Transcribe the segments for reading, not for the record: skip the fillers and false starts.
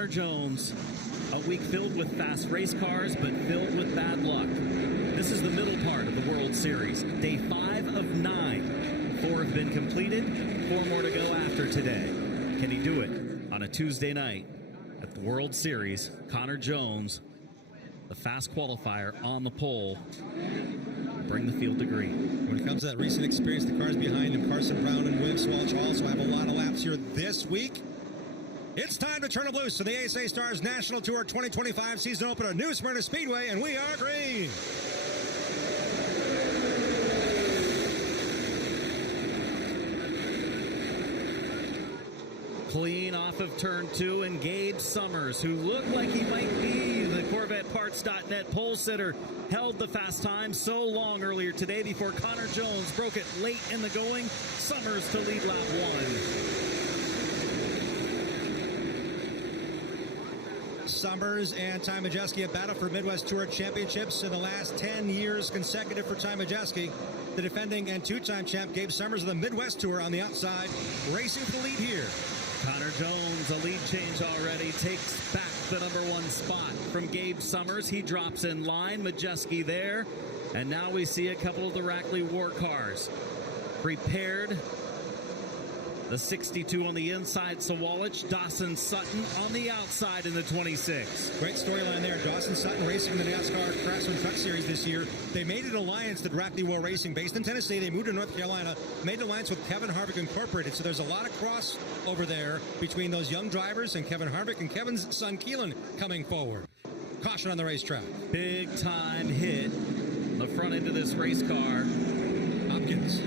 Connor Jones, a week filled with fast race cars, but filled with bad luck. This is the middle part of the World Series. Day 5 of 9. 4 have been completed, 4 more to go after today. Can he do it on a Tuesday night at the World Series? Connor Jones, the fast qualifier on the pole, bring the field to green. When it comes to that recent experience, the cars behind him, Carson Brown and William Swalch, also have a lot of laps here this week. It's time to turn them loose to the ASA Stars National Tour 2025 season opener, New Smyrna Speedway, and we are green. Clean off of turn 2, and Gabe Summers, who looked like he might be the CorvetteParts.net pole sitter, held the fast time so long earlier today before Connor Jones broke it late in the going. Summers to lead lap 1. Summers and Ty Majeski have battled for Midwest Tour Championships in the last 10 years consecutive for Ty Majeski. The defending and 2-time champ Gabe Summers of the Midwest Tour on the outside, racing for the lead here. Connor Jones, a lead change already, takes back the #1 spot from Gabe Summers. He drops in line, Majeski there, and now we see a couple of the Rackley War cars prepared. The 62 on the inside, Sawalich. Dawson Sutton on the outside in the 26. Great storyline there. Dawson Sutton racing in the NASCAR Craftsman Truck Series this year. They made an alliance that Rackley War Racing, based in Tennessee, they moved to North Carolina, made an alliance with Kevin Harvick Incorporated. So there's a lot of crossover there between those young drivers and Kevin Harvick and Kevin's son Keelan coming forward. Caution on the racetrack. Big time hit on the front end of this race car. Hopkins.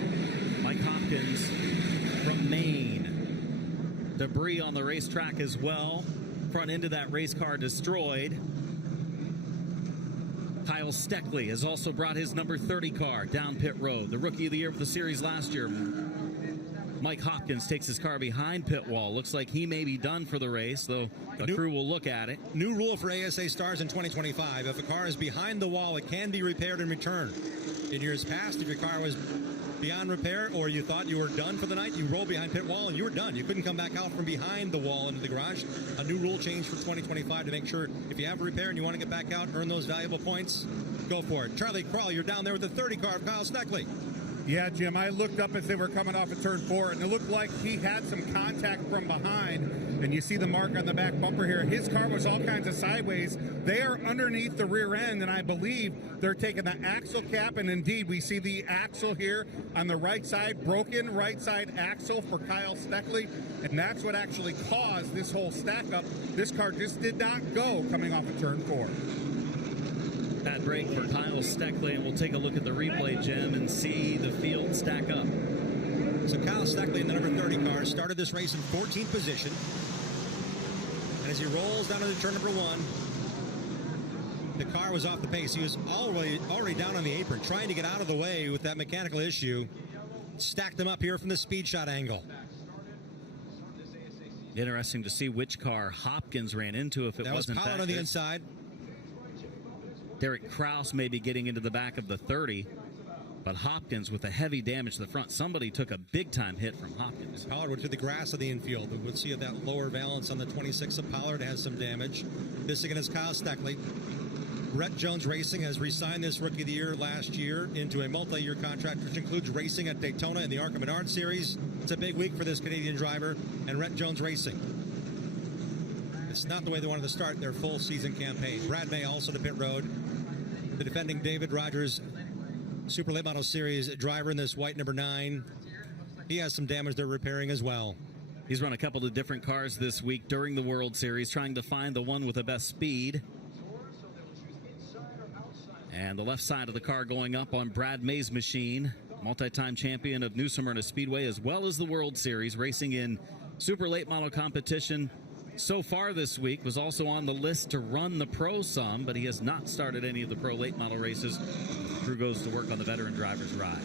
Mike Hopkins from Maine. Debris on the racetrack as well. Front end of that race car destroyed. Kyle Steckley has also brought his number 30 car down pit road. The rookie of the year of the series last year. Mike Hopkins takes his car behind pit wall. Looks like he may be done for the race, though the crew will look at it. New rule for ASA Stars in 2025. If a car is behind the wall, it can be repaired and returned. In years past, if your car was beyond repair or you thought you were done for the night, you rolled behind pit wall and you were done. You couldn't come back out from behind the wall into the garage. A new rule change for 2025 to make sure if you have a repair and you want to get back out, earn those valuable points, go for it. Charlie Crawl, you're down there with the 30 car of Kyle Steckley. Yeah, Jim, I looked up as they were coming off of turn 4, and it looked like he had some contact from behind, and you see the mark on the back bumper here. His car was all kinds of sideways. They are underneath the rear end, and I believe they're taking the axle cap, and indeed, we see the axle here on the right side, broken right side axle for Kyle Steckley, and that's what actually caused this whole stack up. This car just did not go coming off of turn 4. Bad break for Kyle Steckley, and we'll take a look at the replay, Jim, and see the field stack up. So Kyle Steckley in the number 30 car started this race in 14th position. And as he rolls down into turn number 1, the car was off the pace. He was already down on the apron, trying to get out of the way with that mechanical issue. Stacked him up here from the speed shot angle. Interesting to see which car Hopkins ran into if it wasn't Pollard on the inside. Derek Kraus may be getting into the back of the 30, but Hopkins with a heavy damage to the front. Somebody took a big-time hit from Hopkins. Pollard went to the grass of the infield. We'll see that lower valance on the 26 of Pollard has some damage. This again is Kyle Steckley. Brett Jones Racing has re-signed this Rookie of the Year last year into a multi-year contract, which includes racing at Daytona in the ARCA Menard Series. It's a big week for this Canadian driver and Brett Jones Racing. It's not the way they wanted to start their full season campaign. Brad May also to pit road. The defending David Rogers Super Late Model Series driver in this white number 9. He has some damage they're repairing as well. He's run a couple of different cars this week during the World Series, trying to find the one with the best speed. And the left side of the car going up on Brad May's machine, multi-time champion of New Smyrna Speedway, as well as the World Series, racing in Super Late Model competition so far this week. Was also on the list to run the Pro some, but he has not started any of the Pro Late Model races. The crew goes to work on the veteran driver's ride.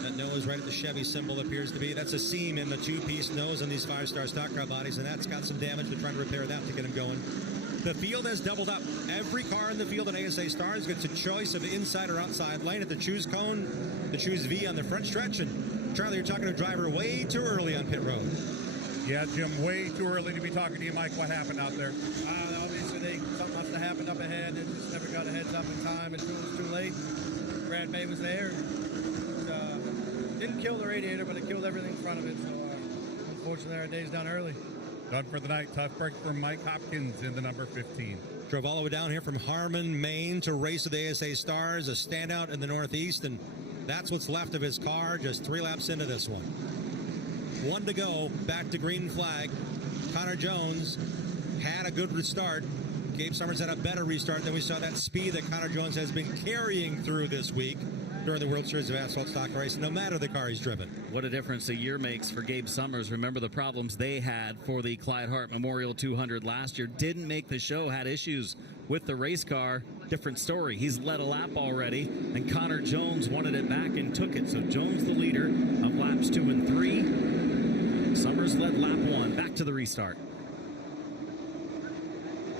That nose right at the Chevy symbol appears to be. That's a seam in the two-piece nose on these 5-star stock car bodies, and that's got some damage. They're trying to repair that to get him going. The field has doubled up. Every car in the field at ASA Stars gets a choice of inside or outside lane at the choose cone, the choose V on the front stretch. And Charlie, you're talking to a driver way too early on pit road. Yeah, Jim, way too early to be talking to you, Mike. What happened out there? Obviously, something must have happened up ahead. It just never got a heads up in time. It was too late. Brad May was there. Didn't kill the radiator, but it killed everything in front of it. So, unfortunately, our day's done early. Done for the night. Tough break for Mike Hopkins in the number 15. Drove all the way down here from Harmon, Maine to race with the ASA Stars, a standout in the Northeast, and that's what's left of his car, just 3 laps into this one. 1 to go, back to green flag. Connor Jones had a good restart. Gabe Summers had a better restart. Then we saw that speed that Connor Jones has been carrying through this week during the World Series of Asphalt Stock Racing, no matter the car he's driven. What a difference a year makes for Gabe Summers. Remember the problems they had for the Clyde Hart Memorial 200 last year. Didn't make the show, had issues with the race car. Different story. He's led a lap already, and Connor Jones wanted it back and took it. So Jones the leader of laps 2 and 3. Summers led lap 1. Back to the restart.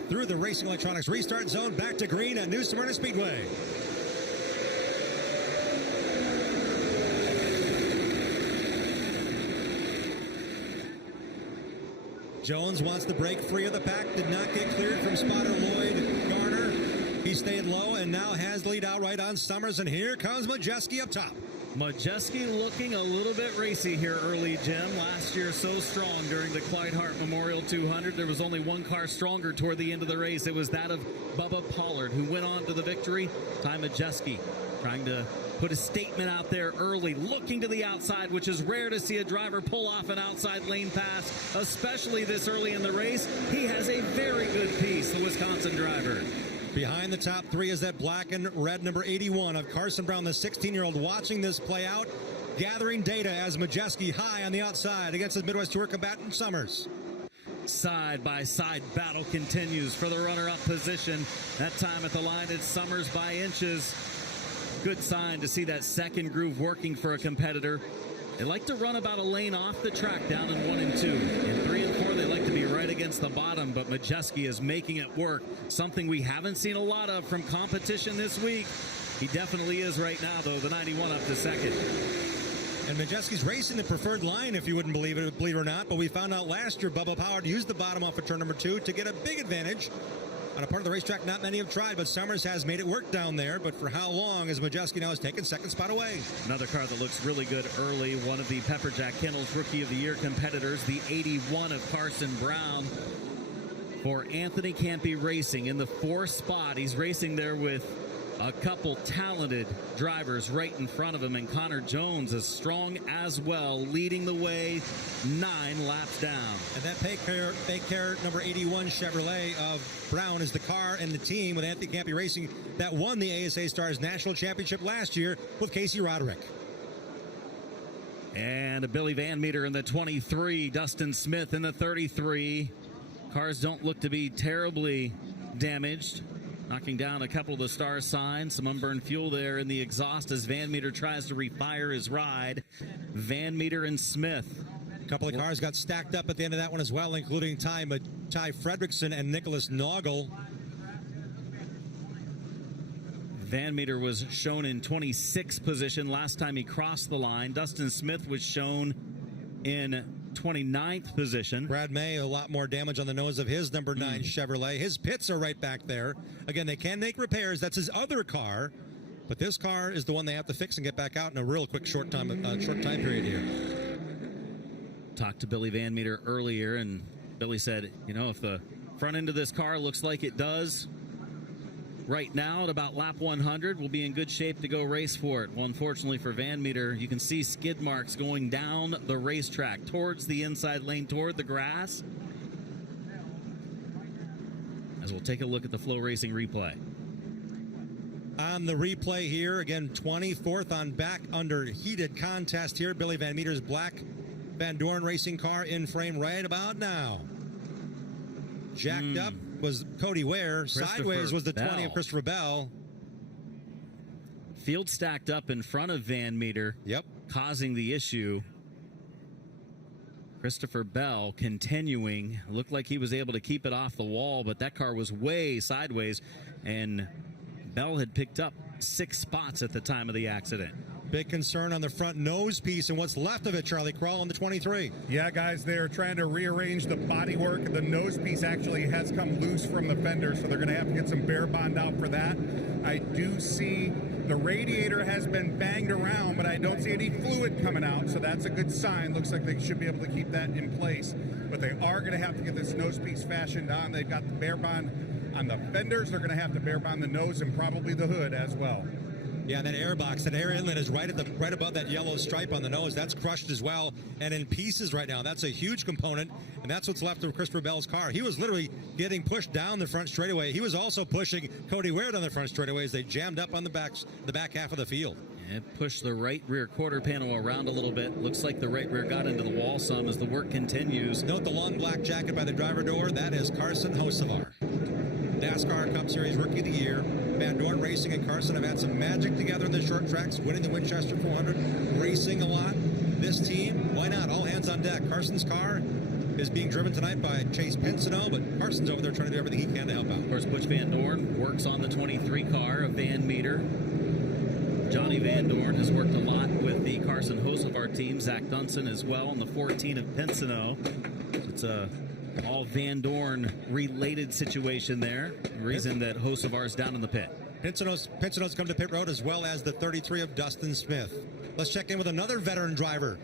Through the Racing Electronics restart zone, back to green at New Smyrna Speedway. Jones wants to break free of the pack, did not get cleared from spotter Lloyd Garner. He stayed low and now has the lead outright on Summers, and here comes Majeski up top. Majeski looking a little bit racy here early, Jim. Last year so strong during the Clyde Hart Memorial 200. There was only one car stronger toward the end of the race. It was that of Bubba Pollard, who went on to the victory. Ty Majeski trying to put a statement out there early, looking to the outside, which is rare to see a driver pull off an outside lane pass, especially this early in the race. He has a very good piece, the Wisconsin driver. Behind the top 3 is that black and red number 81 of Carson Brown, the 16-year-old, watching this play out, gathering data as Majeski high on the outside against his Midwest Tour combatant Summers. Side-by-side battle continues for the runner-up position. That time at the line, it's Summers by inches. Good sign to see that second groove working for a competitor. They like to run about a lane off the track down in 1 and 2. In 3 and 4, they like to be right against the bottom, but Majeski is making it work. Something we haven't seen a lot of from competition this week. He definitely is right now, though, the 91 up to second. And Majeski's racing the preferred line, if you wouldn't believe it or not, but we found out last year Bubba Pollard used the bottom off of turn number 2 to get a big advantage. On a part of the racetrack not many have tried, but Summers has made it work down there. But for how long, as Majeski now has taken second spot away? Another car that looks really good early. One of the Pepperjack Kennels Rookie of the Year competitors, the 81 of Carson Brown for Anthony Campy Racing in the 4th spot. He's racing there with a couple talented drivers right in front of him, and Connor Jones is strong as well, leading the way 9 laps down. And that fake car number 81 Chevrolet of Brown is the car and the team with Anthony Campy Racing that won the ASA Stars National Championship last year with Casey Roderick. And a Billy Van Meter in the 23, Dustin Smith in the 33. Cars don't look to be terribly damaged. Knocking down a couple of the star signs. Some unburned fuel there in the exhaust as Van Meter tries to refire his ride. Van Meter and Smith. A couple of cars got stacked up at the end of that one as well, including Ty Fredrickson and Nicholas Noggle. Van Meter was shown in 26th position last time he crossed the line. Dustin Smith was shown in 29th position. Brad May, a lot more damage on the nose of his number 9 Chevrolet. His pits are right back there. Again, they can make repairs. That's his other car. But this car is the one they have to fix and get back out in a real quick short time period here. Talked to Billy Van Meter earlier, and Billy said, you know, if the front end of this car looks like it does right now at about lap 100, we'll be in good shape to go race for it. Well, unfortunately for Van Meter, you can see skid marks going down the racetrack towards the inside lane, toward the grass. As we'll take a look at the FloRacing replay. On the replay here, again, 24th on back under heated contest here. Billy Van Meter's black Van Dorn racing car in frame right about now. Jacked up was Cody Ware. Sideways was the 20 of Christopher Bell. Field stacked up in front of Van Meter. Yep. Causing the issue. Christopher Bell continuing. Looked like he was able to keep it off the wall, but that car was way sideways, and Bell had picked up 6 spots at the time of the accident. Big concern on the front nose piece and what's left of it, Charlie Crawl on the 23. Yeah, guys, they're trying to rearrange the bodywork. The nose piece actually has come loose from the fender, so they're going to have to get some bare bond out for that. I do see the radiator has been banged around, but I don't see any fluid coming out, so that's a good sign. Looks like they should be able to keep that in place, but they are going to have to get this nose piece fashioned on. They've got the bare bond on the fenders. They're going to have to bare bond the nose and probably the hood as well. Yeah, that air box, that air inlet is right above that yellow stripe on the nose. That's crushed as well and in pieces right now. That's a huge component, and that's what's left of Christopher Bell's car. He was literally getting pushed down the front straightaway. He was also pushing Cody Ware down the front straightaway as they jammed up on the back half of the field. And pushed the right rear quarter panel around a little bit. Looks like the right rear got into the wall some as the work continues. Note the long black jacket by the driver door. That is Carson Hocevar, NASCAR Cup Series Rookie of the Year. Van Dorn Racing and Carson have had some magic together in the short tracks, winning the Winchester 400, racing a lot. This team, why not? All hands on deck. Carson's car is being driven tonight by Chase Pinsino, but Carson's over there trying to do everything he can to help out. Of course, Butch Van Dorn works on the 23 car of Van Meter. Johnny Van Dorn has worked a lot with the Carson Hocevar team. Zach Dunson as well on the 14 of Pinsino. So it's a all Van Dorn related situation there. The reason that Hocevar's down in the pit. Pinsino's come to pit road, as well as the 33 of Dustin Smith. Let's check in with another veteran driver.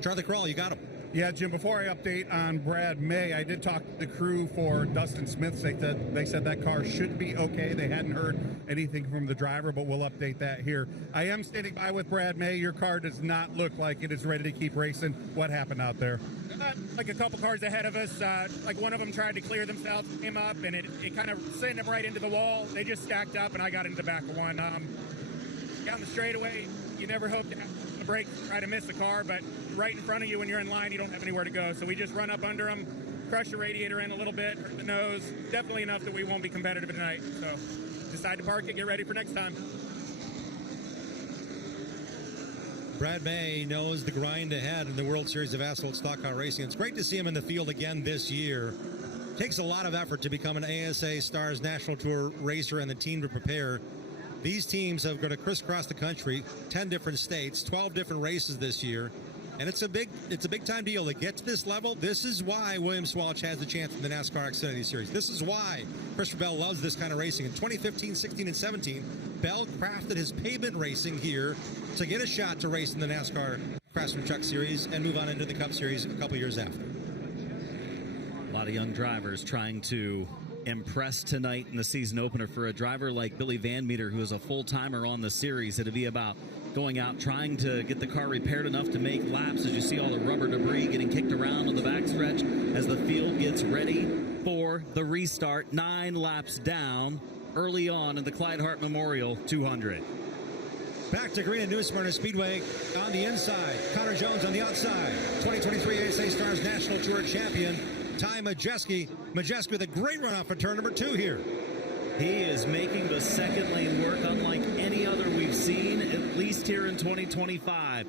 Charlie Crawl, you got him. Yeah, Jim, before I update on Brad May, I did talk to the crew for Dustin Smith. They said that car should be okay. They hadn't heard anything from the driver, but we'll update that here. I am standing by with Brad May. Your car does not look like it is ready to keep racing. What happened out there? Like a couple cars ahead of us, like one of them tried to clear themselves, came up, and it kind of sent them right into the wall. They just stacked up, and I got into the back of one. Down the straightaway, you never hope to have a brake, try to miss the car, but right in front of you when you're in line, you don't have anywhere to go. So we just run up under them, crush the radiator in a little bit, hurt the nose, definitely enough that we won't be competitive tonight. So decide to park it, get ready for next time. Brad May knows the grind ahead in the World Series of Asphalt Stock Car Racing. It's great to see him in the field again this year. Takes a lot of effort to become an ASA Stars National Tour racer and the team to prepare. These teams have going to crisscross the country, 10 different states, 12 different races this year. And it's a big time deal to get to this level. This is why William Swalch has a chance in the NASCAR Xfinity Series. This is why Christopher Bell loves this kind of racing. In 2015, 16, and 17, Bell crafted his pavement racing here to get a shot to race in the NASCAR Craftsman Truck Series and move on into the Cup Series a couple years after. A lot of young drivers trying to impress tonight in the season opener. For a driver like Billy Van Meter, who is a full-timer on the series, it'll be about going out, trying to get the car repaired enough to make laps as you see all the rubber debris getting kicked around on the backstretch as the field gets ready for the restart. 9 laps down early on in the Clyde Hart Memorial 200. Back to green and new Smyrna Speedway on the inside. Connor Jones on the outside. 2023 ASA Stars National Tour champion, Ty Majeski. Majeski with a great run off for turn number 2 here. He is making the second lane work unlike any other we've seen, at least here in 2025.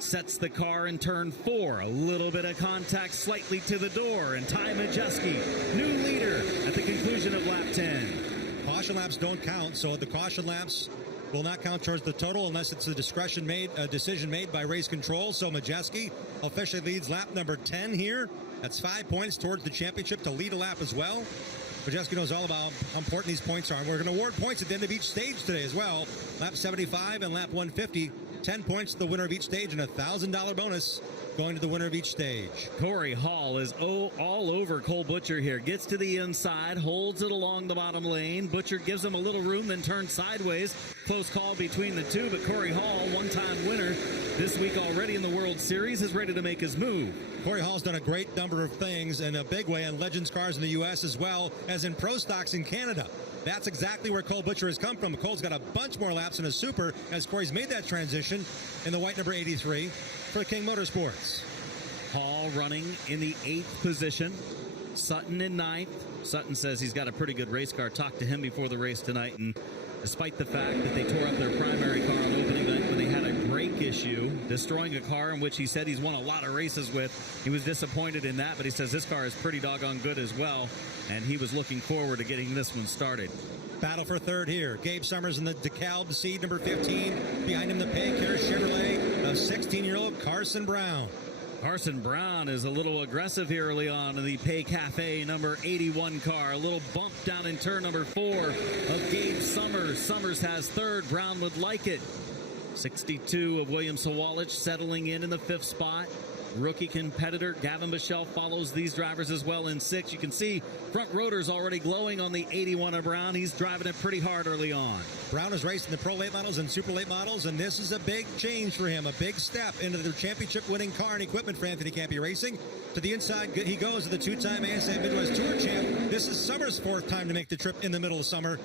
Sets the car in turn 4. A little bit of contact slightly to the door, and Ty Majeski, new leader at the conclusion of lap 10. Caution laps don't count, so the caution laps will not count towards the total unless it's a decision made by race control. So Majeski officially leads lap number 10 here. That's 5 points towards the championship to lead a lap as well. Majeski knows all about how important these points are. We're going to award points at the end of each stage today as well. Lap 75 and lap 150. 10 points to the winner of each stage and a $1,000 bonus going to the winner of each stage. Corey Hall is all over Cole Butcher here. Gets to the inside, holds it along the bottom lane. Butcher gives him a little room, then turns sideways. Close call between the two, but Corey Hall, one-time winner this week already in the World Series, is ready to make his move. Corey Hall's done a great number of things in a big way in Legends cars in the U.S. as well as in Pro Stocks in Canada. That's exactly where Cole Butcher has come from. Cole's got a bunch more laps in a Super as Corey's made that transition in the white number 83 for King Motorsports. Hall running in the 8th position. Sutton in 9th. Sutton says he's got a pretty good race car. Talked to him before the race tonight, and despite the fact that they tore up their primary car on opening night when they had a brake issue, destroying a car in which he said he's won a lot of races with, he was disappointed in that, but he says this car is pretty doggone good as well, and he was looking forward to getting this one started. Battle for third here. Gabe Summers in the DeKalb seed, number 15. Behind him, the Paycare Chevrolet of 16-year-old Carson Brown. Carson Brown is a little aggressive here early on in the Pay Cafe number 81 car. A little bump down in turn number 4 of Gabe Summers. Summers has third. Brown would like it. 62 of William Sawalich settling in the 5th spot. Rookie competitor Gavin Bichelle follows these drivers as well in 6th. You can see front rotors already glowing on the 81 of Brown. He's driving it pretty hard early on. Brown is racing the Pro Late Models and Super Late Models, and this is a big change for him, a big step into the championship-winning car and equipment for Anthony Campy Racing. To the inside, he goes to the 2-time ASA Midwest Tour champ. This is Summers' 4th time to make the trip in the middle of winter,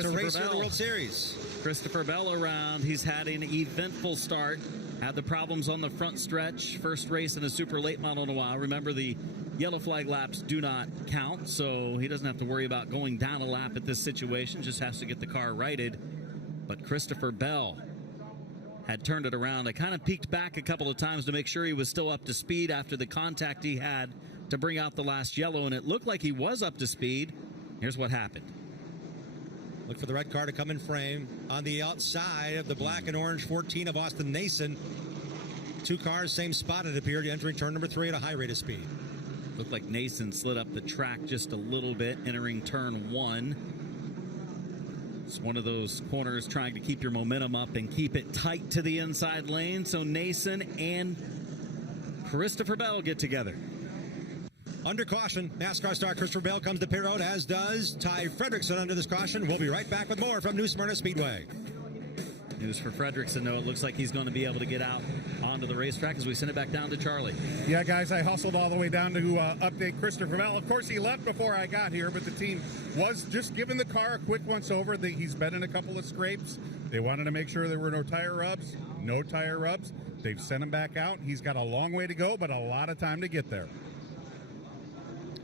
to race for the World Series. Christopher Bell around. He's had an eventful start. Had the problems on the front stretch. First race in a super late model in a while. Remember, the yellow flag laps do not count, so he doesn't have to worry about going down a lap at this situation. Just has to get the car righted. But Christopher Bell had turned it around. I kind of peeked back a couple of times to make sure he was still up to speed after the contact he had to bring out the last yellow, and it looked like he was up to speed. Here's what happened. Look for the red car to come in frame. On the outside of the black and orange 14 of Austin Nason. 2 cars, same spot it appeared, entering turn number 3 at a high rate of speed. Looked like Nason slid up the track just a little bit, entering turn 1. It's one of those corners trying to keep your momentum up and keep it tight to the inside lane. So Nason and Christopher Bell get together. Under caution, NASCAR star Christopher Bell comes to pit road, as does Ty Fredrickson under this caution. We'll be right back with more from New Smyrna Speedway. News for Fredrickson, though. It looks like he's going to be able to get out onto the racetrack as we send it back down to Charlie. Yeah, guys, I hustled all the way down to update Christopher Bell. Of course, he left before I got here, but the team was just giving the car a quick once-over. He's been in a couple of scrapes. They wanted to make sure there were no tire rubs. No tire rubs. They've sent him back out. He's got a long way to go, but a lot of time to get there.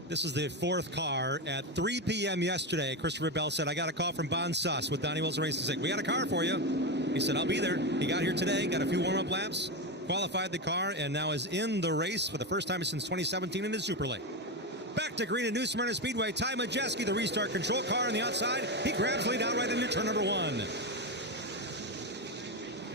This is the 4th car. At 3 p.m. yesterday, Christopher Bell said, I got a call from Bon Suss with Donnie Wilson Racing saying, we got a car for you. He said, I'll be there. He got here today, got a few warm-up laps, qualified the car, and now is in the race for the first time since 2017 in his Super Late. Back to green at New Smyrna Speedway. Ty Majeski, the restart control car on the outside. He grabs lead out right into turn number 1.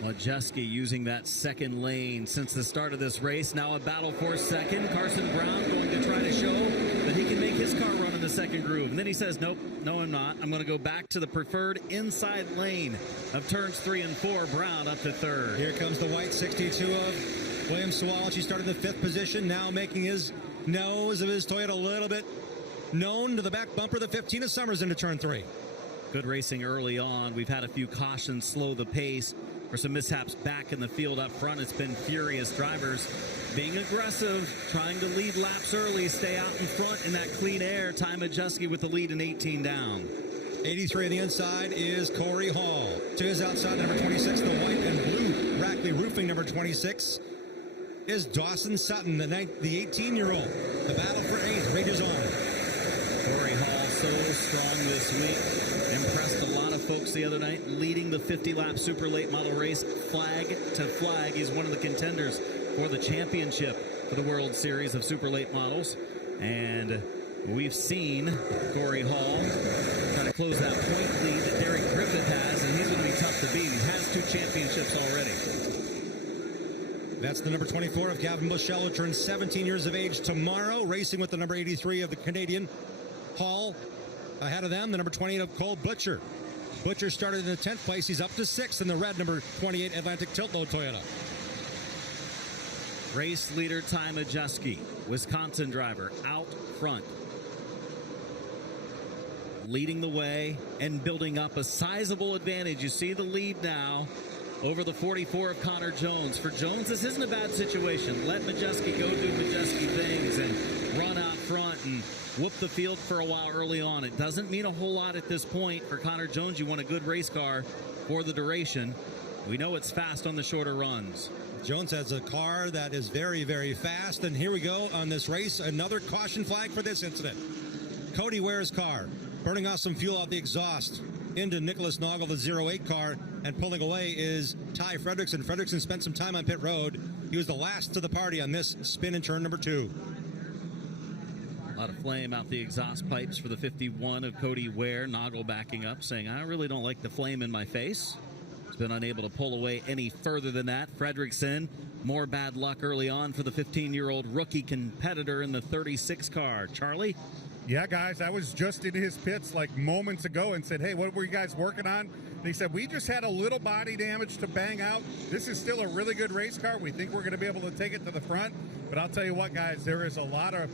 Majeski using that second lane since the start of this race. Now a battle for second. Carson Brown going to try to show that he can make his car run in the second groove. And then he says, nope, no, I'm not. I'm going to go back to the preferred inside lane of turns 3 and 4. Brown up to third. Here comes the white 62 of William Sawalich. He started in the 5th position, now making his nose of his Toyota a little bit known to the back bumper. The 15 of Summers into turn 3. Good racing early on. We've had a few cautions slow the pace. For some mishaps back in the field up front, it's been furious. Drivers being aggressive, trying to lead laps early, stay out in front in that clean air. Ty Majeski with the lead in 18 down. 83 on the inside is Corey Hall. To his outside, number 26, the white and blue Rackley Roofing, number 26, is Dawson Sutton, the 18-year-old. The battle for 8th rages on. Corey Hall so strong this week. Impressed a lot of folks the other night, leading the 50-lap super late model race flag to flag. He's one of the contenders for the championship for the World Series of super late models. And we've seen Corey Hall try to close that point lead that Derek Griffith has, and he's going to be tough to beat. He has 2 championships already. That's the number 24 of Gavin Bichelle, who turns 17 years of age tomorrow, racing with the number 83 of the Canadian. Hall ahead of them, the number 28 of Cole Butcher. Butcher started in the 10th place. He's up to 6th in the red number 28 Atlantic Tilt Load Toyota. Race leader Ty Majeski, Wisconsin driver, out front. Leading the way and building up a sizable advantage. You see the lead now over the 44 of Connor Jones. For Jones, this isn't a bad situation. Let Majeski go do Majeski things and run out front and whoop the field for a while early on. It doesn't mean a whole lot at this point. For Connor Jones, you want a good race car for the duration. We know it's fast on the shorter runs. Jones has a car that is very, very fast. And here we go on this race. Another caution flag for this incident. Cody Ware's car burning off some fuel out the exhaust into Nicholas Noggle, the 08 car, and pulling away is Ty Fredrickson. Fredrickson spent some time on pit road. He was the last to the party on this spin in turn number 2. A A lot of flame out the exhaust pipes for the 51 of Cody Ware. Noggle backing up, saying, I really don't like the flame in my face. He's been unable to pull away any further than that. Fredrickson, more bad luck early on for the 15-year-old rookie competitor in the 36 car. Charlie? Yeah, guys, I was just in his pits like moments ago and said, hey, what were you guys working on? And he said, we just had a little body damage to bang out. This is still a really good race car. We think we're going to be able to take it to the front. But I'll tell you what, guys, there is a lot of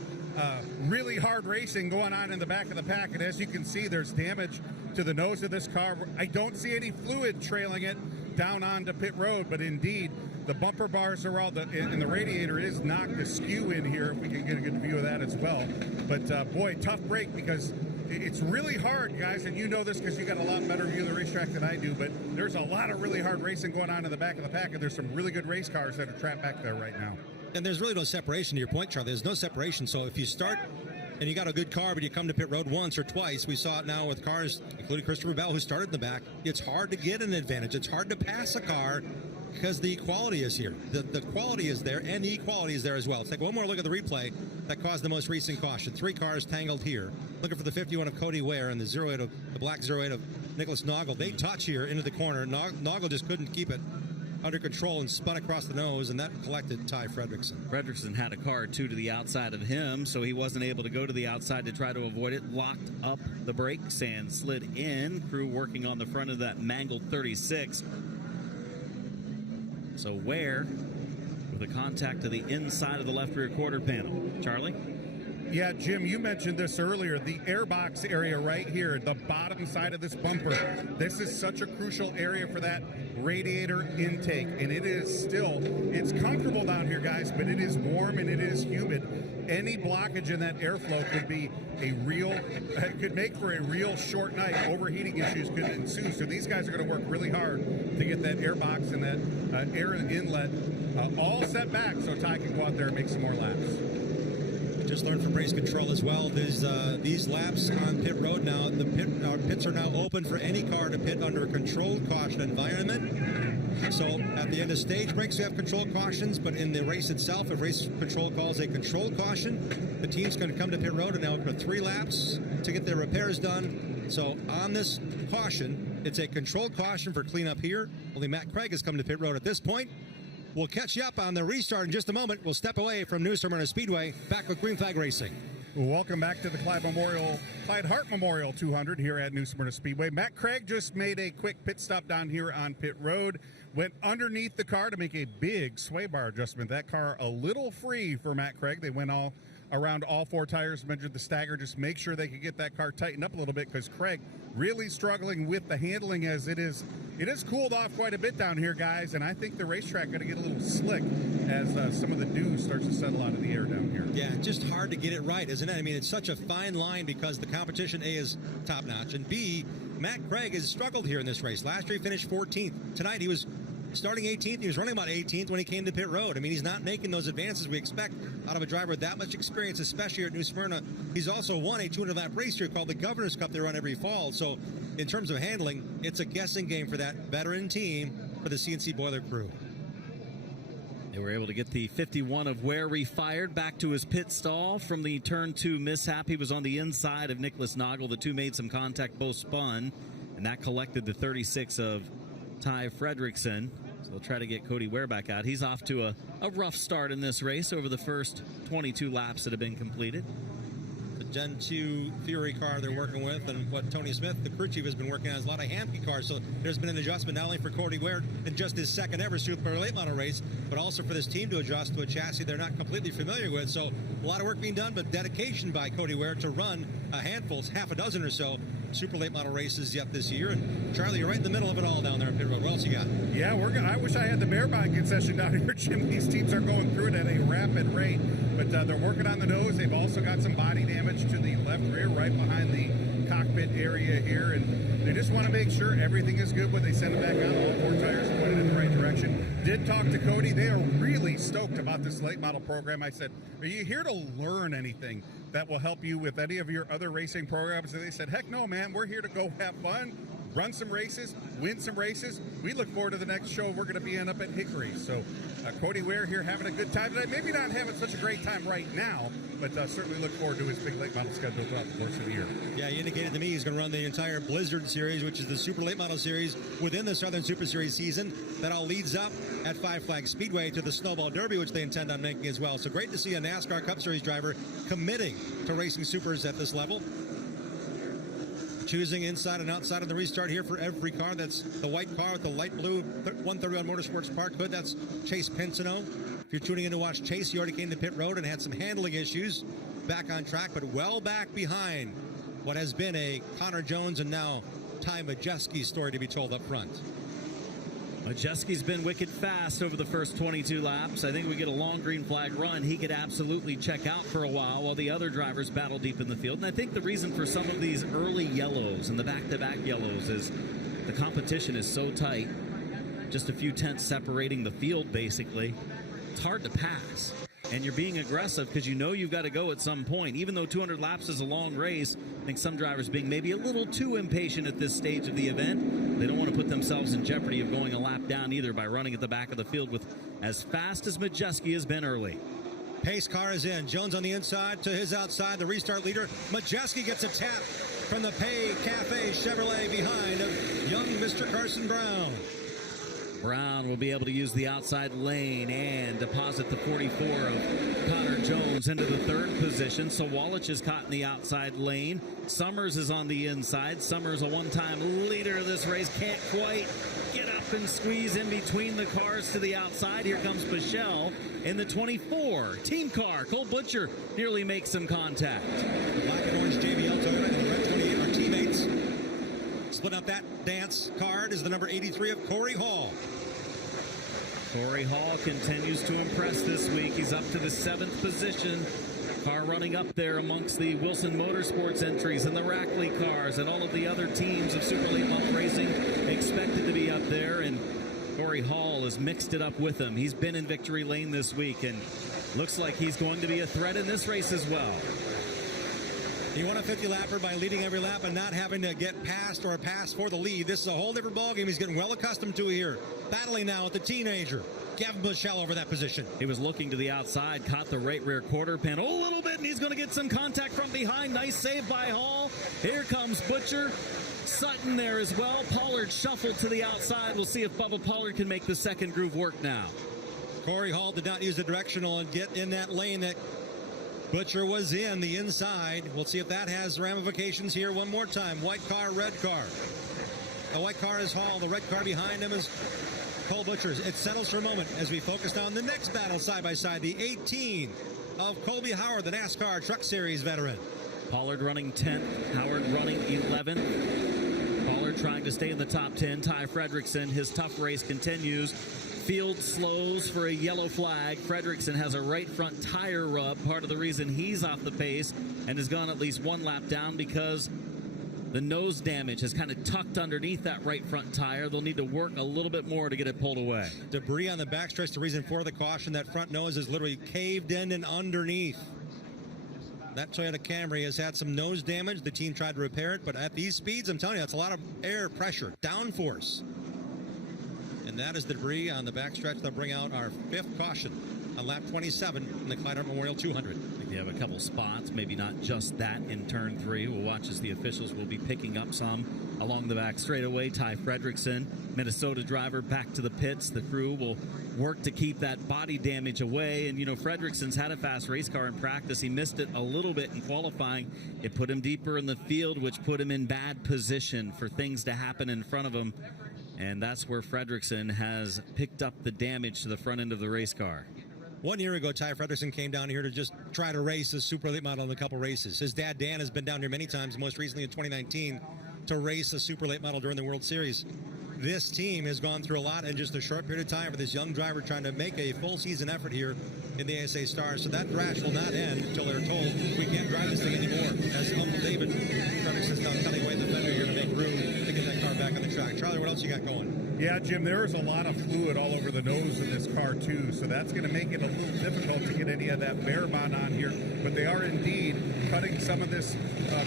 really hard racing going on in the back of the pack. And as you can see, there's damage to the nose of this car. I don't see any fluid trailing it down onto pit road, but indeed, the bumper bars are all, and the radiator is knocked askew in here, if we can get a good view of that as well. But boy, tough break, because it's really hard, guys, and you know this because you got a lot better view of the racetrack than I do, but there's a lot of really hard racing going on in the back of the pack, and there's some really good race cars that are trapped back there right now. And there's really no separation, to your point, Charlie. There's no separation, so if you start and you got a good car, but you come to pit road once or twice, we saw it now with cars, including Christopher Bell, who started in the back, it's hard to get an advantage. It's hard to pass a car because the equality is here. The quality is there, and the equality is there as well. Let's take one more look at the replay that caused the most recent caution. 3 cars tangled here. Looking for the 51 of Cody Ware and the 08 of the black 08 of Nicholas Noggle. They touch here into the corner. Noggle just couldn't keep it under control and spun across the nose, and that collected Ty Fredrickson. Fredrickson had a car or two to the outside of him, so he wasn't able to go to the outside to try to avoid it. Locked up the brakes and slid in. Crew working on the front of that mangled 36. So Ware with a contact to the inside of the left rear quarter panel. Charlie? Yeah, Jim, you mentioned this earlier, the airbox area right here, the bottom side of this bumper. This is such a crucial area for that radiator intake, and it is still, it's comfortable down here, guys, but it is warm and it is humid. Any blockage in that airflow could be could make for a real short night. Overheating issues could ensue, so these guys are going to work really hard to get that airbox and that air inlet all set back so Ty can go out there and make some more laps. Just learned from race control as well. These laps on pit road now, our pits are now open for any car to pit under a controlled caution environment. So at the end of stage breaks, we have controlled cautions, but in the race itself, if race control calls a controlled caution, the team's going to come to pit road and now for 3 laps to get their repairs done. So on this caution, it's a controlled caution for cleanup here. Only Matt Craig has come to pit road at this point. We'll catch you up on the restart in just a moment. We'll step away from New Smyrna Speedway, back with Green Flag Racing. Welcome back to the Clyde Hart Memorial 200 here at New Smyrna Speedway. Matt Craig just made a quick pit stop down here on pit road. Went underneath the car to make a big sway bar adjustment. That car a little free for Matt Craig. They went all around all 4 tires, measured the stagger, just make sure they could get that car tightened up a little bit, because Craig really struggling with the handling as it is cooled off quite a bit down here, guys, and I think the racetrack going to get a little slick as some of the dew starts to settle out of the air down here. Yeah, just hard to get it right, isn't it? I mean, it's such a fine line because the competition, A, is top-notch, and B, Matt Craig has struggled here in this race. Last year he finished 14th. Tonight he was starting 18th. He was running about 18th when he came to pit road. I mean, he's not making those advances we expect out of a driver with that much experience, especially here at New Smyrna. He's also won a 200-lap race here called the Governor's Cup they run every fall. So in terms of handling, it's a guessing game for that veteran team for the CNC Boiler crew. They were able to get the 51 of Ware refired back to his pit stall from the turn 2 mishap. He was on the inside of Nicholas Noggle. The two made some contact, both spun, and that collected the 36 of Ty Fredrickson. So they'll try to get Cody Ware back out. He's off to a rough start in this race over the first 22 laps that have been completed. The Gen 2 Fury car they're working with, and what Tony Smith, the crew chief, has been working on is a lot of Hamke cars. So there's been an adjustment not only for Cody Ware in just his second ever Super Late Model race, but also for this team to adjust to a chassis they're not completely familiar with. So a lot of work being done, but dedication by Cody Ware to run a handful, half a dozen or so Super Late Model races yet this year. And Charlie, you're right in the middle of it all down there at pit road. What else you got? Yeah, I wish I had the bear bond concession down here, Jim. These teams are going through it at a rapid rate, but they're working on the nose. They've also got some body damage to the left rear, right behind the cockpit area here, and they just want to make sure everything is good when they send them back out. All 4 tires are pointed in the right direction. Did talk to Cody. They are really stoked about this late model program. I said, are you here to learn anything that will help you with any of your other racing programs? And they said, heck no, man. We're here to go have fun, run some races, win some races. We look forward to the next show we're going to be in up at Hickory. So Cody Ware here having a good time today. Maybe not having such a great time right now, but certainly look forward to his big late model schedule throughout the course of the year. Yeah, he indicated to me he's going to run the entire Blizzard Series, which is the Super Late Model Series within the Southern Super Series season. That all leads up at Five Flags Speedway to the Snowball Derby, which they intend on making as well. So great to see a NASCAR Cup Series driver committing to racing supers at this level. Choosing inside and outside of the restart here for every car. That's the white car with the light blue 131 Motorsports Park hood. That's Chase Pinsino. If you're tuning in to watch Chase, he already came to pit road and had some handling issues. Back on track, but well back behind what has been a Connor Jones and now Ty Majeski story to be told up front. Majeski's been wicked fast over the first 22 laps. I think we get a long green flag run. He could absolutely check out for a while the other drivers battle deep in the field. And I think the reason for some of these early yellows and the back-to-back yellows is the competition is so tight. Just a few tenths separating the field, basically. It's hard to pass. And you're being aggressive because you know you've got to go at some point. Even though 200 laps is a long race, I think some drivers being maybe a little too impatient at this stage of the event. They don't want to put themselves in jeopardy of going a lap down either by running at the back of the field with as fast as Majeski has been early. Pace car is in. Jones on the inside to his outside. The restart leader. Majeski gets a tap from the Pay Cafe Chevrolet behind of young Mr. Carson Brown. Brown will be able to use the outside lane and deposit the 44 of Connor Jones into the third position. So Walich is caught in the outside lane. Summers is on the inside. Summers, a one-time leader of this race, can't quite get up and squeeze in between the cars to the outside. Here comes Bichelle in the 24. Team car, Cole Butcher nearly makes some contact. The black and orange JBL Toyota and the red 28 are teammates. Split up that dance card is the number 83 of Corey Hall. Corey Hall continues to impress this week. He's up to the 7th position. Car running up there amongst the Wilson Motorsports entries and the Rackley cars and all of the other teams of Super Late Model Racing expected to be up there. And Corey Hall has mixed it up with them. He's been in victory lane this week and looks like he's going to be a threat in this race as well. He won a 50-lapper by leading every lap and not having to get past or pass for the lead. This is a whole different ballgame he's getting well accustomed to here. Battling now with the teenager, Gavin Bichelle, over that position. He was looking to the outside, caught the right rear quarter panel a little bit, and he's going to get some contact from behind. Nice save by Hall. Here comes Butcher. Sutton there as well. Pollard shuffled to the outside. We'll see if Bubba Pollard can make the second groove work now. Corey Hall did not use the directional and get in that lane that Butcher was in the inside. We'll see if that has ramifications here one more time. White car, red car. The white car is Hall. The red car behind him is Cole Butcher. It settles for a moment as we focus on the next battle side by side. The 18 of Colby Howard, the NASCAR Truck Series veteran. Pollard running 10th. Howard running 11th. Pollard trying to stay in the top 10. Ty Fredrickson, his tough race continues. Field slows for a yellow flag. Fredrickson has a right front tire rub. Part of the reason he's off the pace and has gone at least one lap down because the nose damage has kind of tucked underneath that right front tire. They'll need to work a little bit more to get it pulled away. Debris on the backstretch, the reason for the caution. That front nose is literally caved in and underneath. That Toyota Camry has had some nose damage. The team tried to repair it, but at these speeds, I'm telling you, that's a lot of air pressure, downforce. And that is the debris on the backstretch. They'll bring out our 5th caution on lap 27 in the Clyde Hart Memorial 200. I think they have a couple spots, maybe not just that in turn 3. We'll watch as the officials will be picking up some along the back straightaway. Ty Fredrickson, Minnesota driver, back to the pits. The crew will work to keep that body damage away. And, you know, Fredrickson's had a fast race car in practice. He missed it a little bit in qualifying. It put him deeper in the field, which put him in bad position for things to happen in front of him. And that's where Fredrickson has picked up the damage to the front end of the race car. 1 year ago, Ty Fredrickson came down here to just try to race a super late model in a couple races. His dad, Dan, has been down here many times, most recently in 2019, to race a super late model during the World Series. This team has gone through a lot in just a short period of time for this young driver trying to make a full season effort here in the ASA Stars. So that thrash will not end until they're told we can't drive this thing anymore. As Uncle David Fredrickson's now cutting away the fender here to make room to get that car back on the track. Charlie, what else you got going? Yeah, Jim, there's a lot of fluid all over the nose of this car, too, so that's going to make it a little difficult to get any of that bare bond on here. But they are indeed cutting some of this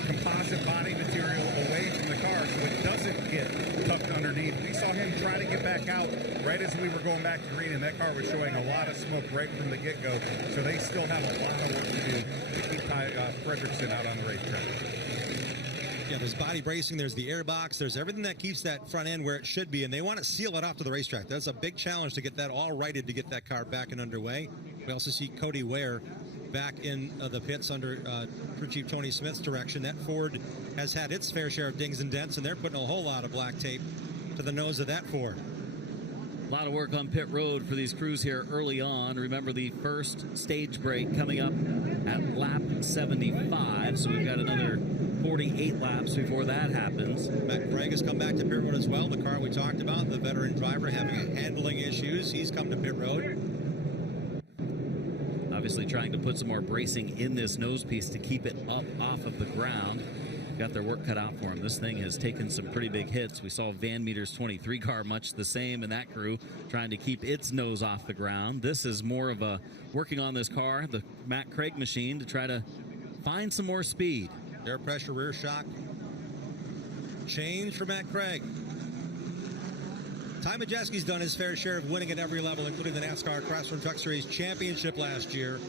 composite body material away from the car so it doesn't get tucked underneath. We saw him try to get back out right as we were going back to green, and that car was showing a lot of smoke right from the get-go. So they still have a lot of work to do to keep Fredrickson out on the racetrack. Yeah, there's body bracing, there's the airbox, there's everything that keeps that front end where it should be, and they want to seal it off to the racetrack. That's a big challenge to get that all righted to get that car back and underway. We also see Cody Ware back in the pits under Crew Chief Tony Smith's direction. That Ford has had its fair share of dings and dents, and they're putting a whole lot of black tape to the nose of that Ford. A lot of work on pit road for these crews here early on. Remember the first stage break coming up at lap 75, so we've got another 48 laps before that happens. Matt Craig has come back to pit road as well. The car we talked about, the veteran driver having handling issues, he's come to pit road. Obviously trying to put some more bracing in this nose piece to keep it up off of the ground. Got their work cut out for them. This thing has taken some pretty big hits. We saw Van Meter's 23 car much the same in that crew, trying to keep its nose off the ground. This is more of a working on this car, the Matt Craig machine, to try to find some more speed. Air pressure, rear shock. Change for Matt Craig. Ty Majeski's done his fair share of winning at every level, including the NASCAR Craftsman Truck Series Championship last year.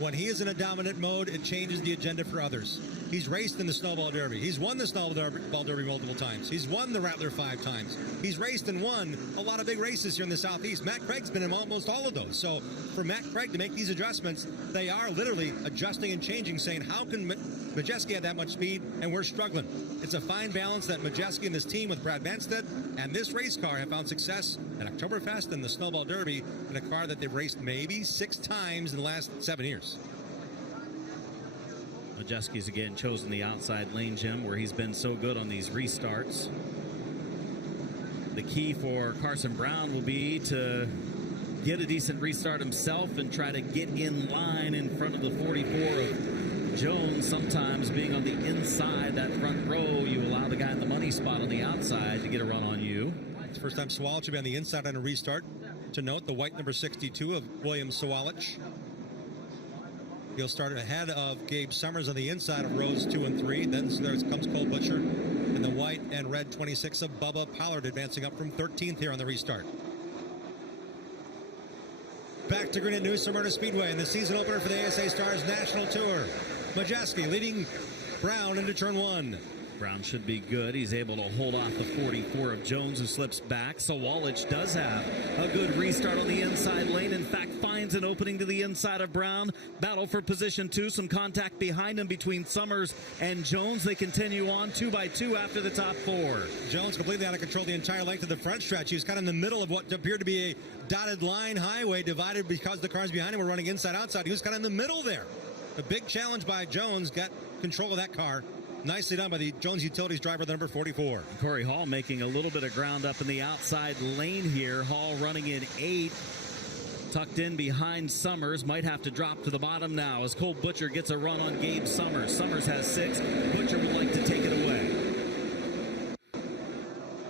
When he is in a dominant mode, it changes the agenda for others. He's raced in the Snowball Derby. He's won the Snowball Derby multiple times. He's won the Rattler 5 times. He's raced and won a lot of big races here in the Southeast. Matt Craig's been in almost all of those. So for Matt Craig to make these adjustments, they are literally adjusting and changing, saying, how can Majeski have that much speed and we're struggling? It's a fine balance that Majeski and this team with Brad Manstead and this race car have found success at Oktoberfest and the Snowball Derby in a car that they've raced maybe 6 times in the last 7 years. Majeski's again chosen the outside lane, Jim, where he's been so good on these restarts. The key for Carson Brown will be to get a decent restart himself and try to get in line in front of the 44 of Jones. Sometimes being on the inside, that front row, you allow the guy in the money spot on the outside to get a run on you. It's the first time Sawalich will be on the inside on a restart. To note, the white number 62 of William Sawalich. He'll start ahead of Gabe Summers on the inside of rows 2 and 3. Then there comes Cole Butcher and the white and red 26 of Bubba Pollard advancing up from 13th here on the restart. Back to green at New Smyrna Speedway in the season opener for the ASA Stars National Tour. Majeski leading Brown into turn 1. Brown should be good. He's able to hold off the 44 of Jones, who slips back. Sawalich does have a good restart on the inside lane. In fact, finds an opening to the inside of Brown. Battle for position 2. Some contact behind him between Summers and Jones. They continue on 2 by 2 after the top 4. Jones completely out of control the entire length of the front stretch. He was kind of in the middle of what appeared to be a dotted line highway, divided because the cars behind him were running inside outside. He was kind of in the middle there. A big challenge by Jones. Got control of that car. Nicely done by the Jones Utilities driver, the number 44. Corey Hall making a little bit of ground up in the outside lane here. Hall running in 8. Tucked in behind Summers. Might have to drop to the bottom now as Cole Butcher gets a run on Gabe Summers. Summers has 6. Butcher would like to take it away.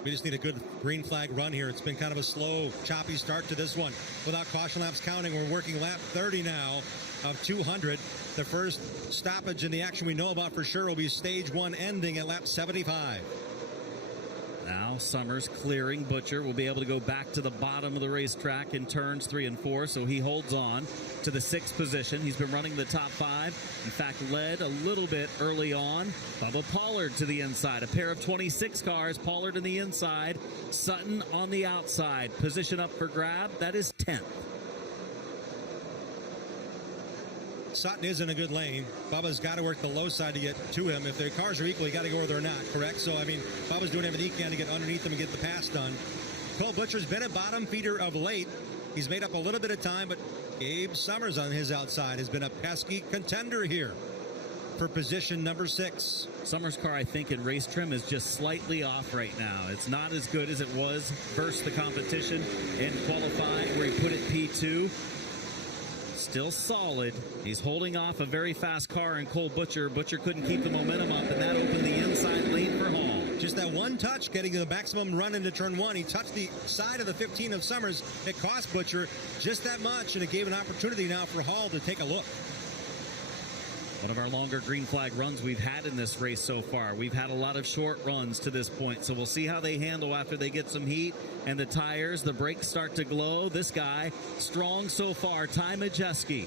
We just need a good green flag run here. It's been kind of a slow, choppy start to this one. Without caution laps counting, we're working lap 30 now of 200. The first stoppage in the action we know about for sure will be stage 1 ending at lap 75. Now Summers clearing Butcher. Will be able to go back to the bottom of the racetrack in turns 3 and 4, so he holds on to the 6th position. He's been running the top 5. In fact, led a little bit early on. Bubba Pollard to the inside. A pair of 26 cars. Pollard in the inside. Sutton on the outside. Position up for grab. That is 10th. Sutton is in a good lane. Bubba's got to work the low side to get to him. If their cars are equal, you got to go where they're not, correct? So, I mean, Bubba's doing everything he can to get underneath them and get the pass done. Cole Butcher's been a bottom feeder of late. He's made up a little bit of time, but Gabe Summers on his outside has been a pesky contender here for position number 6. Summers' car, I think, in race trim is just slightly off right now. It's not as good as it was versus the competition in qualifying where he put it P2. Still solid. He's holding off a very fast car in Cole Butcher. Butcher couldn't keep the momentum up, and that opened the inside lane for Hall. Just that one touch, getting the maximum run into turn one. He touched the side of the 15 of Summers. It cost Butcher just that much, and it gave an opportunity now for Hall to take a look. One of our longer green flag runs we've had in this race so far. We've had a lot of short runs to this point, so we'll see how they handle after they get some heat and the tires, the brakes start to glow. This guy, strong so far, Ty Majeski,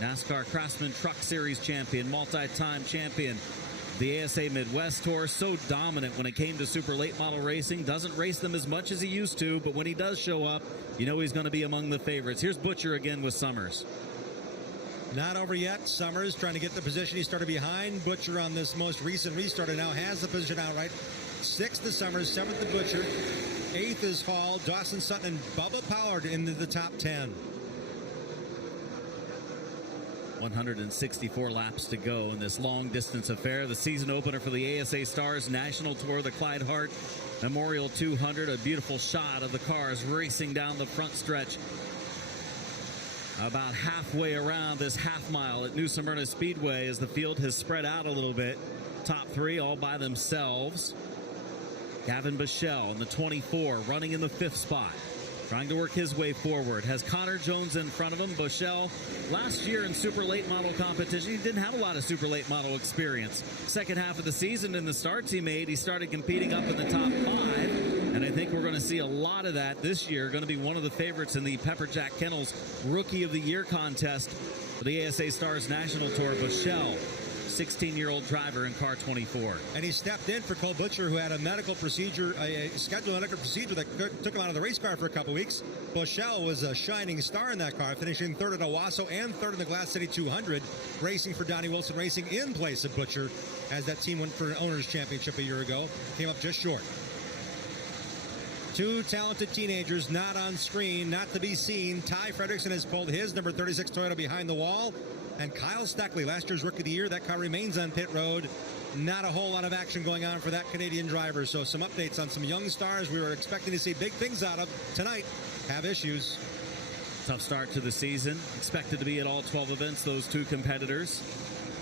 NASCAR Craftsman Truck Series champion, multi-time champion. The ASA Midwest Tour, so dominant when it came to super late model racing. Doesn't race them as much as he used to, but when he does show up, you know he's going to be among the favorites. Here's Butcher again with Summers. Not over yet. Summers trying to get the position. He started behind Butcher on this most recent restart and now has the position outright. 6th is Summers, 7th is Butcher, 8th is Hall, Dawson Sutton, and Bubba Pollard into the top 10. 164 laps to go in this long distance affair. The season opener for the ASA Stars National Tour, the Clyde Hart Memorial 200. A beautiful shot of the cars racing down the front stretch. About halfway around this half mile at New Smyrna Speedway as the field has spread out a little bit. Top 3 all by themselves. Gavin Bichelle in the 24 running in the 5th spot. Trying to work his way forward. Has Connor Jones in front of him. Bichelle, last year in super late model competition, he didn't have a lot of super late model experience. Second half of the season in the starts he made, he started competing up in the top 5. And I think we're going to see a lot of that this year. Going to be one of the favorites in the Pepper Jack Kennels Rookie of the Year contest for the ASA Stars National Tour. Bichelle, 16-year-old driver in car 24. And he stepped in for Cole Butcher, who had a medical procedure, a scheduled medical procedure that took him out of the race car for a couple weeks. Bichelle was a shining star in that car, finishing 3rd at Owasso and 3rd in the Glass City 200, racing for Donnie Wilson Racing in place of Butcher, as that team went for an owner's championship a year ago. Came up just short. 2 talented teenagers not on screen, not to be seen. Ty Fredrickson has pulled his number 36 Toyota behind the wall. And Kyle Steckley, last year's Rookie of the Year, that car remains on pit road. Not a whole lot of action going on for that Canadian driver. So some updates on some young stars we were expecting to see big things out of tonight have issues. Tough start to the season. Expected to be at all 12 events, those 2 competitors.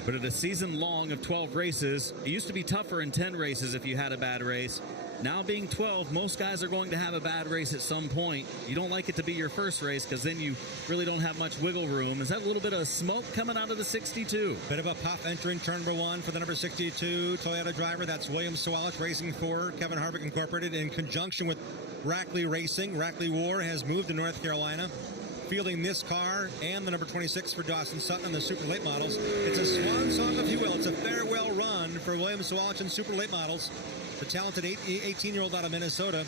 But at a season long of 12 races, it used to be tougher in 10 races if you had a bad race. Now being 12, most guys are going to have a bad race at some point. You don't like it to be your first race because then you really don't have much wiggle room. Is that a little bit of smoke coming out of the 62? Bit of a pop entering turn number 1 for the number 62 Toyota driver. That's William Sawalich racing for Kevin Harvick Incorporated in conjunction with Rackley Racing. Rackley War has moved to North Carolina, fielding this car and the number 26 for Dawson Sutton on the super late models. It's a swan song, if you will. It's a farewell run for William Sawalich in super late models. The talented 18-year-old out of Minnesota.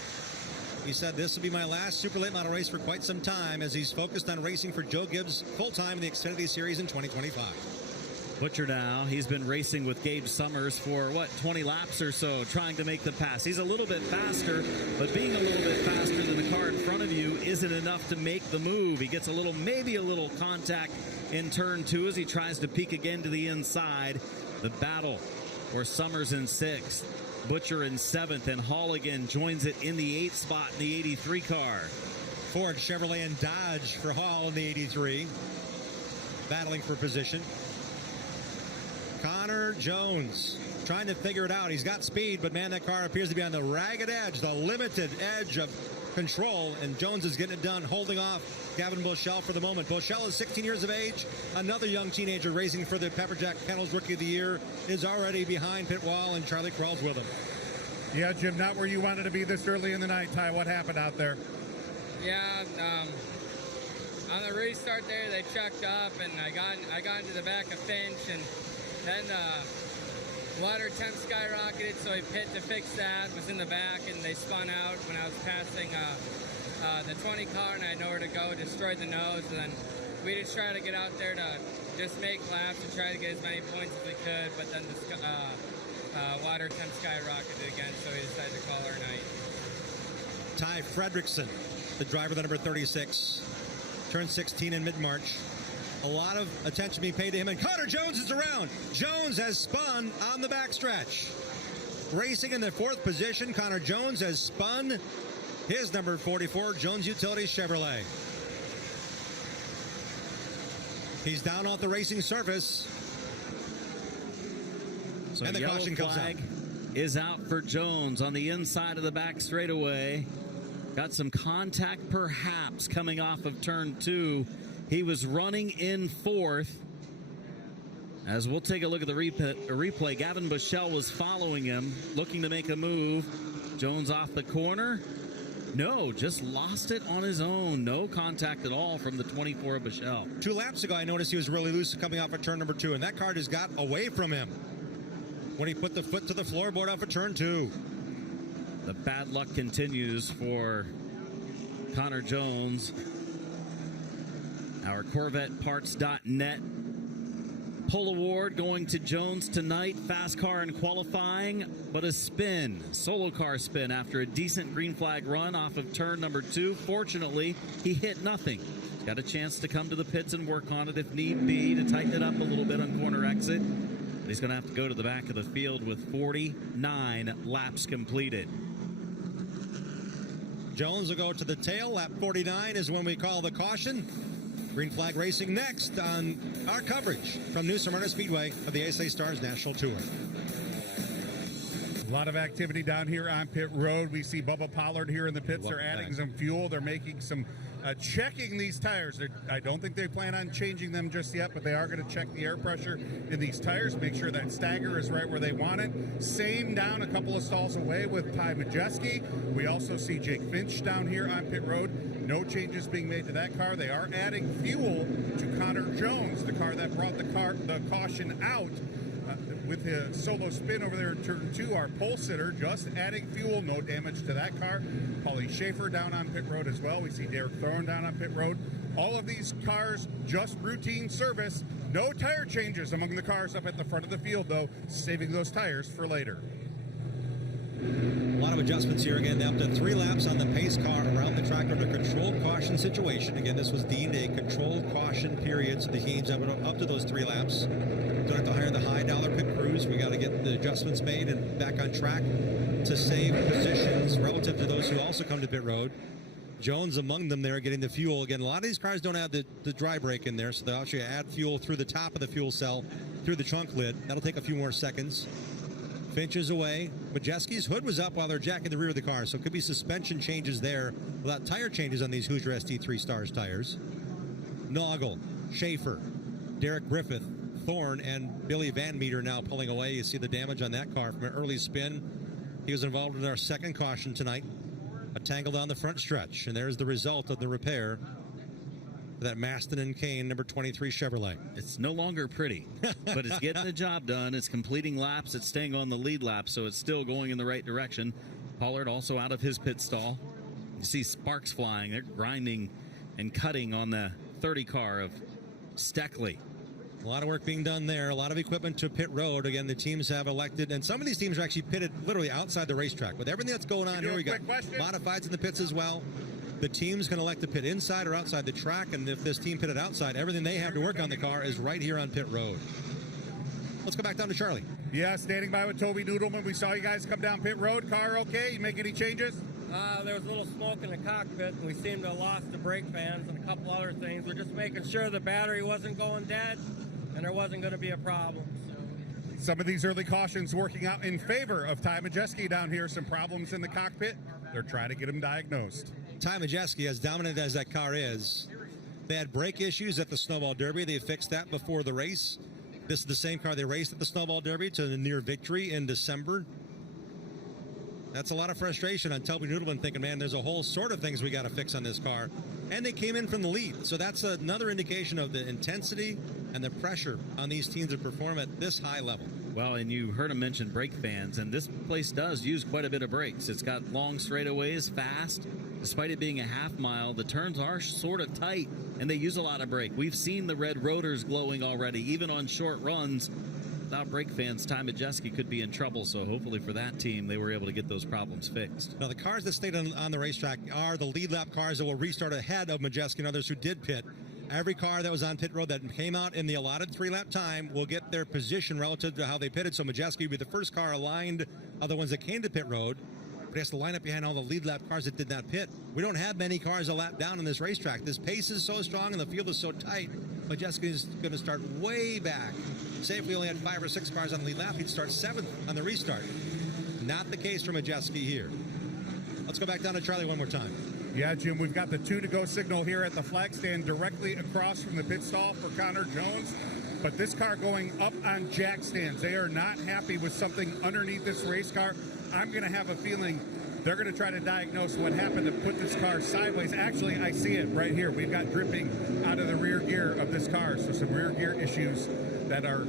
He said, this will be my last super late model race for quite some time, as he's focused on racing for Joe Gibbs full-time in the Xfinity Series in 2025. Butcher now, he's been racing with Gabe Summers for, 20 laps or so, trying to make the pass. He's a little bit faster, but being a little bit faster than the car in front of you isn't enough to make the move. He gets maybe a little contact in turn 2 as he tries to peek again to the inside. The battle for Summers in 6th. Butcher in 7th, and Hall again joins it in the 8th spot in the 83 car. Ford, Chevrolet, and Dodge for Hall in the 83. Battling for position. Connor Jones trying to figure it out. He's got speed, but man, that car appears to be on the ragged edge, the limited edge of control, and Jones is getting it done, holding off Gavin Bichelle for the moment. Bichelle is 16 years of age. Another young teenager racing for the Pepper Jack Kennels Rookie of the Year is already behind pit wall, and Charlie Krall's with him. Yeah, Jim, not where you wanted to be this early in the night, Ty. What happened out there? Yeah, on the restart there, they checked up, and I got into the back of Finch, and then water temp skyrocketed, so he pit to fix that, was in the back, and they spun out when I was passing the 20 car, and I had nowhere to go, destroyed the nose, and then we just tried to get out there to just make laps and try to get as many points as we could, but then the water temp skyrocketed again, so we decided to call our night. Ty Fredrickson, the driver of the number 36, turned 16 in mid-March. A lot of attention being paid to him, and Connor Jones is around. Jones has spun on the backstretch. Racing in the 4th position, Connor Jones has spun his number 44 Jones Utilities Chevrolet. He's down off the racing surface. So And the yellow caution comes flag is out for Jones on the inside of the back straightaway. Got some contact perhaps coming off of turn 2. He was running in 4th. As we'll take a look at the replay, Gavin Bushell was following him, looking to make a move. Jones off the corner. No, just lost it on his own. No contact at all from the 24 of Bushell. 2 laps ago, I noticed he was really loose coming off of turn number 2, and that car just got away from him when he put the foot to the floorboard off of turn 2. The bad luck continues for Connor Jones. Our CorvetteParts.net pull award going to Jones tonight. Fast car in qualifying, but a spin, solo car spin after a decent green flag run off of turn number 2. Fortunately, he hit nothing. He's got a chance to come to the pits and work on it if need be to tighten it up a little bit on corner exit. But he's going to have to go to the back of the field with 49 laps completed. Jones will go to the tail. Lap 49 is when we call the caution. Green flag racing next on our coverage from New Smyrna Speedway of the ASA Stars National Tour. A lot of activity down here on pit road. We see Bubba Pollard here in the pits. They're adding some fuel. They're making some checking these tires. I don't think they plan on changing them just yet, but they are going to check the air pressure in these tires, make sure that stagger is right where they want it. Same down a couple of stalls away with Ty Majeski. We also see Jake Finch down here on pit road. No changes being made to that car. They are adding fuel to Connor Jones, the car that brought the caution out. With his solo spin over there in turn 2, our pole sitter just adding fuel, no damage to that car. Paulie Schaefer down on pit road as well. We see Derek Thorne down on pit road. All of these cars just routine service. No tire changes among the cars up at the front of the field, though, saving those tires for later. A lot of adjustments here again. Up to 3 laps on the pace car around the track under controlled caution situation. Again, this was deemed a controlled caution period, so the teams have up to those 3 laps. Don't have to hire the high dollar pit crews. We got to get the adjustments made and back on track to save positions relative to those who also come to pit road. Jones among them there getting the fuel. Again, a lot of these cars don't have the dry brake in there, so they'll actually add fuel through the top of the fuel cell, through the trunk lid. That'll take a few more seconds. Finch is away. Majeski's hood was up while they're jacking the rear of the car, so it could be suspension changes there without tire changes on these Hoosier ST3 Stars tires. Noggle, Schaefer, Derek Griffith, Thorne, and Billy Van Meter now pulling away. You see the damage on that car from an early spin. He was involved in our second caution tonight. A tangle down the front stretch, and there's the result of the repair for that Maston and Kane number 23 Chevrolet. It's no longer pretty, but it's getting the job done. It's completing laps. It's staying on the lead lap, so it's still going in the right direction. Pollard also out of his pit stall. You see sparks flying. They're grinding and cutting on the 30 car of Steckley. A lot of work being done there. A lot of equipment to pit road. Again, the teams have elected, and some of these teams are actually pitted literally outside the racetrack. With everything that's going on here, we got modifieds in the pits as well. The teams can elect to pit inside or outside the track, and if this team pitted outside, everything they have to work on the car is right here on pit road. Let's go back down to Charlie. Yeah, standing by with Toby Noodleman. We saw you guys come down pit road. Car okay? You make any changes? There was a little smoke in the cockpit, and we seemed to have lost the brake fans and a couple other things. We're just making sure the battery wasn't going dead, and there wasn't going to be a problem. Some of these early cautions working out in favor of Ty Majeski down here. Some problems in the cockpit. They're trying to get him diagnosed. Ty Majeski, as dominant as that car is, they had brake issues at the Snowball Derby. They fixed that before the race. This is the same car they raced at the Snowball Derby to the near victory in December. That's a lot of frustration on Toby Noodleman thinking, man, there's a whole sort of things we got to fix on this car. And they came in from the lead. So that's another indication of the intensity and the pressure on these teams to perform at this high level. Well, and you heard him mention brake fans, and this place does use quite a bit of brakes. It's got long straightaways, fast. Despite it being a half mile, the turns are sort of tight, and they use a lot of brake. We've seen the red rotors glowing already, even on short runs. Without brake fans, Ty Majeski could be in trouble, so hopefully for that team, they were able to get those problems fixed. Now, the cars that stayed on the racetrack are the lead lap cars that will restart ahead of Majeski and others who did pit. Every car that was on pit road that came out in the allotted 3-lap time will get their position relative to how they pitted. So Majeski will be the first car aligned of the ones that came to pit road, but he has to line up behind all the lead lap cars that did not pit. We don't have many cars a lap down in this racetrack. This pace is so strong and the field is so tight. Majeski is going to start way back. Say if we only had 5 or 6 cars on the lead lap, he'd start 7th on the restart. Not the case for Majeski here. Let's go back down to Charlie one more time. Yeah, Jim, we've got the 2 to go signal here at the flag stand directly across from the pit stall for Connor Jones. But this car going up on jack stands. They are not happy with something underneath this race car. I'm going to have a feeling they're going to try to diagnose what happened to put this car sideways. Actually, I see it right here. We've got dripping out of the rear gear of this car. So some rear gear issues that are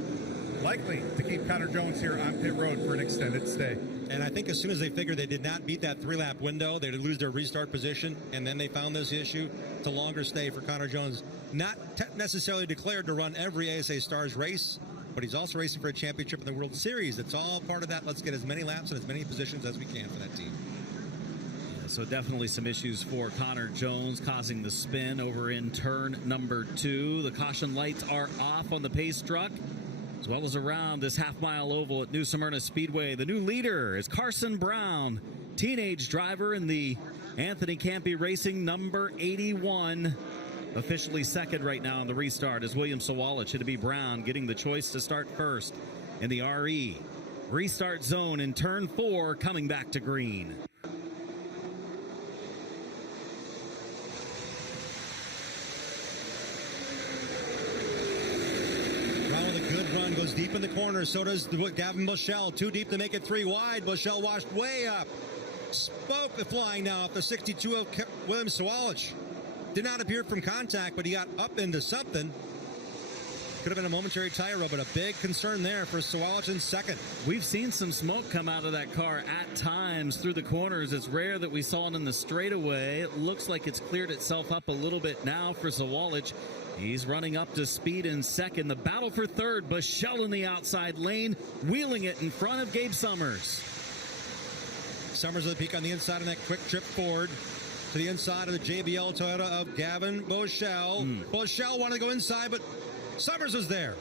likely to keep Connor Jones here on pit road for an extended stay. And I think as soon as they figured they did not beat that 3-lap window, they'd lose their restart position, and then they found this issue. It's a longer stay for Connor Jones. Not necessarily declared to run every ASA Stars race, but he's also racing for a championship in the World Series. It's all part of that. Let's get as many laps and as many positions as we can for that team. Yeah, so definitely some issues for Connor Jones, causing the spin over in turn number 2. The caution lights are off on the pace truck, as well as around this half-mile oval at New Smyrna Speedway. The new leader is Carson Brown, teenage driver in the Anthony Campy Racing number 81. Officially second right now in the restart is William Sawalich. It'll be Brown getting the choice to start first in the RE. Restart zone in turn 4, coming back to green. Run goes deep in the corner. So does Gavin Bushell. Too deep to make it 3 wide. Bushell washed way up. Spoke the flying now off the 62 of William Sawalich. Did not appear from contact, but he got up into something. Could have been a momentary tire roll, but a big concern there for Sawalich in second. We've seen some smoke come out of that car at times through the corners. It's rare that we saw it in the straightaway. It looks like it's cleared itself up a little bit now for Sawalich. He's running up to speed in second. The battle for third. Bushell in the outside lane, wheeling it in front of Gabe Summers. Summers of the peak on the inside, and that quick trip forward to the inside of the JBL Toyota of Gavin Bushell. Bushell wanted to go inside, but Summers was there.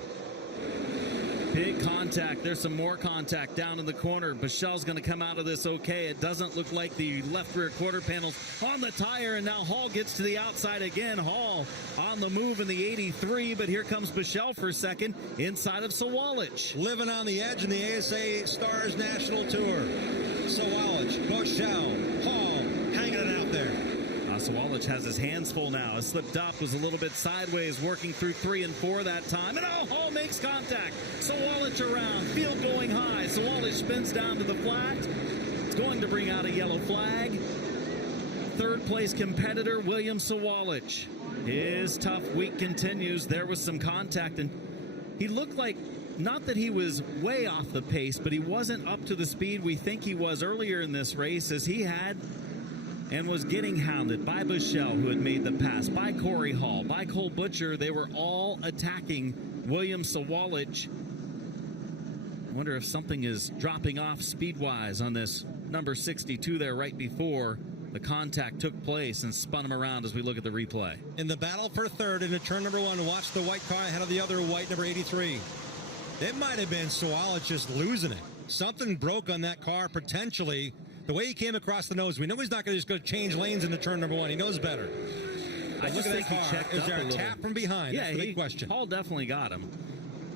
Big contact. There's some more contact down in the corner. Bushell's going to come out of this okay. It doesn't look like the left rear quarter panel's on the tire, and now Hall gets to the outside again. Hall on the move in the 83, but here comes Bushell for second inside of Sawalich. Living on the edge in the ASA Stars National Tour. Sawalich, Bushell, Hall, hanging it out there. Sawalich has his hands full now. It slipped up, was a little bit sideways, working through 3 and 4 that time. And Hall makes contact. Sawalich around, field going high. Sawalich spins down to the flat. It's going to bring out a yellow flag. Third place competitor, William Sawalich. His tough week continues. There was some contact, and he looked like, not that he was way off the pace, but he wasn't up to the speed we think he was earlier in this race, as he had and was getting hounded by Bushell, who had made the pass, by Corey Hall, by Cole Butcher. They were all attacking William Sawalich. I wonder if something is dropping off speed-wise on this number 62 there right before the contact took place and spun him around as we look at the replay. In the battle for third into turn number 1, watch the white car ahead of the other white, number 83. It might have been Sawalich just losing it. Something broke on that car potentially. The way he came across the nose, we know he's not going to just go change lanes into turn number 1. He knows better. I just think he checked Is up there a a little. tap from behind? Yeah, That's the big question. Hall definitely got him.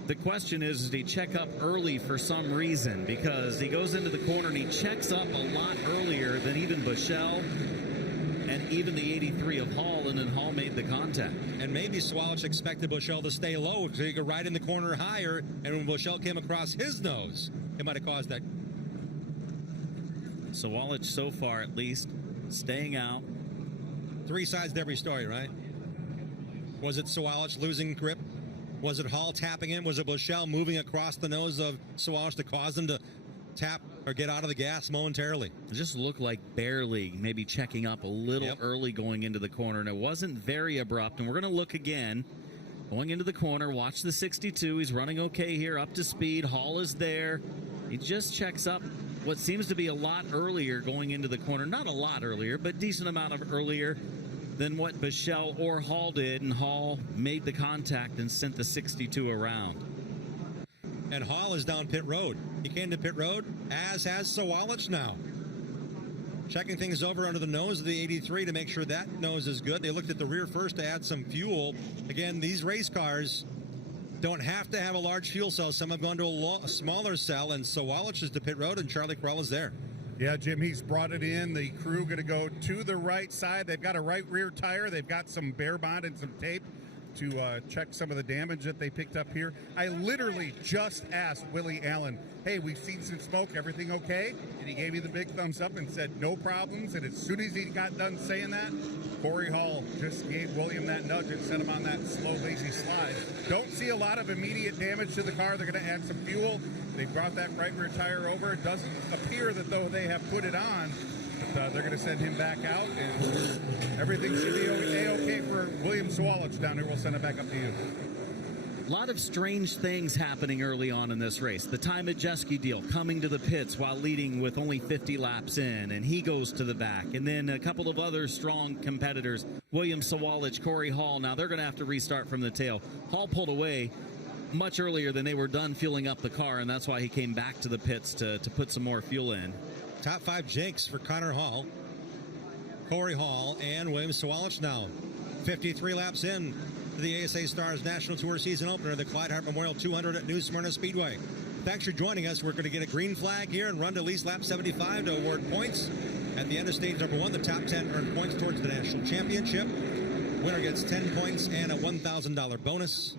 The question is, did he check up early for some reason? Because he goes into the corner and he checks up a lot earlier than even Bushell and even the 83 of Hall, and then Hall made the contact. And maybe Sawalich expected Bushell to stay low so he could ride in the corner higher, and when Bushell came across his nose, it might have caused that. Sawalich, so far at least, staying out. 3 sides to every story, right? Was it Sawalich losing grip? Was it Hall tapping in? Was it Bushell moving across the nose of Sawalich to cause him to tap or get out of the gas momentarily? It just looked like barely maybe checking up a little early going into the corner, and it wasn't very abrupt. And we're going to look again. Going into the corner, watch the 62. He's running okay here, up to speed. Hall is there. He just checks up what seems to be a lot earlier going into the corner. Not a lot earlier, but decent amount of earlier than what Bushell or Hall did, and Hall made the contact and sent the 62 around. And Hall is down pit road. He came to pit road, as has Sawalich now. Checking things over under the nose of the 83 to make sure that nose is good. They looked at the rear first to add some fuel. Again, these race cars, don't have to have a large fuel cell. Some have gone to a smaller cell, and Sawalich is to pit road, and Charlie Corral is there. Yeah, Jim, he's brought it in. The crew going to go to the right side. They've got a right rear tire. They've got some bare bond and some tape to check some of the damage that they picked up here. I literally just asked Willie Allen, hey, we've seen some smoke. Everything okay? And he gave me the big thumbs up and said no problems. And as soon as he got done saying that, Corey Hall just gave William that nudge and sent him on that slow, lazy slide. Don't see a lot of immediate damage to the car. They're going to add some fuel. They brought that right rear tire over. It doesn't appear that though they have put it on, but they're going to send him back out, and everything should be okay for William Sawalich down here. We'll send it back up to you. A lot of strange things happening early on in this race. The Ty Majeski deal coming to the pits while leading with only 50 laps in, and he goes to the back. And then a couple of other strong competitors, William Sawalich, Corey Hall. Now they're going to have to restart from the tail. Hall pulled away much earlier than they were done fueling up the car, and that's why he came back to the pits to put some more fuel in. Top 5 Jakes for Connor Hall, Corey Hall, and William Sawalich now. 53 laps in to the ASA Stars National Tour season opener, the Clyde Hart Memorial 200 at New Smyrna Speedway. Thanks for joining us. We're going to get a green flag here and run to at least lap 75 to award points. At the end of stage number 1, the top 10 earn points towards the national championship. Winner gets 10 points and a $1,000 bonus.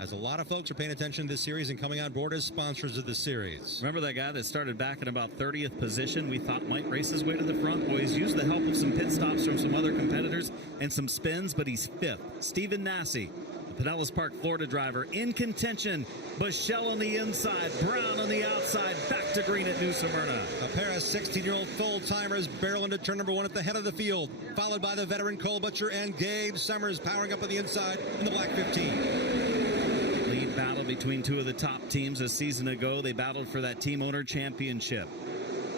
As a lot of folks are paying attention to this series and coming on board as sponsors of the series. Remember that guy that started back in about 30th position we thought might race his way to the front? Well, he's used the help of some pit stops from some other competitors and some spins, but he's 5th. Stephen Nassy, the Pinellas Park, Florida driver, in contention. Bushell on the inside, Brown on the outside, back to green at New Smyrna. A pair of 16-year-old full-timers barrel into turn number 1 at the head of the field, followed by the veteran Cole Butcher and Gabe Summers powering up on the inside in the black 15. Battle between two of the top teams a season ago. They battled for that team owner championship.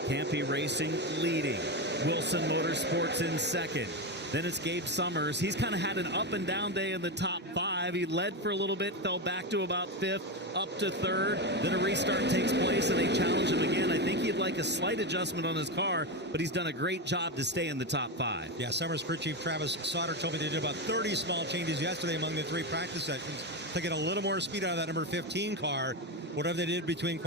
Campy Racing leading. Wilson Motorsports in second. Then it's Gabe Summers. He's kind of had an up and down day in the top 5. He led for a little bit, fell back to about 5th, up to 3rd. Then a restart takes place and they challenge him again. I think he'd like a slight adjustment on his car, but he's done a great job to stay in the top 5. Yeah, Summers crew chief Travis Sauter told me they did about 30 small changes yesterday among the 3 practice sessions to get a little more speed out of that number 15 car. Whatever they did between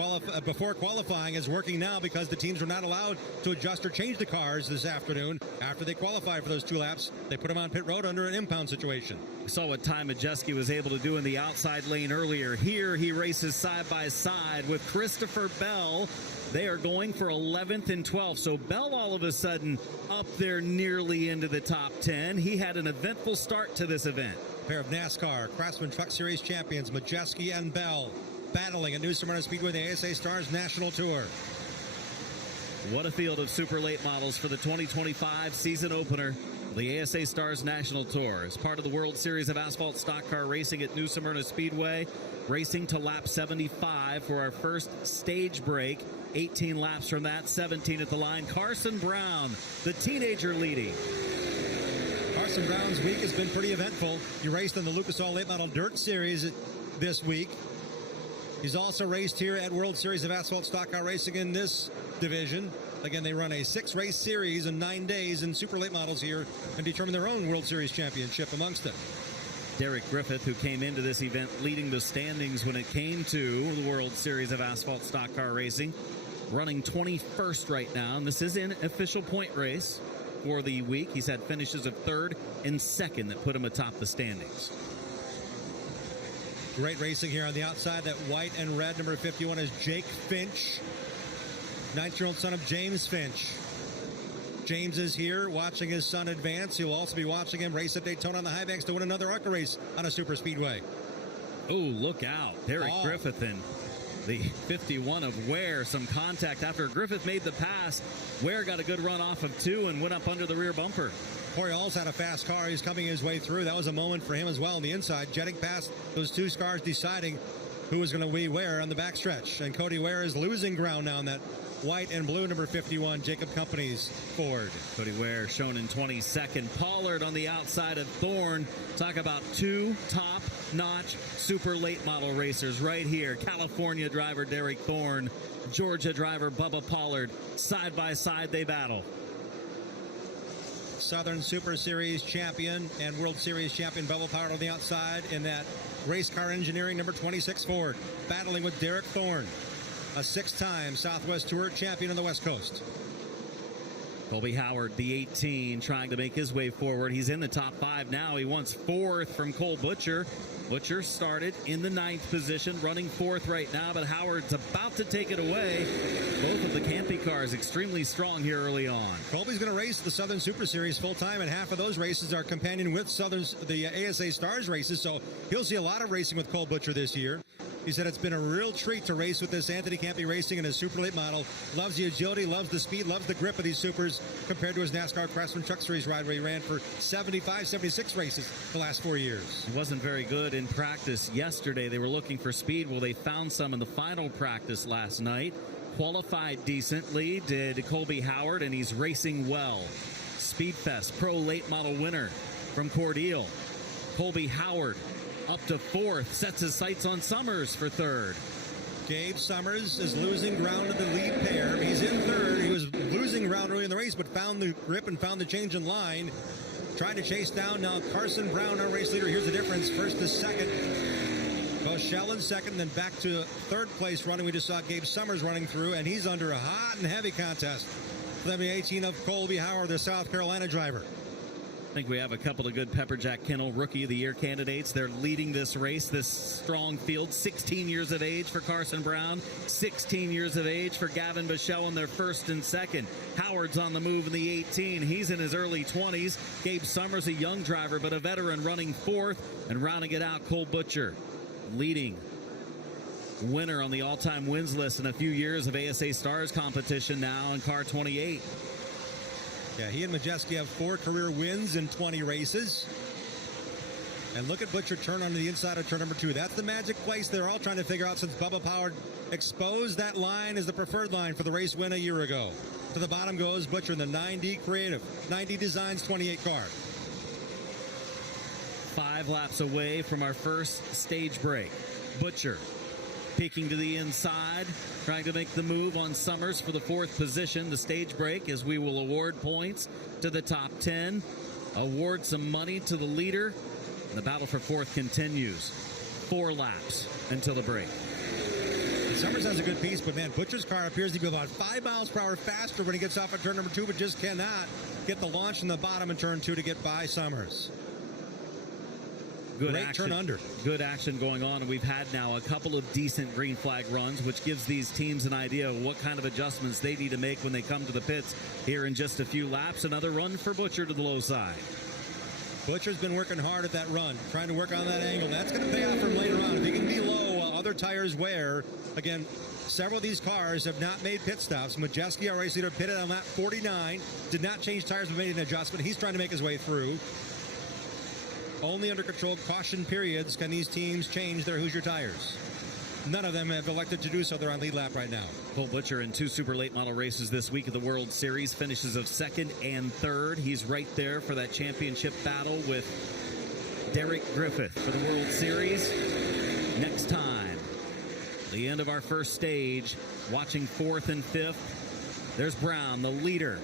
before qualifying is working now because the teams were not allowed to adjust or change the cars this afternoon. After they qualified for those 2 laps, they put them on pit road under an impound situation. We saw what Ty Majeski was able to do in the outside lane earlier. Here he races side by side with Christopher Bell. They are going for 11th and 12th. So Bell all of a sudden up there nearly into the top 10. He had an eventful start to this event. A pair of NASCAR Craftsman Truck Series champions Majeski and Bell battling at New Smyrna Speedway, the ASA Stars National Tour. What a field of super late models for the 2025 season opener. The ASA Stars National Tour is part of the World Series of Asphalt Stock Car Racing at New Smyrna Speedway. Racing to lap 75 for our first stage break. 18 laps from that, 17 at the line. Carson Brown, the teenager, leading. Carson Brown's week has been pretty eventful. He raced in the Lucas Oil Late Model Dirt Series this week. He's also raced here at World Series of Asphalt Stock Car Racing in this division. Again, they run a 6-race series in 9 days in super late models here and determine their own World Series championship amongst them. Derek Griffith, who came into this event leading the standings when it came to the World Series of Asphalt Stock Car Racing, running 21st right now, and this is an official point race for the week. He's had finishes of 3rd and 2nd that put him atop the standings. Great racing here on the outside. That white and red number 51 is Jake Finch, 9-year-old son of James Finch. James is here watching his son advance. He'll also be watching him race at Daytona on the high banks to win another ARCA race on a super speedway. Oh, look out. Derek Griffith and the 51 of Ware. Some contact after Griffith made the pass. Ware got a good run off of 2 and went up under the rear bumper. Corey Hall's had a fast car. He's coming his way through. That was a moment for him as well on the inside, jetting past those 2 cars, deciding who was going to be where on the backstretch. And Cody Ware is losing ground now in that white and blue number 51 Jacob Company's Ford. Cody Ware shown in 22nd. Pollard on the outside of Thorne. Talk about 2 top-notch super late model racers right here. California driver Derek Thorne, Georgia driver Bubba Pollard. Side by side they battle. Southern Super Series champion and World Series champion Bubba Power on the outside in that race car engineering number 26 Ford, battling with Derek Thorne, a 6-time Southwest Tour champion on the West Coast. Colby Howard, the 18, trying to make his way forward. He's in the top 5 now. He wants 4th from Cole Butcher. Butcher started in the 9th position, running 4th right now, but Howard's about to take it away. Both of the Campy cars extremely strong here early on. Colby's going to race the Southern Super Series full-time, and half of those races are companion with the ASA Stars races, so he'll see a lot of racing with Cole Butcher this year. He said it's been a real treat to race with this Anthony Campy Racing in his super late model. Loves the agility, loves the speed, loves the grip of these supers compared to his NASCAR Craftsman Truck Series ride where he ran for 75, 76 races the last 4 years. He wasn't very good in practice yesterday. They were looking for speed. Well, they found some in the final practice last night. Qualified decently, did Colby Howard, and he's racing well. Speedfest Pro Late Model winner from Cordele. Colby Howard up to 4th, sets his sights on Summers for 3rd. Gabe Summers is losing ground to the lead pair. He's in 3rd. He was losing ground early in the race, but found the grip and found the change in line. Trying to chase down now Carson Brown, our race leader. Here's the difference. 1st to 2nd. Boschel in 2nd, then back to 3rd place running. We just saw Gabe Summers running through, and he's under a hot and heavy contest. The 18 of Colby Howard, the South Carolina driver. I think we have a couple of good Pepperjack Kennel Rookie of the Year candidates. They're leading this race, this strong field. 16 years of age for Carson Brown, 16 years of age for Gavin Bichelle in their 1st and 2nd. Howard's on the move in the 18. He's in his early 20s. Gabe Summers, a young driver, but a veteran, running 4th. And rounding it out, Cole Butcher, leading winner on the all-time wins list in a few years of ASA Stars competition now in car 28. Yeah, he and Majeski have 4 career wins in 20 races. And look at Butcher turn onto the inside of turn number 2. That's the magic place they're all trying to figure out since Bubba Power exposed that line as the preferred line for the race win a year ago. To the bottom goes Butcher in the 9D Creative, 9D Designs 28 car. 5 laps away from our first stage break. Butcher peeking to the inside, trying to make the move on Summers for the 4th position. The stage break, as we will award points to the top 10, award some money to the leader, and the battle for 4th continues. 4 laps until the break. Summers has a good piece, but man, Butcher's car appears to be about 5 miles per hour faster when he gets off at turn number 2, but just cannot get the launch in the bottom in turn 2 to get by Summers. Good Great action, turn under. Good action going on, and we've had now a couple of decent green flag runs, which gives these teams an idea of what kind of adjustments they need to make when they come to the pits here in just a few laps. Another run for Butcher to the low side. Butcher's been working hard at that run, trying to work on that angle. That's going to pay off for him later on. If he can be low while other tires wear, again, several of these cars have not made pit stops. Majeski, our race leader, pitted on lap 49, did not change tires but made an adjustment. He's trying to make his way through. Only under controlled caution periods can these teams change their Hoosier tires. None of them have elected to do so. They're on lead lap right now. Cole Butcher in 2 super late model races this week of the World Series, finishes of 2nd and 3rd. He's right there for that championship battle with Derek Griffith for the World Series. Next time, the end of our first stage, watching 4th and 5th. There's Brown, the leader,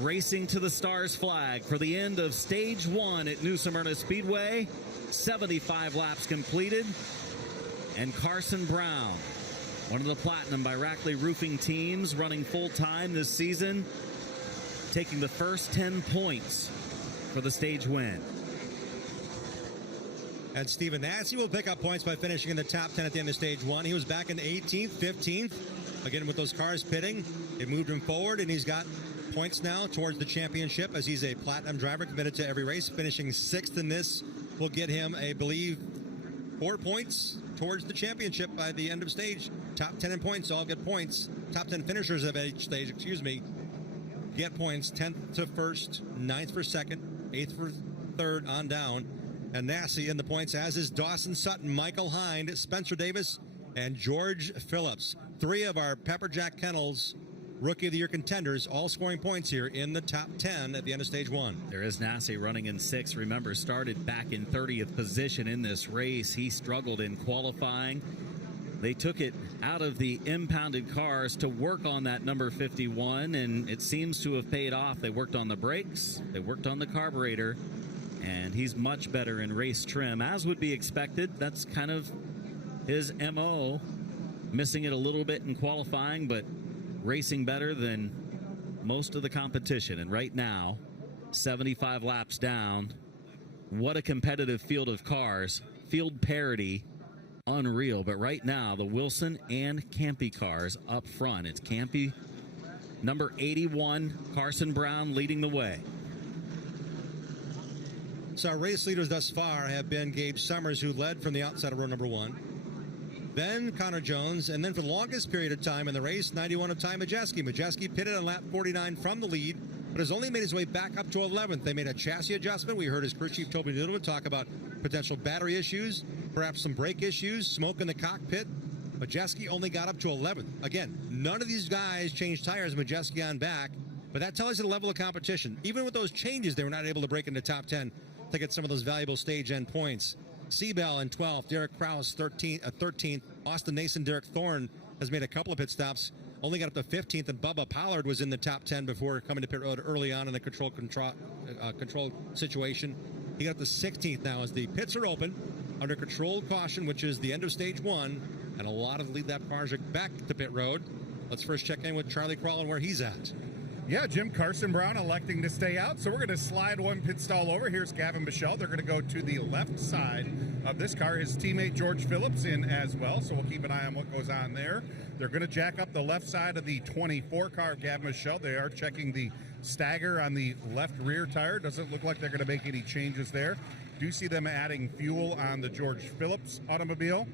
racing to the Stars flag for the end of stage 1 at New Smyrna Speedway. 75 laps completed. And Carson Brown, one of the Platinum by Rackley Roofing teams, running full-time this season, taking the first 10 points for the stage win. And Stephen Nassy will pick up points by finishing in the top 10 at the end of stage 1. He was back in 18th, 15th. Again, with those cars pitting, it moved him forward, and he's got points now towards the championship as he's a Platinum driver committed to every race. Finishing 6th in this will get him, I believe, 4 points towards the championship by the end of stage. Top 10 in points all get points. Top 10 finishers of each stage, get points. 10th to 1st, 9th for 2nd, 8th for 3rd on down. And Nassy in the points, as is Dawson Sutton, Michael Hind, Spencer Davis, and George Phillips. 3 of our Pepperjack Kennels Rookie of the Year contenders, all scoring points here in the top 10 at the end of stage 1. There is Nassy running in 6th. Remember, started back in 30th position in this race. He struggled in qualifying. They took it out of the impounded cars to work on that number 51, and it seems to have paid off. They worked on the brakes, they worked on the carburetor, and he's much better in race trim, as would be expected. That's kind of his MO, missing it a little bit in qualifying, but racing better than most of the competition. And right now, 75 laps down, what a competitive field of cars. Field parity, unreal. But right now, the Wilson and Campy cars up front. It's Campy, number 81, Carson Brown leading the way. So our race leaders thus far have been Gabe Summers, who led from the outside of row number 1. Then Connor Jones, and then for the longest period of time in the race, 91 of Ty Majeski. Majeski pitted on lap 49 from the lead, but has only made his way back up to 11th. They made a chassis adjustment. We heard his crew chief Toby Noodleman talk about potential battery issues, perhaps some brake issues, smoke in the cockpit. Majeski only got up to 11th. Again, none of these guys changed tires. Majeski on back, but that tells you the level of competition. Even with those changes, they were not able to break into top 10 to get some of those valuable stage end points. Seabell in 12th, Derek Krause 13th, Austin Nason, Derek Thorne has made a couple of pit stops, only got up to 15th, and Bubba Pollard was in the top 10 before coming to pit road early on in the control situation. He got up to 16th now as the pits are open under controlled caution, which is the end of stage 1, and a lot of the lead lap cars are back to pit road. Let's first check in with Charlie Crawlin where he's at. Yeah, Jim, Carson Brown electing to stay out, so we're going to slide one pit stall over. Here's Gavin Michelle. They're going to go to the left side of this car. His teammate George Phillips in as well, so we'll keep an eye on what goes on there. They're going to jack up the left side of the 24 car of Gavin Michelle. They are checking the stagger on the left rear tire. Doesn't look like they're going to make any changes there. Do see them adding fuel on the George Phillips automobile.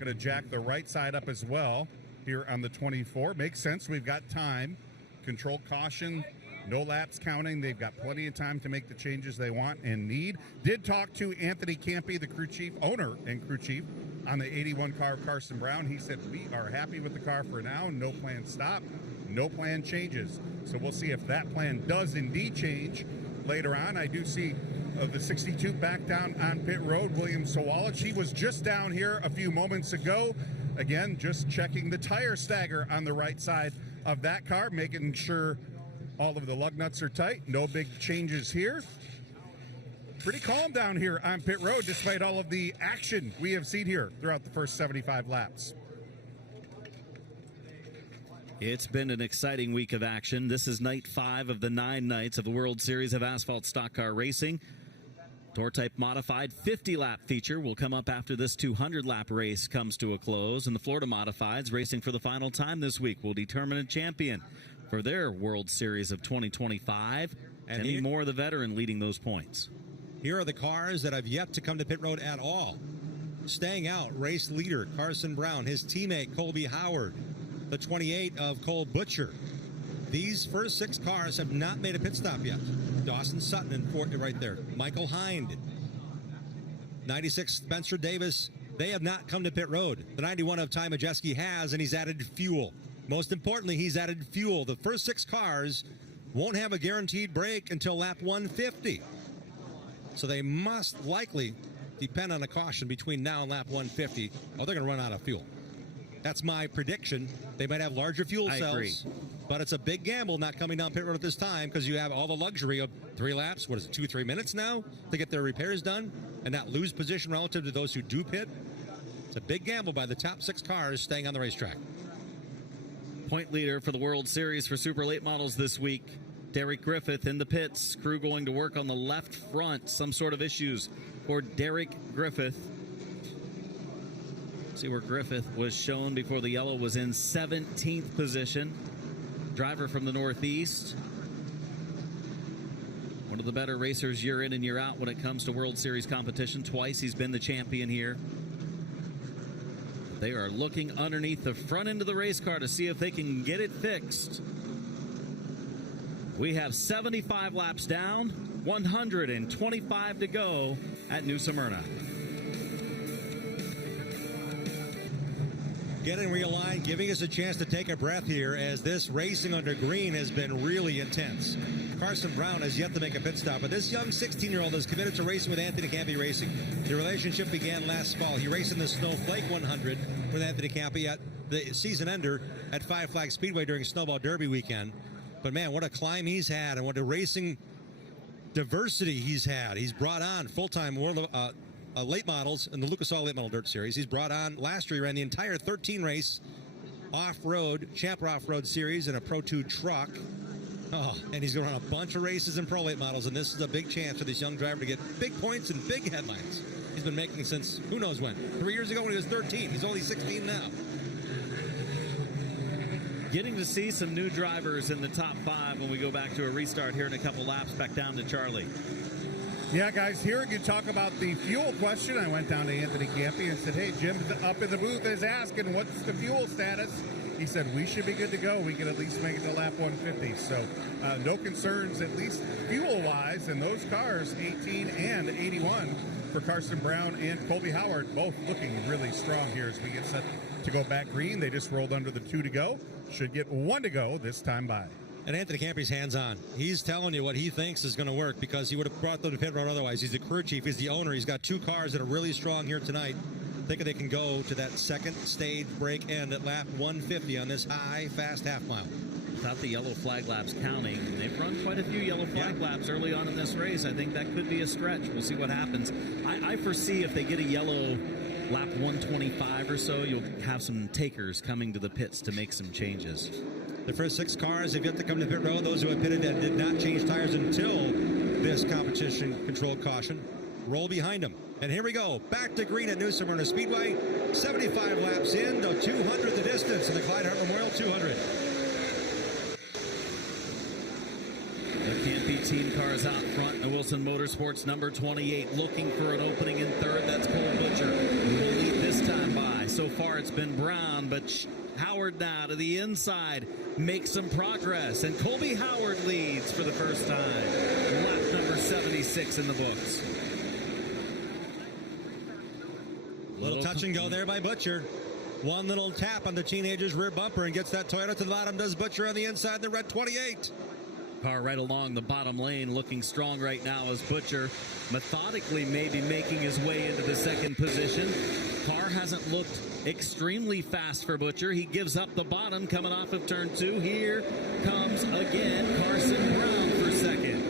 Going to jack the right side up as well here on the 24. Makes sense. We've got time. Control caution, no laps counting. They've got plenty of time to make the changes they want and need. Did talk to Anthony Campy, the crew chief, owner and crew chief, on the 81 car of Carson Brown. He said, we are happy with the car for now. No plan stop, no plan changes. So we'll see if that plan does indeed change later on. I do see the 62 back down on pit road, William Sawalich. He was just down here a few moments ago. Again, just checking the tire stagger on the right side of that car, making sure all of the lug nuts are tight. No big changes here. Pretty calm down here on pit road despite all of the action we have seen here throughout the first 75 laps. It's been an exciting week of action. This is night 5 of the 9 nights of the World Series of Asphalt Stock Car Racing. Tour Type Modified 50-lap feature will come up after this 200-lap race comes to a close, and the Florida Modifieds, racing for the final time this week, will determine a champion for their World Series of 2025. And Timmy Moore, the veteran, leading those points. Here are the cars that have yet to come to pit road at all. Staying out, race leader Carson Brown, his teammate Colby Howard, the 28 of Cole Butcher. These first 6 cars have not made a pit stop yet. Dawson Sutton in 4th right there. Michael Hind. 96 Spencer Davis. They have not come to pit road. The 91 of Ty Majeski has, and he's added fuel. Most importantly, he's added fuel. The first 6 cars won't have a guaranteed break until lap 150. So they must likely depend on a caution between now and lap 150, or they're going to run out of fuel. That's my prediction. They might have larger fuel cells. I agree. But it's a big gamble not coming down pit road at this time because you have all the luxury of 3 laps, 2-3 minutes now to get their repairs done and not lose position relative to those who do pit. It's a big gamble by the top 6 cars staying on the racetrack. Point leader for the World Series for Super Late Models this week, Derek Griffith in the pits. Crew going to work on the left front. Some sort of issues for Derek Griffith. See where Griffith was shown before the yellow was in 17th position. Driver from the Northeast. One of the better racers year in and year out when it comes to World Series competition. Twice he's been the champion here. They are looking underneath the front end of the race car to see if they can get it fixed. We have 75 laps down, 125 to go at New Smyrna. getting realigned, giving us a chance to take a breath here as this racing under green has been really intense. Carson Brown has yet to make a pit stop, but this young 16-year-old is committed to racing with Anthony Campy Racing. The relationship began last fall. He raced in the Snowflake 100 with Anthony Campy at the season ender at Five Flags Speedway during Snowball Derby weekend. But man, what a climb he's had and what a racing diversity he's had. He's brought on full-time world late models in the Lucas Oil Late Model Dirt Series. He's brought on, last year he ran the entire 13 race off-road, Champ Off-Road Series in a Pro 2 truck. Oh, and he's going to run a bunch of races in Pro Late Models, and this is a big chance for this young driver to get big points and big headlines. He's been making since who knows when. 3 years ago when he was 13. He's only 16 now. Getting to see some new drivers in the top 5 when we go back to a restart here in a couple laps. Back down to Charlie. Yeah, guys, here you talk about the fuel question. I went down to Anthony Campy and said, hey, Jim up in the booth is asking, what's the fuel status? He said, we should be good to go. We can at least make it to lap 150. So no concerns, at least fuel-wise, in those cars, 18 and 81 for Carson Brown and Colby Howard, both looking really strong here as we get set to go back green. They just rolled under the 2 to go. Should get 1 to go this time by. And Anthony Campy's hands-on. He's telling you what he thinks is going to work because he would have brought them to pit road otherwise. He's the crew chief. He's the owner. He's got 2 cars that are really strong here tonight. Thinking they can go to that second stage break end at lap 150 on this high, fast half mile. Without the yellow flag laps counting, they've run quite a few yellow flag laps early on in this race. I think that could be a stretch. We'll see what happens. I foresee if they get a yellow lap 125 or so, you'll have some takers coming to the pits to make some changes. The first 6 cars have yet to come to pit road. Those who have pitted and did not change tires until this competition-controlled caution roll behind them. And here we go, back to green at New Smyrna Speedway. 75 laps in, to 200 the distance in the Clyde Hart Memorial 200. The Campy team cars out front. The Wilson Motorsports number 28 looking for an opening in third. That's Cole Butcher, who will lead this time by. So far it's been Brown, but Howard now to the inside makes some progress. And Colby Howard leads for the first time. Lap number 76 in the books. Little touch and go there by Butcher. One little tap on the teenager's rear bumper and gets that Toyota to the bottom. Does Butcher on the inside, the red 28. Car right along the bottom lane, looking strong right now as Butcher methodically maybe making his way into the second position. Car hasn't looked extremely fast for Butcher. He gives up the bottom coming off of turn 2. Here comes again Carson Brown for second.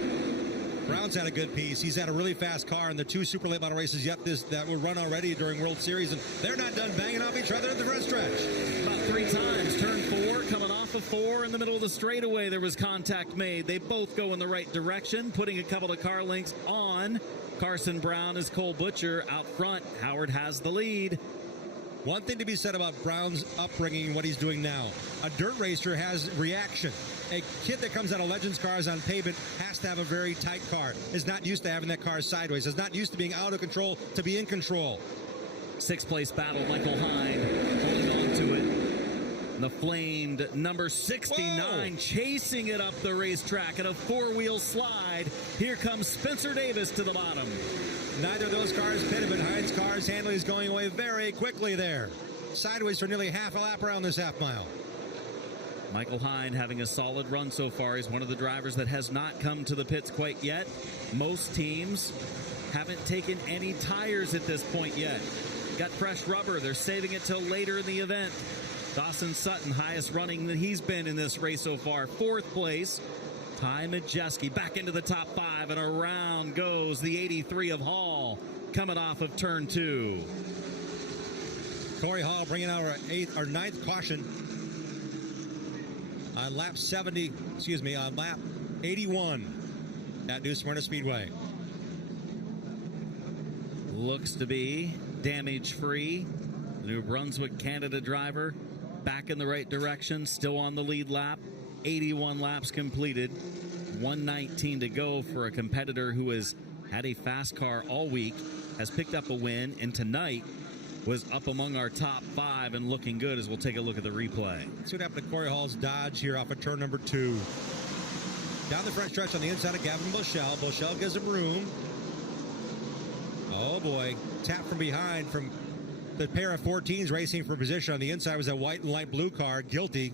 Brown's had a good piece. He's had a really fast car in the 2 super late model races yet that were run already during World Series, and they're not done banging off each other at the front stretch. About 3 times. Turn 4, coming off of 4 in the middle of the straightaway, there was contact made. They both go in the right direction, putting a couple of car links on. Carson Brown is Cole Butcher out front. Howard has the lead. One thing to be said about Brown's upbringing and what he's doing now. A dirt racer has reaction. A kid that comes out of Legends cars on pavement has to have a very tight car. Is not used to having that car sideways. Is not used to being out of control to be in control. 6th place battle, Michael Hine holding on to it. The flamed number 69 chasing it up the racetrack at a 4-wheel slide. Here comes Spencer Davis to the bottom. Neither of those cars pitted, but Hine's car's handling is going away very quickly there. Sideways for nearly half a lap around this half mile. Michael Hine having a solid run so far. He's one of the drivers that has not come to the pits quite yet. Most teams haven't taken any tires at this point yet. Got fresh rubber. They're saving it till later in the event. Dawson Sutton, highest running that he's been in this race so far. 4th place. Ty Majeski back into the top 5, and around goes the 83 of Hall coming off of turn 2. Corey Hall bringing out our 9th caution on lap 81 at New Smyrna Speedway. Looks to be damage-free. New Brunswick, Canada driver back in the right direction, still on the lead lap. 81 laps completed, 119 to go for a competitor who has had a fast car all week, has picked up a win, and tonight was up among our top 5 and looking good as we'll take a look at the replay. Let's see what happened to Corey Hall's Dodge here off of turn number 2. Down the front stretch on the inside of Gavin Bushell. Bushell gives him room. Oh boy, tap from behind from The pair of 14s racing for position on the inside was a white and light blue car, guilty.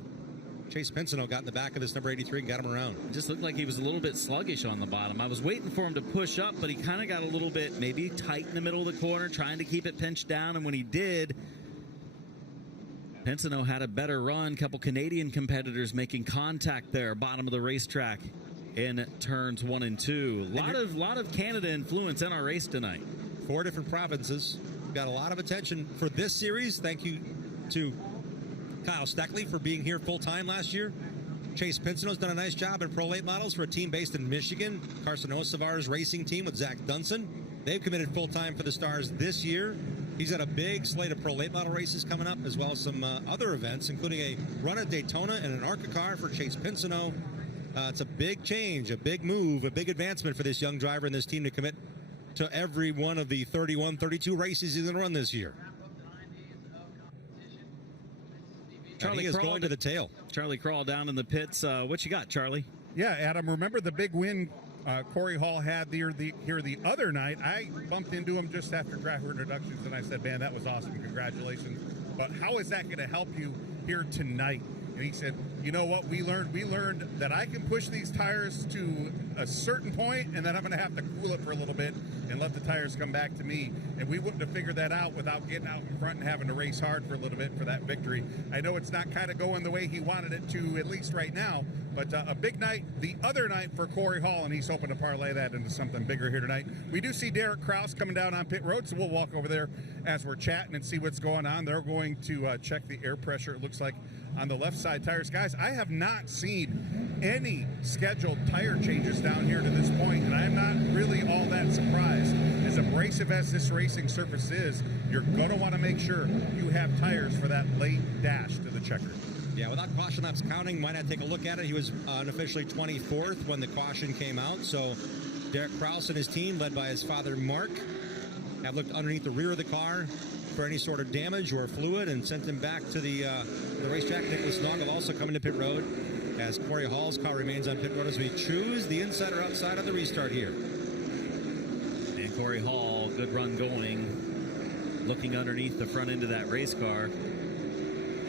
Chase Pinsino got in the back of this number 83 and got him around. It just looked like he was a little bit sluggish on the bottom. I was waiting for him to push up, but he kind of got a little bit maybe tight in the middle of the corner, trying to keep it pinched down. And when he did, Pinsino had a better run. Couple Canadian competitors making contact there, bottom of the racetrack in turns 1 and 2. Lot of Canada influence in our race tonight. 4 different provinces. Got a lot of attention for this series. Thank you to Kyle Steckley for being here full-time last year. Chase Pinsino's done a nice job in Pro Late Models for a team based in Michigan. Carson Osavar's racing team with Zach Dunson. They've committed full-time for the Stars this year. He's got a big slate of Pro Late Model races coming up, as well as some other events, including a run at Daytona and an ARCA car for Chase Pinsino. It's a big change, a big move, a big advancement for this young driver and this team to commit to every one of the 31, 32 races he's going to run this year. Charlie is going to the tail. Charlie Crawl down in the pits. What you got, Charlie? Yeah, Adam, remember the big win Corey Hall had here the other night? I bumped into him just after driver introductions, and I said, man, that was awesome. Congratulations. But how is that going to help you here tonight? And he said, you know what we learned that I can push these tires to a certain point, and then I'm going to have to cool it for a little bit and let the tires come back to me. And we wouldn't have figured that out without getting out in front and having to race hard for a little bit for that victory. I know it's not kind of going the way he wanted it to, at least right now, but a big night the other night for Corey Hall, and he's hoping to parlay that into something bigger here tonight. We do see Derek Kraus coming down on pit road, so we'll walk over there as we're chatting and see what's going on. They're going to check the air pressure, it looks like, on the left side tires. Guys, I have not seen any scheduled tire changes down here to this point, and I'm not really all that surprised. As abrasive as this racing surface is, you're going to want to make sure you have tires for that late dash to the checker. Yeah, without caution laps counting, might not take a look at it. He was unofficially 24th when the caution came out. So Derek Kraus and his team, led by his father Mark, have looked underneath the rear of the car for any sort of damage or fluid and sent him back to the racetrack. Nicholas Noggle also coming to pit road as Corey Hall's car remains on pit road as we choose the inside or outside of the restart here. And Corey Hall, good run going, looking underneath the front end of that race car.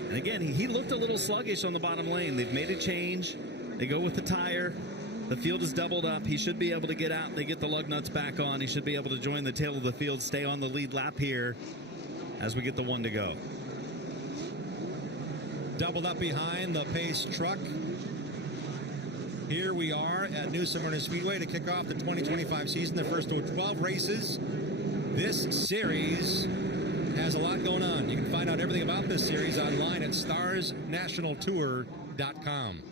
And again, he looked a little sluggish on the bottom lane. They've made a change. They go with the tire. The field is doubled up. He should be able to get out. They get the lug nuts back on. He should be able to join the tail of the field, stay on the lead lap here as we get the 1 to go. Doubled up behind the pace truck. Here we are at New Smyrna Speedway to kick off the 2025 season, the first of 12 races. This series has a lot going on. You can find out everything about this series online at starsnationaltour.com.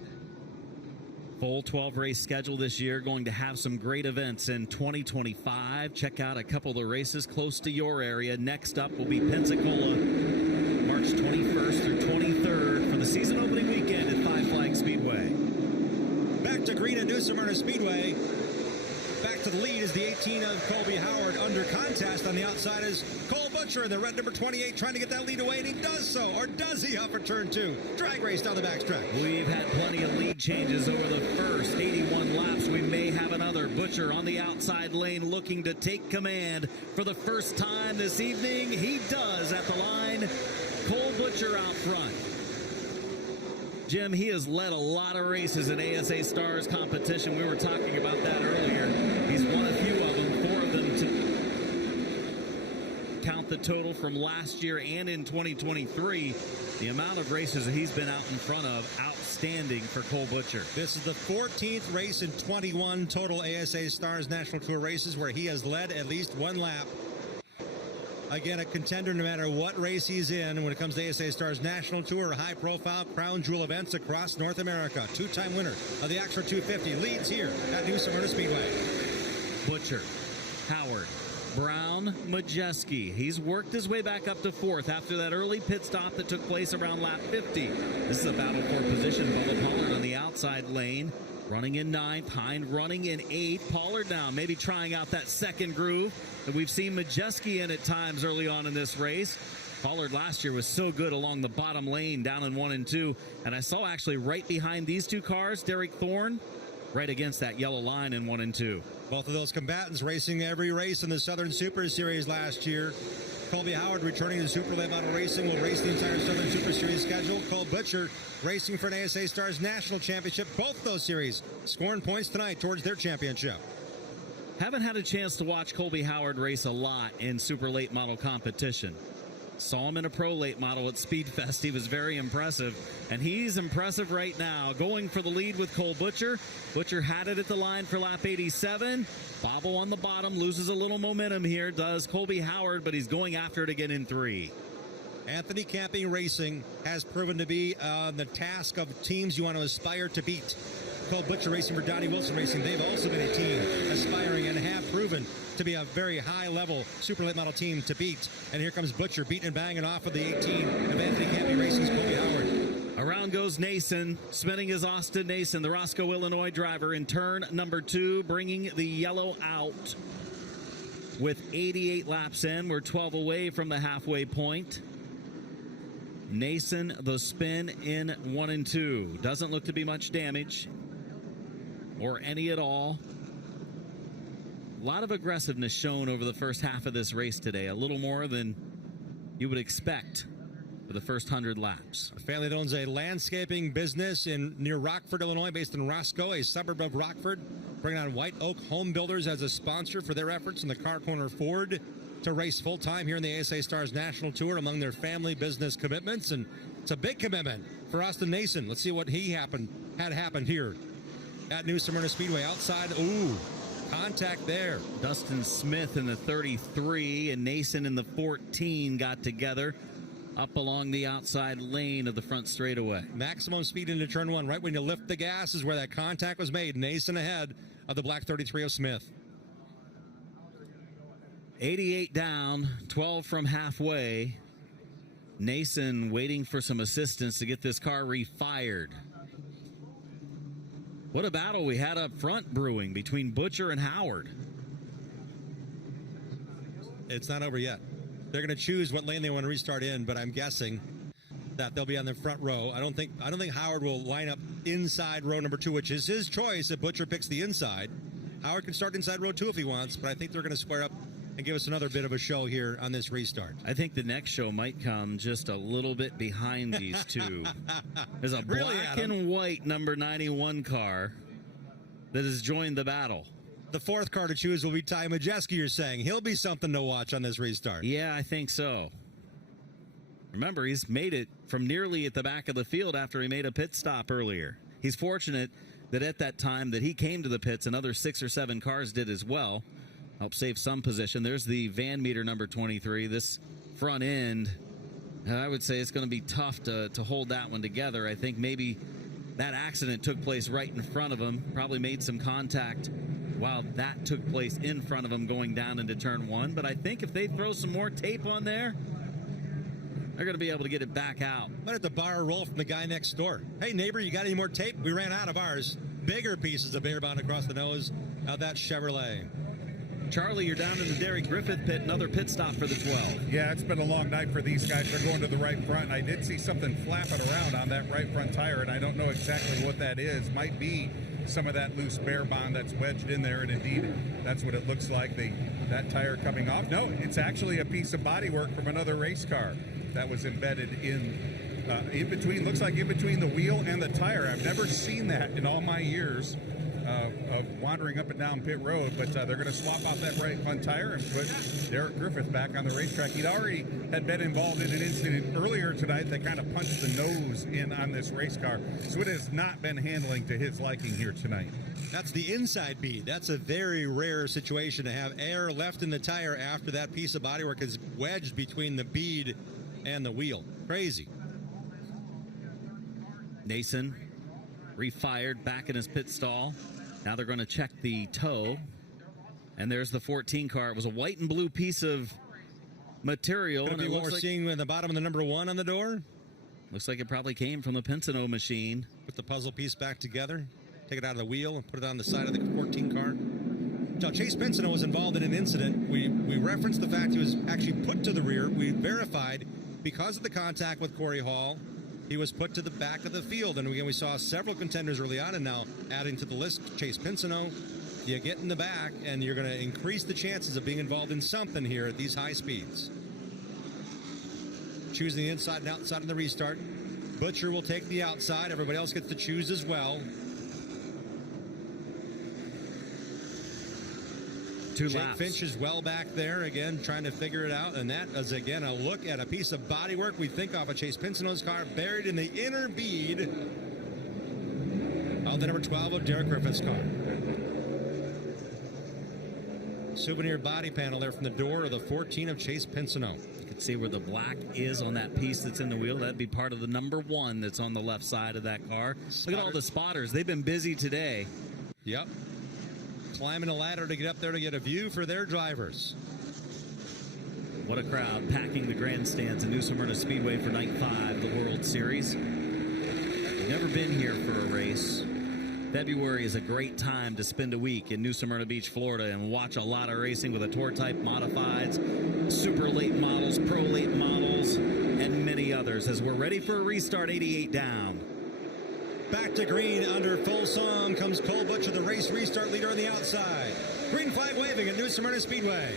Full 12 race schedule this year, going to have some great events in 2025. Check out a couple of the races close to your area. Next up will be Pensacola, March 21st through 23rd for the season opening weekend at Five Flag Speedway. Back to green at New Smyrna Speedway. Back to the lead is the 18 of Colby Howard. Under contest on the outside is Cole Butcher in the red number 28 trying to get that lead away, and he does so. Or does he up for turn 2? Drag race down the backstretch. We've had plenty of lead changes over the first 81 laps. We may have another. Butcher on the outside lane looking to take command for the first time this evening. He does at the line. Cole Butcher out front. Jim, he has led a lot of races in ASA Stars competition. We were talking about that earlier. He's won a few of them, 4 of them to count the total from last year and in 2023. The amount of races that he's been out in front of, outstanding for Cole Butcher. This is the 14th race in 21 total ASA Stars National Tour races where he has led at least 1 lap. Again, a contender no matter what race he's in when it comes to ASA Stars National Tour, high-profile crown jewel events across North America. 2-time winner of the Oxford 250 leads here at New Smyrna Speedway. Butcher, Howard, Brown, Majeski. He's worked his way back up to 4th after that early pit stop that took place around lap 50. This is a battle for position. Bubba Pollard on the outside lane, running in 9th. Hind running in 8th. Pollard now maybe trying out that second groove that we've seen Majeski in at times early on in this race. Pollard last year was so good along the bottom lane down in 1 and 2. And I saw actually right behind these two cars, Derek Thorne, right against that yellow line in 1 and 2. Both of those combatants racing every race in the Southern Super Series last year. Colby Howard returning to Super Late Model Racing will race the entire Southern Super Series schedule. Cole Butcher racing for an ASA Stars National Championship. Both those series scoring points tonight towards their championship. Haven't had a chance to watch Colby Howard race a lot in super late model competition. Saw him in a pro late model at Speedfest. He was very impressive, and he's impressive right now. Going for the lead with Cole Butcher. Butcher had it at the line for lap 87. Bobble on the bottom, loses a little momentum here, does Colby Howard, but he's going after it again in 3. Anthony Camping Racing has proven to be the task of teams you want to aspire to beat. Cole Butcher racing for Donnie Wilson Racing. They've also been a team aspiring and have proven to be a very high-level super late model team to beat. And here comes Butcher beating and banging off of the 18 of Anthony Camping Racing's Colby Howard. Around goes Nason. Spinning is Austin Nason, the Roscoe, Illinois driver, in turn number 2, bringing the yellow out with 88 laps in. We're 12 away from the halfway point. Nason, the spin in 1 and 2. Doesn't look to be much damage, or any at all. A lot of aggressiveness shown over the first half of this race today, a little more than you would expect for the first 100 laps. A family that owns a landscaping business near Rockford, Illinois, based in Roscoe, a suburb of Rockford, bringing on White Oak Home Builders as a sponsor for their efforts in the Car Corner Ford to race full-time here in the ASA Stars National Tour among their family business commitments. And it's a big commitment for Austin Nason. Let's see what had happened here at New Smyrna Speedway. Outside, contact there. Dustin Smith in the 33 and Nason in the 14 got together up along the outside lane of the front straightaway. Maximum speed into turn 1. Right when you lift the gas is where that contact was made. Nason ahead of the black 33 of Smith. 88 down, 12 from halfway. Nason waiting for some assistance to get this car refired. What a battle we had up front brewing between Butcher and Howard. It's not over yet. They're going to choose what lane they want to restart in, but I'm guessing that they'll be on the front row. I don't think Howard will line up inside row number 2, which is his choice if Butcher picks the inside. Howard can start inside row 2 if he wants, but I think they're going to square up and give us another bit of a show here on this restart. I think the next show might come just a little bit behind these two. There's a black and white number 91 car that has joined the battle. The 4th car to choose will be Ty Majeski, you're saying. He'll be something to watch on this restart. Yeah, I think so. Remember, he's made it from nearly at the back of the field after he made a pit stop earlier. He's fortunate that at that time that he came to the pits, another 6 or 7 cars did as well. Help save some position. There's the van meter number 23. This front end, I would say it's going to be tough to hold that one together. I think maybe that accident took place right in front of him. Probably made some contact while that took place in front of him going down into turn 1. But I think if they throw some more tape on there, they're going to be able to get it back out. Might have to borrow a roll from the guy next door. Hey, neighbor, you got any more tape? We ran out of ours. Bigger pieces of bear bond across the nose of that Chevrolet. Charlie, you're down in the Derek Griffith pit. Another pit stop for the 12. Yeah, it's been a long night for these guys. They're going to the right front. I did see something flapping around on that right front tire, and I don't know exactly what that is. Might be some of that loose bear bond that's wedged in there, and indeed, that's what it looks like, that tire coming off. No, it's actually a piece of bodywork from another race car that was embedded in between, looks like in between the wheel and the tire. I've never seen that in all my years of wandering up and down pit road, but they're going to swap out that right front tire and put Derek Griffith back on the racetrack. He'd already had been involved in an incident earlier tonight that kind of punched the nose in on this race car, so it has not been handling to his liking here tonight. That's the inside bead. That's a very rare situation to have air left in the tire after that piece of bodywork is wedged between the bead and the wheel. Crazy. Nason refired back in his pit stall. Now they're going to check the toe. And there's the 14 car. It was a white and blue piece of material. Could it be what we're seeing at the bottom of the number 1 on the door? Looks like it probably came from the Pinsino machine. Put the puzzle piece back together. Take it out of the wheel and put it on the side of the 14 car. Now, Chase Pinsino was involved in an incident. We referenced the fact he was actually put to the rear. We verified because of the contact with Corey Hall, he was put to the back of the field. And again, we saw several contenders early on, and now adding to the list, Chase Pinsino. You get in the back, and you're going to increase the chances of being involved in something here at these high speeds. choosing the inside and outside in the restart. Butcher will take the outside. Everybody else gets to choose as well. Two Jake laps. Finch is well back there, again, trying to figure it out. And that is, again, a look at a piece of bodywork we think off of Chase Pinsonneau's car, buried in the inner bead of the number 12 of Derek Griffith's car. Souvenir body panel there from the door of the 14 of Chase Pinsonneau. You can see where the black is on that piece that's in the wheel. That'd be part of the number 1 that's on the left side of that car. Look at all the spotters. They've been busy today. Yep. Climbing a ladder to get up there to get a view for their drivers. What a crowd packing the grandstands in New Smyrna Speedway for night 5 of the World Series. You've never been here for a race. February is a great time to spend a week in New Smyrna Beach, Florida, and watch a lot of racing with the Tour Type Modifieds, super late models, pro late models, and many others as we're ready for a restart. 88 down. Back to green under full song comes Cole Butcher, the race restart leader on the outside. Green flag waving at New Smyrna Speedway.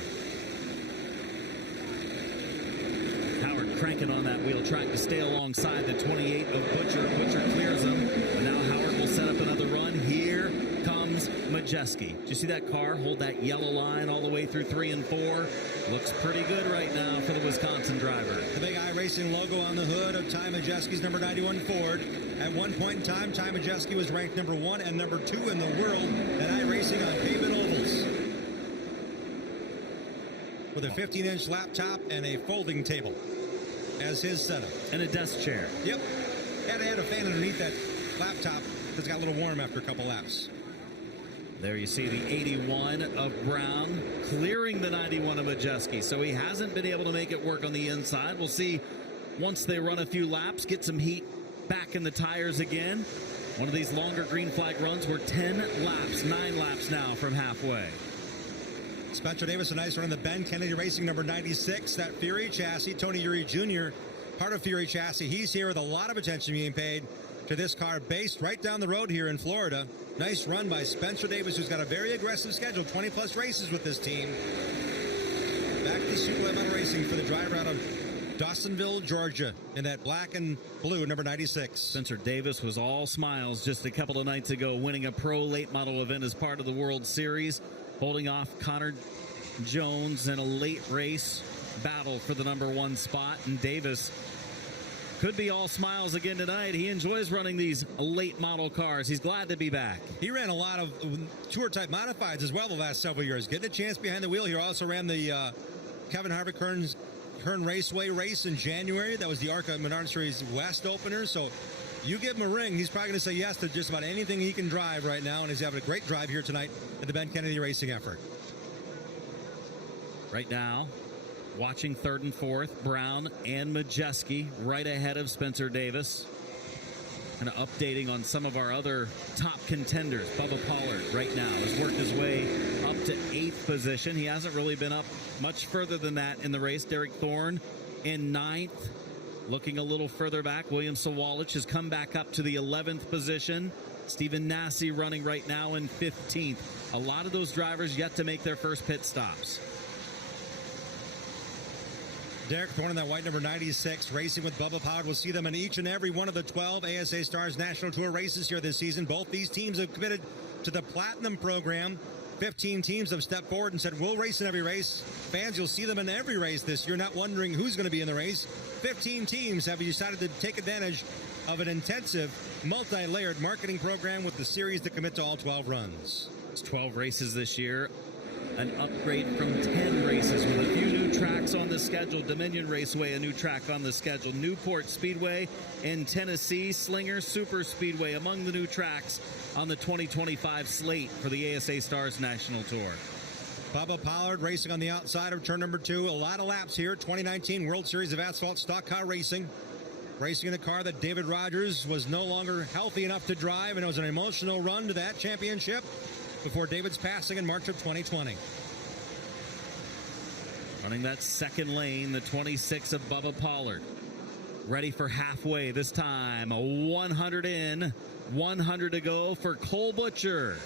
Howard cranking on that wheel track to stay alongside the 28 of Butcher. Butcher clears him. And now Howard will set up another run. Here comes Majeski. Do you see that car hold that yellow line all the way through 3 and 4? Looks pretty good right now for the Wisconsin driver. The Big I Racing logo on the hood of Ty Majeski's number 91 Ford. At one point in time, Ty Majeski was ranked number 1 and number 2 in the world at iRacing on pavement ovals. With a 15-inch laptop and a folding table as his setup. And a desk chair. Yep. Had to add a fan underneath that laptop because it got a little warm after a couple laps. There you see the 81 of Brown clearing the 91 of Majeski. So he hasn't been able to make it work on the inside. We'll see once they run a few laps, get some heat back in the tires again. One of these longer green flag runs. We're 10 laps, 9 laps now from halfway. Spencer Davis, a nice run on the Ben Kennedy Racing number 96. That Fury chassis, Tony Uri Jr., part of Fury chassis. He's here with a lot of attention being paid to this car based right down the road here in Florida. Nice run by Spencer Davis, who's got a very aggressive schedule, 20-plus races with this team. Back to Super Motor Racing for the driver out of Dawsonville, Georgia, in that black and blue, number 96. Spencer Davis was all smiles just a couple of nights ago, winning a pro late model event as part of the World Series, holding off Connor Jones in a late race battle for the number 1 spot. And Davis could be all smiles again tonight. He enjoys running these late model cars. He's glad to be back. He ran a lot of tour-type modifieds as well the last several years. Getting a chance behind the wheel here. Also ran the Kevin Harvick Kern Raceway race in January. That was the ARCA Menard Series West opener. So you give him a ring, he's probably going to say yes to just about anything he can drive right now, and he's having a great drive here tonight at the Ben Kennedy Racing effort. Right now, watching 3rd and 4th, Brown and Majeski right ahead of Spencer Davis. Kind of updating on some of our other top contenders. Bubba Pollard right now has worked his way up to 8th position. He hasn't really been up much further than that in the race. Derek Thorne in 9th. Looking a little further back, William Sawalich has come back up to the 11th position. Stephen Nasse running right now in 15th. A lot of those drivers yet to make their first pit stops. Derek Thorne in that white number 96, racing with Bubba Pollard. We'll see them in each and every one of the 12 ASA Stars National Tour races here this season. Both these teams have committed to the Platinum program. 15 teams have stepped forward and said, we'll race in every race. Fans, you'll see them in every race this year, not wondering who's going to be in the race. 15 teams have decided to take advantage of an intensive, multi-layered marketing program with the series to commit to all 12 runs. It's 12 races this year. An upgrade from 10 races with a few new tracks on the schedule. Dominion Raceway, a new track on the schedule. Newport Speedway in Tennessee. Slinger Super Speedway among the new tracks on the 2025 slate for the ASA Stars National Tour. Bubba Pollard racing on the outside of turn number 2. A lot of laps here. 2019 World Series of Asphalt Stock Car Racing. Racing in a car that David Rogers was no longer healthy enough to drive, and it was an emotional run to that championship before David's passing in March of 2020. Running that second lane, the 26 of Bubba Pollard. Ready for halfway this time. A 100 in, 100 to go for Cole Butcher.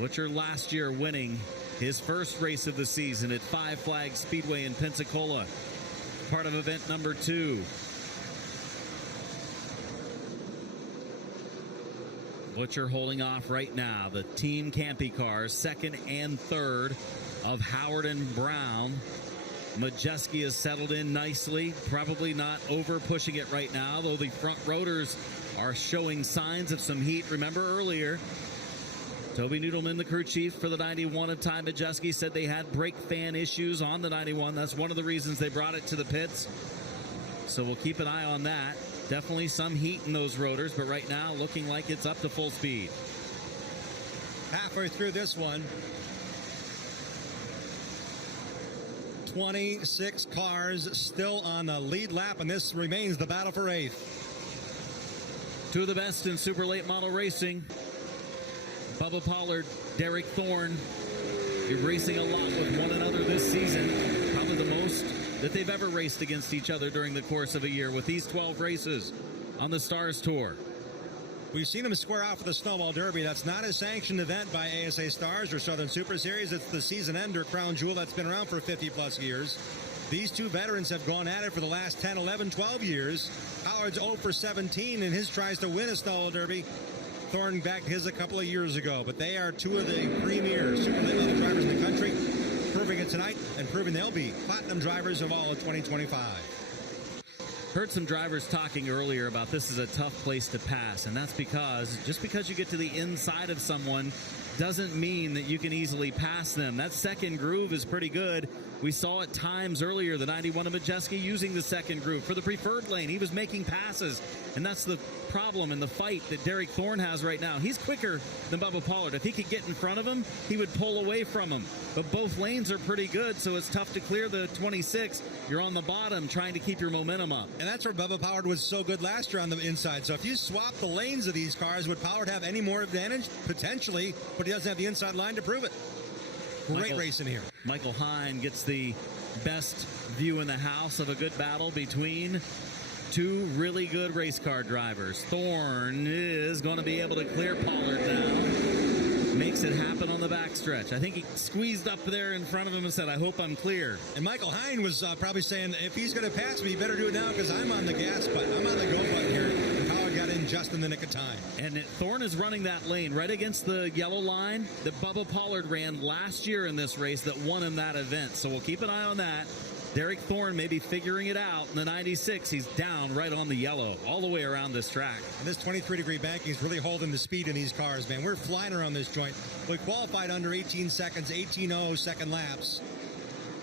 Butcher last year winning his first race of the season at Five Flags Speedway in Pensacola. part of event number 2. Butcher holding off right now. The Team Campy cars, 2nd and 3rd of Howard and Brown. Majeski has settled in nicely, probably not over pushing it right now, though the front rotors are showing signs of some heat. Remember earlier, Toby Noodleman, the crew chief for the 91 of Ty Majeski, said they had brake fan issues on the 91. That's one of the reasons they brought it to the pits. So we'll keep an eye on that. Definitely some heat in those rotors, but right now looking like it's up to full speed. Halfway through this one, 26 cars still on the lead lap, and this remains the battle for 8th. 2 of the best in super late model racing. Bubba Pollard, Derek Thorne, you're racing a lot with one another this season. Probably the most that they've ever raced against each other during the course of a year with these 12 races on the Stars Tour. We've seen them square off with the Snowball Derby. That's not a sanctioned event by ASA Stars or Southern Super Series. It's the season ender crown jewel that's been around for 50-plus years. These 2 veterans have gone at it for the last 10, 11, 12 years. Howard's 0 for 17 in his tries to win a Snowball Derby. Thorne backed his a couple of years ago, but they are 2 of the premier super late model drivers in the country, proving it tonight and proving they'll be platinum drivers of all of 2025. Heard some drivers talking earlier about this is a tough place to pass, and that's because just because you get to the inside of someone doesn't mean that you can easily pass them. That second groove is pretty good. We saw at times earlier the 91 of Majeski using the second groove for the preferred lane. He was making passes, and that's the problem in the fight that Derek Thorne has right now. He's quicker than Bubba Pollard. If he could get in front of him, he would pull away from him. But both lanes are pretty good, so it's tough to clear the 26. You're on the bottom trying to keep your momentum up. And that's where Bubba Pollard was so good last year on the inside. So if you swap the lanes of these cars, would Pollard have any more advantage? Potentially, but he doesn't have the inside line to prove it. Great racing here. Michael Hine gets the best view in the house of a good battle between 2 really good race car drivers. Thorne is going to be able to clear Pollard now. Makes it happen on the backstretch. I think he squeezed up there in front of him and said, I hope I'm clear. And Michael Hine was probably saying, if he's going to pass me, you better do it now because I'm on the gas button. I'm on the go button here. And Pollard got in just in the nick of time. And Thorne is running that lane right against the yellow line that Bubba Pollard ran last year in this race that won him that event. So we'll keep an eye on that. Derek Thorne may be figuring it out. In the 96, he's down right on the yellow all the way around this track. And this 23-degree banking is really holding the speed in these cars, man. We're flying around this joint. We qualified under 18 seconds, 18.0 second laps.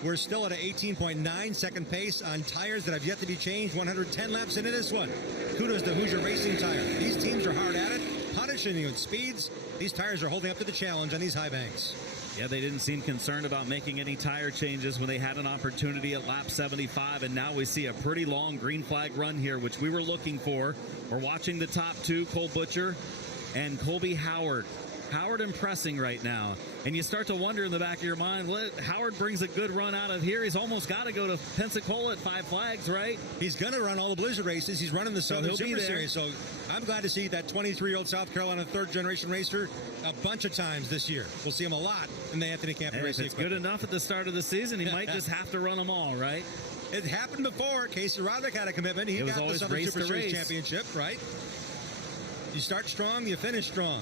We're still at an 18.9 second pace on tires that have yet to be changed. 110 laps into this one. Kudos to Hoosier Racing Tire. These teams are hard at it, punishing you at speeds. These tires are holding up to the challenge on these high banks. Yeah, they didn't seem concerned about making any tire changes when they had an opportunity at lap 75, and now we see a pretty long green flag run here, which we were looking for. We're watching the top 2, Cole Butcher and Colby Howard. Howard impressing right now. And you start to wonder in the back of your mind, well, Howard brings a good run out of here. He's almost got to go to Pensacola at 5 Flags, right? He's going to run all the Blizzard races. He's running the Southern Super Series. So I'm glad to see that 23-year-old South Carolina third-generation racer a bunch of times this year. We'll see him a lot in the Anthony Campy Racing. Racing. If it's good enough at the start of the season, he might just have to run them all, right? It happened before. Casey Roderick had a commitment. He got the Southern Super Series championship, right? You start strong, you finish strong.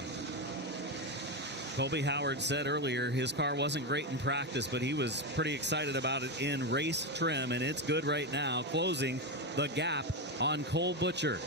Colby Howard said earlier his car wasn't great in practice, but he was pretty excited about it in race trim, and it's good right now, closing the gap on Cole Butcher.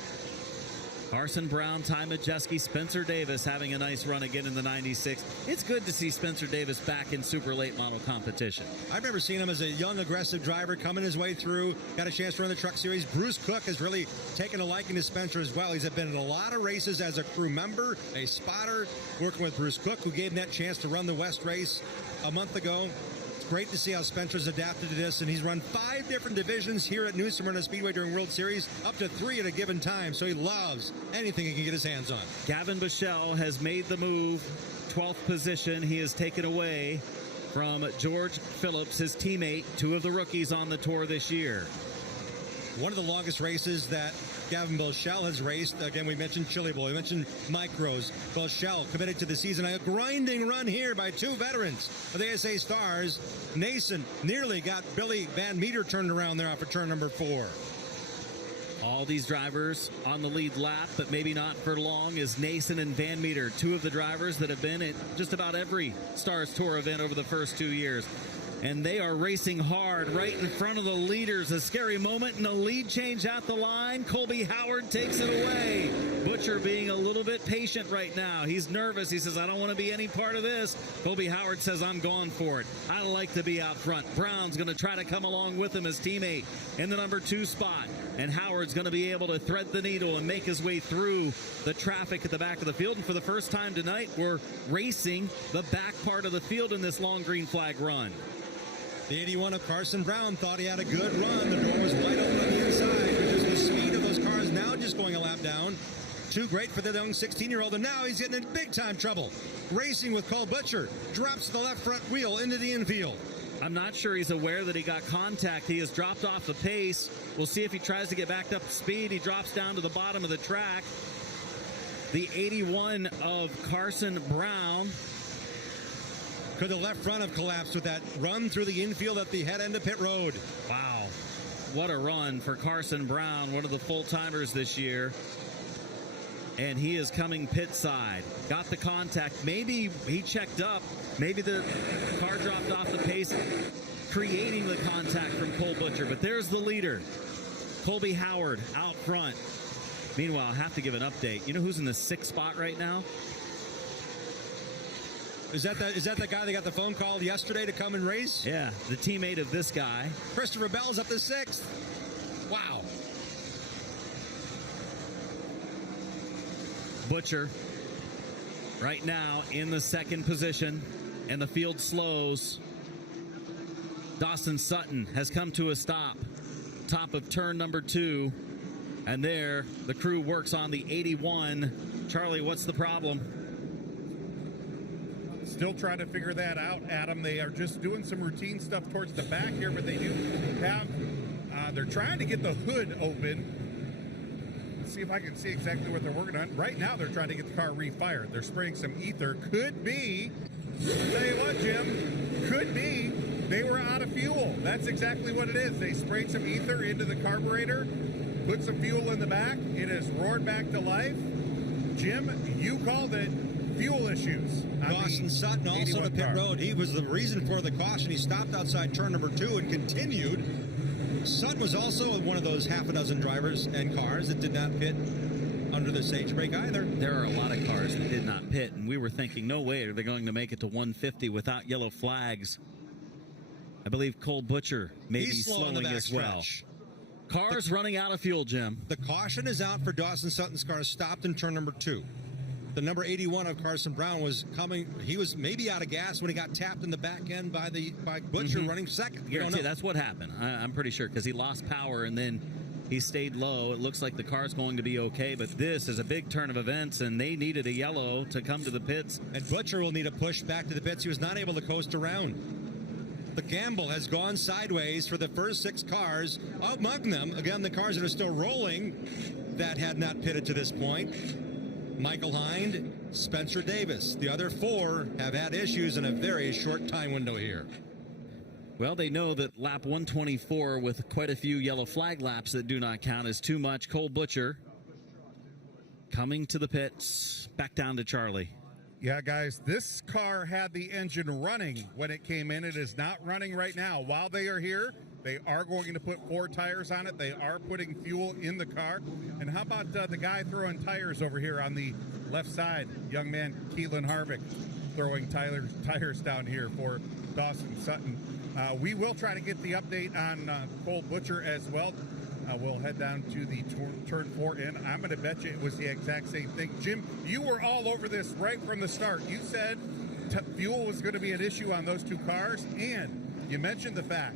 Carson Brown, Ty Majeski, Spencer Davis having a nice run again in the 96. It's good to see Spencer Davis back in super late model competition. I remember seeing him as a young, aggressive driver coming his way through, got a chance to run the truck series. Bruce Cook has really taken a liking to Spencer as well. He's been in a lot of races as a crew member, a spotter, working with Bruce Cook, who gave him that chance to run the West race a month ago. Great to see how Spencer's adapted to this, and he's run 5 different divisions here at New Smyrna Speedway during World Series, up to 3 at a given time, so he loves anything he can get his hands on. Gavin Bichelle has made the move, 12th position. He is taken away from George Phillips, his teammate, 2 of the rookies on the tour this year. One of the longest races that Gavin Belchel has raced. Again, we mentioned Chili Bowl, we mentioned Micros. Belchel committed to the season. A grinding run here by two veterans of the ASA Stars. Nason nearly got Billy Van Meter turned around there off of turn number 4. All these drivers on the lead lap, but maybe not for long, is Nason and Van Meter, two of the drivers that have been at just about every Stars Tour event over the first 2 years. And they are racing hard right in front of the leaders. A scary moment and a lead change at the line. Colby Howard takes it away. Butcher being a little bit patient right now. He's nervous. He says, I don't want to be any part of this. Colby Howard says, I'm going for it. I like to be out front. Brown's going to try to come along with him, his teammate, in the number 2 spot. And Howard's going to be able to thread the needle and make his way through the traffic at the back of the field. And for the first time tonight, we're racing the back part of the field in this long green flag run. The 81 of Carson Brown thought he had a good run. The door was wide open on the inside, which is the speed of those cars now just going a lap down. Too great for the young 16-year-old, and now he's getting in big-time trouble. Racing with Cole Butcher, drops the left front wheel into the infield. I'm not sure he's aware that he got contact. He has dropped off the pace. We'll see if he tries to get back up to speed. He drops down to the bottom of the track. The 81 of Carson Brown. Could the left front have collapsed with that run through the infield at the head end of pit road? Wow. What a run for Carson Brown, one of the full-timers this year. And he is coming pit side. Got the contact. Maybe he checked up. Maybe the car dropped off the pace, creating the contact from Cole Butcher. But there's the leader, Colby Howard, out front. Meanwhile, I have to give an update. You know who's in the 6th spot right now? Is that the guy that got the phone call yesterday to come and race? Yeah, the teammate of this guy. Christopher Bell's up to 6th. Wow. Butcher right now in the 2nd position, and the field slows. Dawson Sutton has come to a stop, top of turn number 2, and there the crew works on the 81. Charlie, what's the problem? Still trying to figure that out, Adam. They are just doing some routine stuff towards the back here, but they do have, they're trying to get the hood open. Let's see if I can see exactly what they're working on. Right now, they're trying to get the car refired. They're spraying some ether. Could be, I'll tell you what, Jim, could be they were out of fuel. That's exactly what it is. They sprayed some ether into the carburetor, put some fuel in the back. It has roared back to life. Jim, you called it. Fuel issues. Dawson Sutton also to pit road. He was the reason for the caution. He stopped outside turn number 2 and continued. Sutton was also one of those half a dozen drivers and cars that did not pit under the sage brake either. There are a lot of cars that did not pit, and we were thinking, no way are they going to make it to 150 without yellow flags. I believe Cole Butcher may be slowing as well. Cars running out of fuel, Jim. The caution is out for Dawson Sutton's car, stopped in turn number 2. The number 81 of Carson Brown was coming. He was maybe out of gas when he got tapped in the back end by Butcher running 2nd. Guarantee that's what happened. I'm pretty sure, because he lost power and then he stayed low. It looks like the car's going to be okay, but this is a big turn of events, and they needed a yellow to come to the pits. And Butcher will need a push back to the pits. He was not able to coast around. The gamble has gone sideways for the first 6 cars. Among them, again, the cars that are still rolling that had not pitted to this point. Michael Hind, Spencer Davis. The other 4 have had issues in a very short time window here. Well, they know that lap 124 with quite a few yellow flag laps that do not count is too much. Cole Butcher coming to the pits. Back down to Charlie. Yeah, guys, this car had the engine running when it came in. It is not running right now. While they are here, they are going to put 4 tires on it. They are putting fuel in the car. And how about the guy throwing tires over here on the left side? Young man Keelan Harvick throwing tires down here for Dawson Sutton. We will try to get the update on Cole Butcher as well. We'll head down to the turn 4, and I'm going to bet you it was the exact same thing. Jim, you were all over this right from the start. You said fuel was going to be an issue on those 2 cars, and you mentioned the fact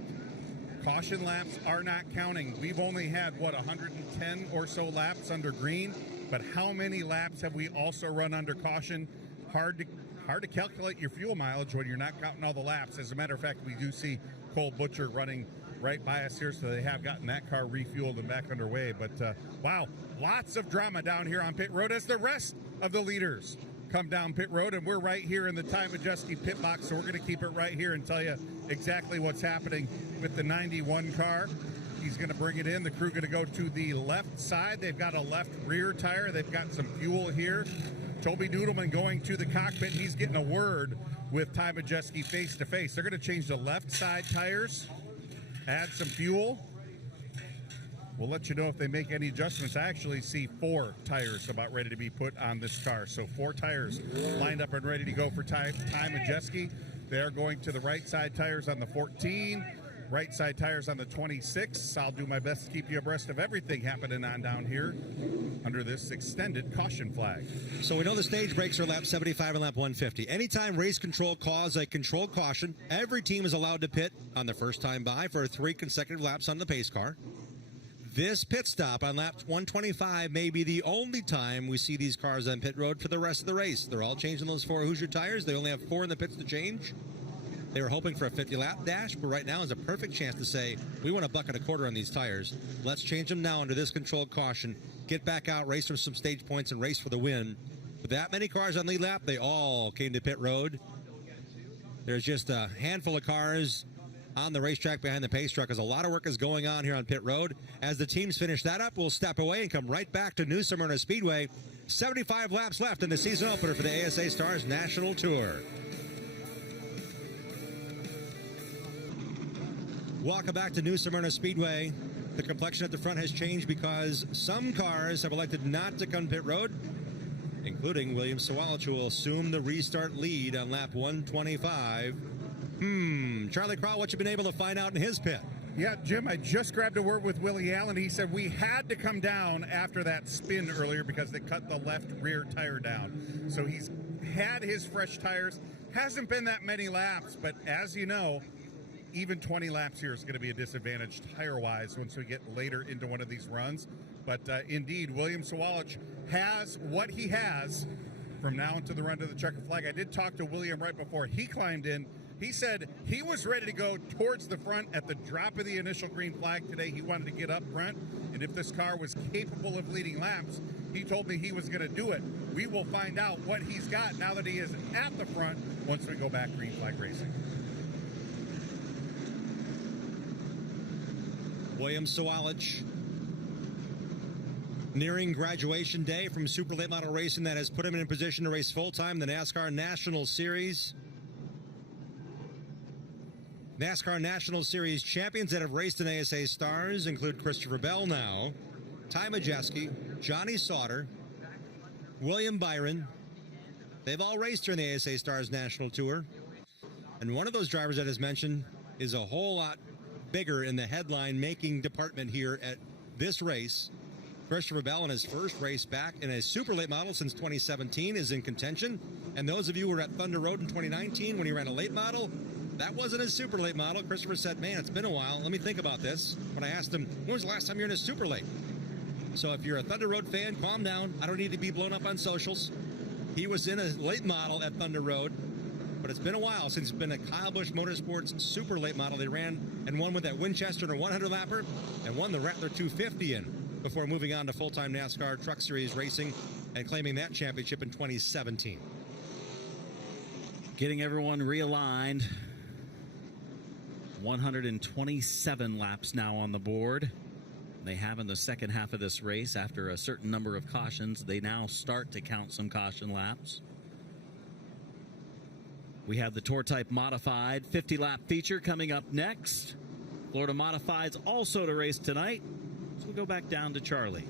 caution laps are not counting. We've only had, 110 or so laps under green, but how many laps have we also run under caution? Hard to calculate your fuel mileage when you're not counting all the laps. As a matter of fact, we do see Cole Butcher running right by us here, so they have gotten that car refueled and back underway. But wow, lots of drama down here on pit road as the rest of the leaders come down pit road, and we're right here in the Ty Majeski pit box, so we're going to keep it right here and tell you exactly what's happening with the 91 car. He's going to bring it in. The crew going to go to the left side. They've got a left rear tire. They've got some fuel here. Toby Dudelman going to the cockpit. He's getting a word with Ty Majeski face to face. They're going to change the left side tires, add some fuel. We'll let you know if they make any adjustments. I actually see 4 tires about ready to be put on this car. So 4 tires lined up and ready to go for Ty Majeski. They're going to the right side tires on the 14, right side tires on the 26. I'll do my best to keep you abreast of everything happening on down here under this extended caution flag. So we know the stage breaks are lap 75 and lap 150. Anytime race control calls a controlled caution, every team is allowed to pit on the first time by for 3 consecutive laps on the pace car. This pit stop on lap 125 may be the only time we see these cars on pit road for the rest of the race. They're all changing those 4 Hoosier tires. They only have 4 in the pits to change. They were hoping for a 50-lap dash, but right now is a perfect chance to say, we want $1.25 on these tires. Let's change them now under this controlled caution. Get back out, race for some stage points, and race for the win. With that many cars on lead lap, they all came to pit road. There's just a handful of cars on the racetrack behind the pace truck, as a lot of work is going on here on pit road. As the teams finish that up, we'll step away and come right back to New Smyrna Speedway. 75 laps left in the season opener for the ASA Stars National Tour. Welcome back to New Smyrna Speedway. The complexion at the front has changed because some cars have elected not to come pit road, including William Sawalich, who will assume the restart lead on lap 125. Charlie Crowell, what you been able to find out in his pit? Yeah, Jim, I just grabbed a word with Willie Allen. He said we had to come down after that spin earlier because they cut the left rear tire down. So he's had his fresh tires. Hasn't been that many laps, but as you know, even 20 laps here is going to be a disadvantage tire-wise once we get later into one of these runs. But indeed, William Sawalich has what he has from now until the run to the checkered flag. I did talk to William right before he climbed in. He said he was ready to go towards the front at the drop of the initial green flag today. He wanted to get up front, and if this car was capable of leading laps, he told me he was going to do it. We will find out what he's got now that he is at the front once we go back green flag racing. William Sawalich nearing graduation day from Super Late Model Racing. That has put him in a position to race full-time the NASCAR National Series. NASCAR National Series champions that have raced in ASA Stars include Christopher Bell now, Ty Majeski, Johnny Sauter, William Byron. They've all raced during the ASA Stars National Tour. And one of those drivers that is mentioned is a whole lot bigger in the headline making department here at this race. Christopher Bell, in his first race back in a super late model since 2017, is in contention. And those of you who were at Thunder Road in 2019 when he ran a late model, that wasn't his super late model. Christopher said, man, it's been a while. Let me think about this. When I asked him, when was the last time you were in a super late? So if you're a Thunder Road fan, calm down. I don't need to be blown up on socials. He was in a late model at Thunder Road, but it's been a while since it's been a Kyle Busch Motorsports super late model. They ran and won with that Winchester in a 100-lapper and won the Rattler 250 in before moving on to full-time NASCAR Truck Series racing and claiming that championship in 2017. Getting everyone realigned. 127 laps now on the board. They have in the second half of this race. After a certain number of cautions, they now start to count some caution laps. We have the Tour Type Modified 50-lap feature coming up next. Florida Modifieds also to race tonight. So we'll go back down to Charlie.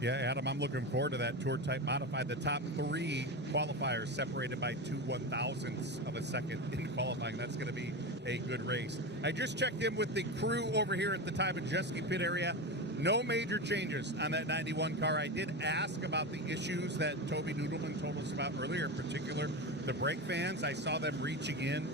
Yeah, Adam, I'm looking forward to that Tour Type Modified. The top 3 qualifiers separated by 2 1,000ths of a second in qualifying. That's going to be a good race. I just checked in with the crew over here at the Ty Majeski pit area. No major changes on that 91 car. I did ask about the issues that Toby Dudelman told us about earlier, in particular the brake fans. I saw them reaching in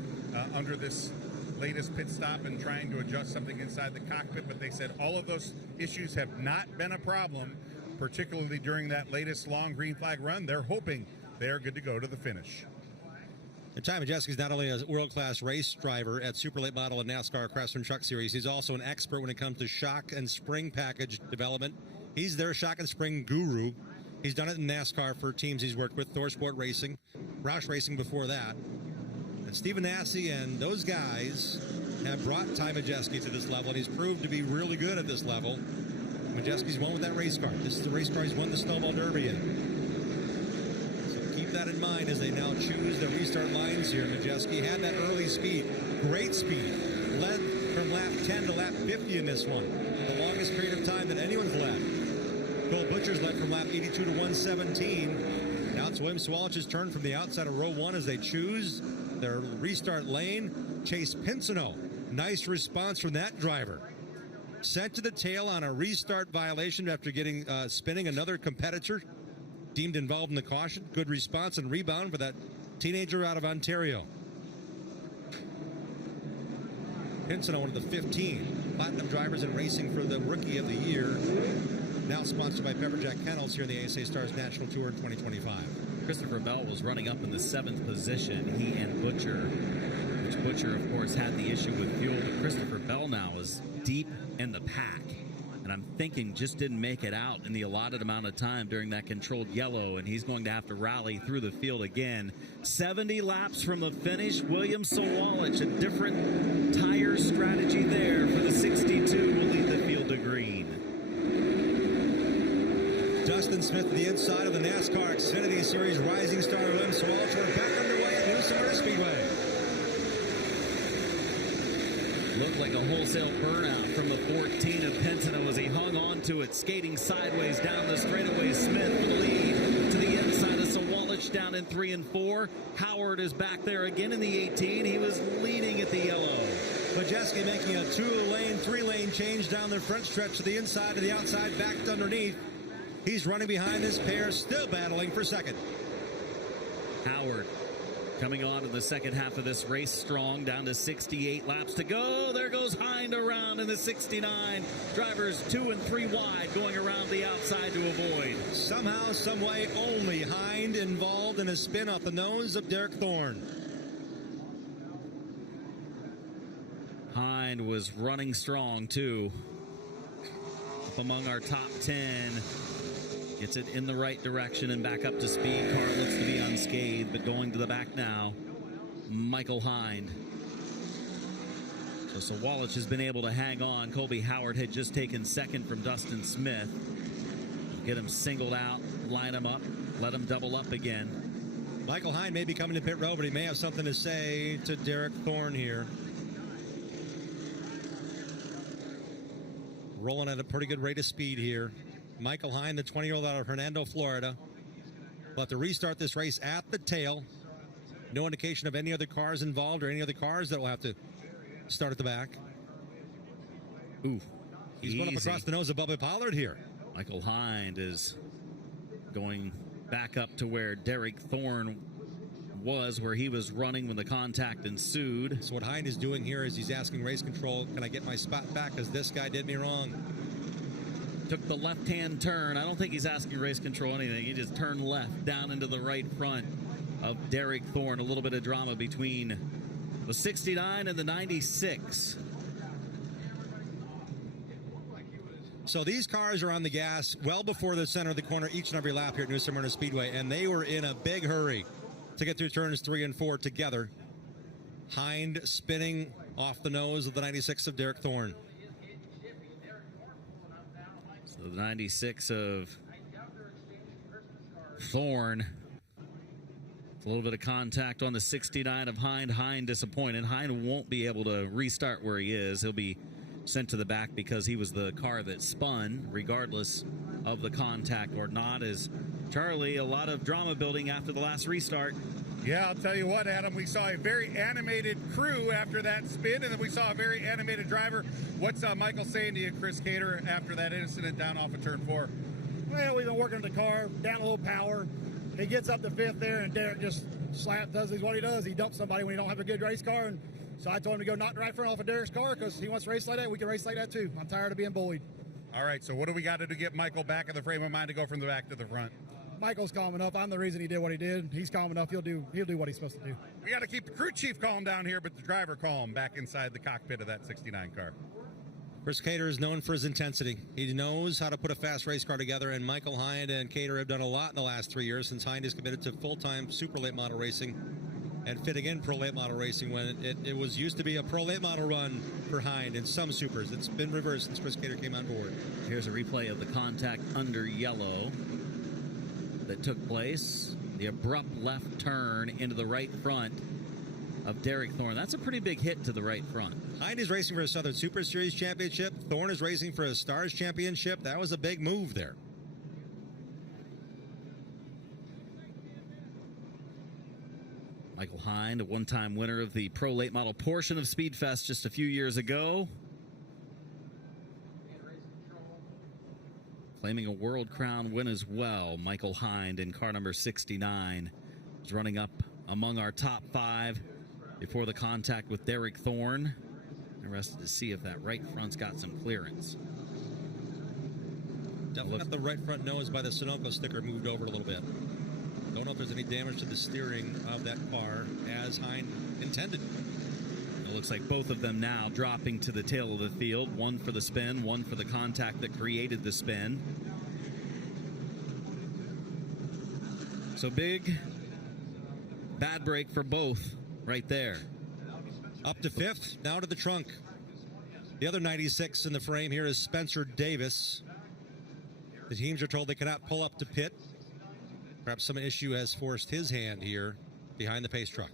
under this latest pit stop and trying to adjust something inside the cockpit, but they said all of those issues have not been a problem, particularly during that latest long green flag run. They're hoping they are good to go to the finish. And Ty Majeski is not only a world-class race driver at Super Late Model and NASCAR Craftsman Truck Series, he's also an expert when it comes to shock and spring package development. He's their shock and spring guru. He's done it in NASCAR for teams he's worked with, Thor Sport Racing, Roush Racing before that. And Stephen Nasse and those guys have brought Ty Majeski to this level, and he's proved to be really good at this level. Majeski's won with that race car. This is the race car he's won the Snowball Derby in. Keep that in mind as they now choose the restart lines here. Majeski had that early speed, great speed, led from lap 10 to lap 50 in this one, the longest period of time that anyone's led. Cole Butcher's led from lap 82 to 117. Now it's William Swalich's turn from the outside of row 1 as they choose their restart lane. Chase Pinsino, nice response from that driver. Sent to the tail on a restart violation after getting spinning another competitor. Deemed involved in the caution. Good response and rebound for that teenager out of Ontario. Pinsino, one of the 15 platinum drivers in racing for the Rookie of the Year. Now sponsored by Pepperjack Kennels here in the ASA Stars National Tour in 2025. Christopher Bell was running up in the 7th position, he and Butcher, which Butcher, of course, had the issue with fuel, but Christopher Bell now is deep in the pack. And I'm thinking just didn't make it out in the allotted amount of time during that controlled yellow, and he's going to have to rally through the field again. 70 laps from the finish. William Sawalich, a different tire strategy there for the 62, will lead the field to green. Dustin Smith, the inside of the NASCAR Xfinity Series rising star William Sawalich. We're back underway at Smyrna Speedway. Looked like a wholesale burnout from the 14 of Pinsino as he hung on to it, skating sideways down the straightaway. Smith for the lead to the inside of Sawalich down in 3 and 4. Howard is back there again in the 18. He was leading at the yellow. Majeski making a 2-lane, 3-lane change down the front stretch to the inside to the outside, backed underneath. He's running behind this pair, still battling for second. Howard coming on in the second half of this race strong, down to 68 laps to go. There goes Hind around in the 69. Drivers 2 and 3 wide going around the outside to avoid. Somehow, some way, only Hind involved in a spin off the nose of Derek Thorne. Hind was running strong too. Up among our top 10. Gets it in the right direction and back up to speed. Car looks to be unscathed, but going to the back now, Michael Hind. So Sawalich has been able to hang on. Colby Howard had just taken second from Dustin Smith. Get him singled out, line him up, let him double up again. Michael Hind may be coming to pit road, but he may have something to say to Derek Thorne here. Rolling at a pretty good rate of speed here. Michael Hind, the 20-year-old out of Hernando, Florida. But to restart this race at the tail. No indication of any other cars involved or any other cars that will have to start at the back. Ooh, he's one up across the nose of Bubba Pollard here. Michael Hind is going back up to where Derek Thorne was, where he was running when the contact ensued. So what Hind is doing here is he's asking race control, can I get my spot back because this guy did me wrong. Took the left-hand turn. I don't think he's asking race control anything. He just turned left down into the right front of Derek Thorne. A little bit of drama between the 69 and the 96. So these cars are on the gas well before the center of the corner each and every lap here at New Smyrna Speedway, and they were in a big hurry to get through turns 3 and 4 together. Hind spinning off the nose of the 96 of Derek Thorne. So the 96 of Thorne. A little bit of contact on the 69 of Hind. Hind disappointed. Hind won't be able to restart where he is. He'll be sent to the back because he was the car that spun, regardless of the contact or not. As Charlie, a lot of drama building after the last restart. Yeah, I'll tell you what, Adam, we saw a very animated crew after that spin, and then we saw a very animated driver. What's Michael saying to you, Chris Cater, after that incident down off of turn 4? Well, we've been working the car, down a little power. He gets up to 5th there, and Derek just does what he does. He dumps somebody when he don't have a good race car, and so I told him to go knock the right front off of Derek's car because he wants to race like that. We can race like that too. I'm tired of being bullied. All right, so what do we got to do to get Michael back in the frame of mind to go from the back to the front? Michael's calm enough. I'm the reason he did what he did. He's calm enough. He'll do what he's supposed to do. We got to keep the crew chief calm down here, but the driver calm back inside the cockpit of that 69 car. Chris Cater is known for his intensity. He knows how to put a fast race car together, and Michael Hind and Cater have done a lot in the last 3 years since Hind is committed to full-time super late model racing and fitting in pro late model racing when it was used to be a pro late model run for Hind in some supers. It's been reversed since Chris Cater came on board. Here's a replay of the contact under yellow that took place. The abrupt left turn into the right front of Derek Thorne. That's a pretty big hit to the right front. Hind is racing for a Southern Super Series championship. Thorne is racing for a Stars championship. That was a big move there. Michael Hind, a one-time winner of the Pro Late Model portion of Speedfest just a few years ago. Claiming a World Crown win as well. Michael Hind in car number 69 is running up among our top 5 before the contact with Derek Thorne. Interested to see if that right front's got some clearance. Definitely got the right front nose by the Sunoco sticker moved over a little bit. Don't know if there's any damage to the steering of that car as Hind intended. It looks like both of them now dropping to the tail of the field. One for the spin, one for the contact that created the spin. So big, bad break for both right there. Up to 5th, now to the trunk. The other 96 in the frame here is Spencer Davis. The teams are told they cannot pull up to pit. Perhaps some issue has forced his hand here behind the pace truck.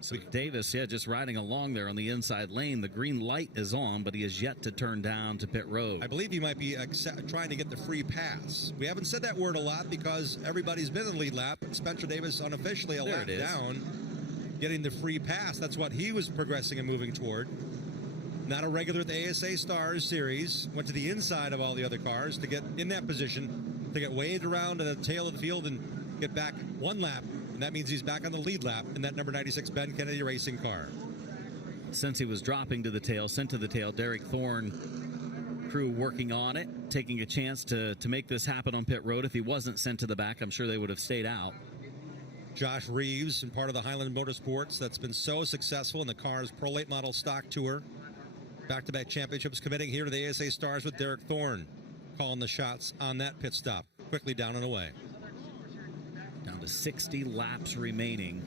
So Davis, just riding along there on the inside lane. The green light is on, but he has yet to turn down to pit road. I believe he might be trying to get the free pass. We haven't said that word a lot because everybody's been in the lead lap. Spencer Davis unofficially a lap down, getting the free pass. That's what he was progressing and moving toward. Not a regular at the ASA Stars Series. Went to the inside of all the other cars to get in that position, to get waved around to the tail of the field and get back one lap. And that means he's back on the lead lap in that number 96 Ben Kennedy racing car. Since he was dropping to the tail, sent to the tail, Derek Thorne crew working on it, taking a chance to make this happen on pit road. If he wasn't sent to the back, I'm sure they would have stayed out. Josh Reeves, and part of the Highland Motorsports that's been so successful in the car's Pro Late Model Stock Tour. Back-to-back championships committing here to the ASA Stars with Derek Thorne calling the shots on that pit stop. Quickly down and away. Down to 60 laps remaining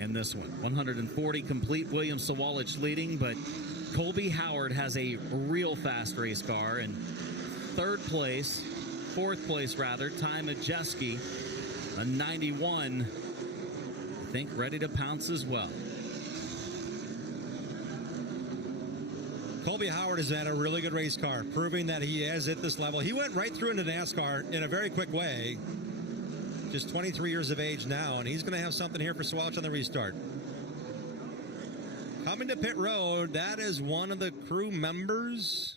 in this one. 140 complete. William Sawalich leading, but Colby Howard has a real fast race car. And fourth place, Ty Majeski, a 91, I think ready to pounce as well. Colby Howard has had a really good race car, proving that he is at this level. He went right through into NASCAR in a very quick way. Just 23 years of age now, and he's going to have something here for Sawalich on the restart. Coming to pit road, that is one of the crew members.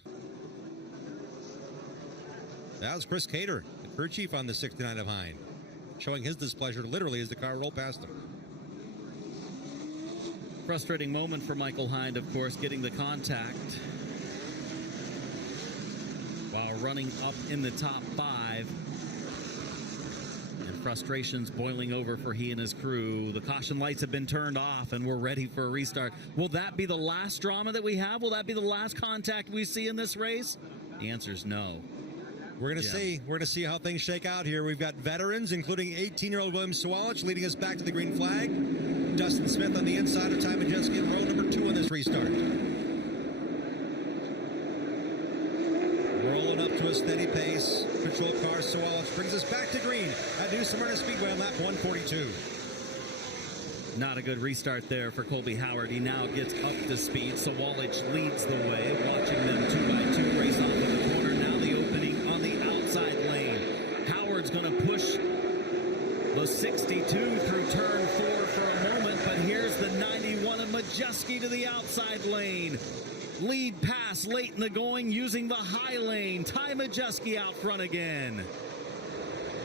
That was Chris Cater, the crew chief on the 69 of Hind, showing his displeasure literally as the car rolled past him. Frustrating moment for Michael Hind, of course, getting the contact while running up in the top 5. And frustrations boiling over for he and his crew. The caution lights have been turned off and we're ready for a restart. Will that be the last drama that we have? Will that be the last contact we see in this race? The answer is no. We're going to see. We're going to see how things shake out here. We've got veterans, including 18-year-old William Sawalich, leading us back to the green flag. Dustin Smith on the inside of Ty Majeski in row number 2 in this restart. Rolling up to a steady pace. Control car Sawalich brings us back to green at New Smyrna Speedway on lap 142. Not a good restart there for Colby Howard. He now gets up to speed. Sawalich leads the way, watching them 2 by 2 race off of the corner. Now the opening on the outside lane. Howard's going to push the 62 through turn 4 for a moment, but here's the 91 of Majeski to the outside lane. Lead pass late in the going using the high lane. Ty Majeski out front again.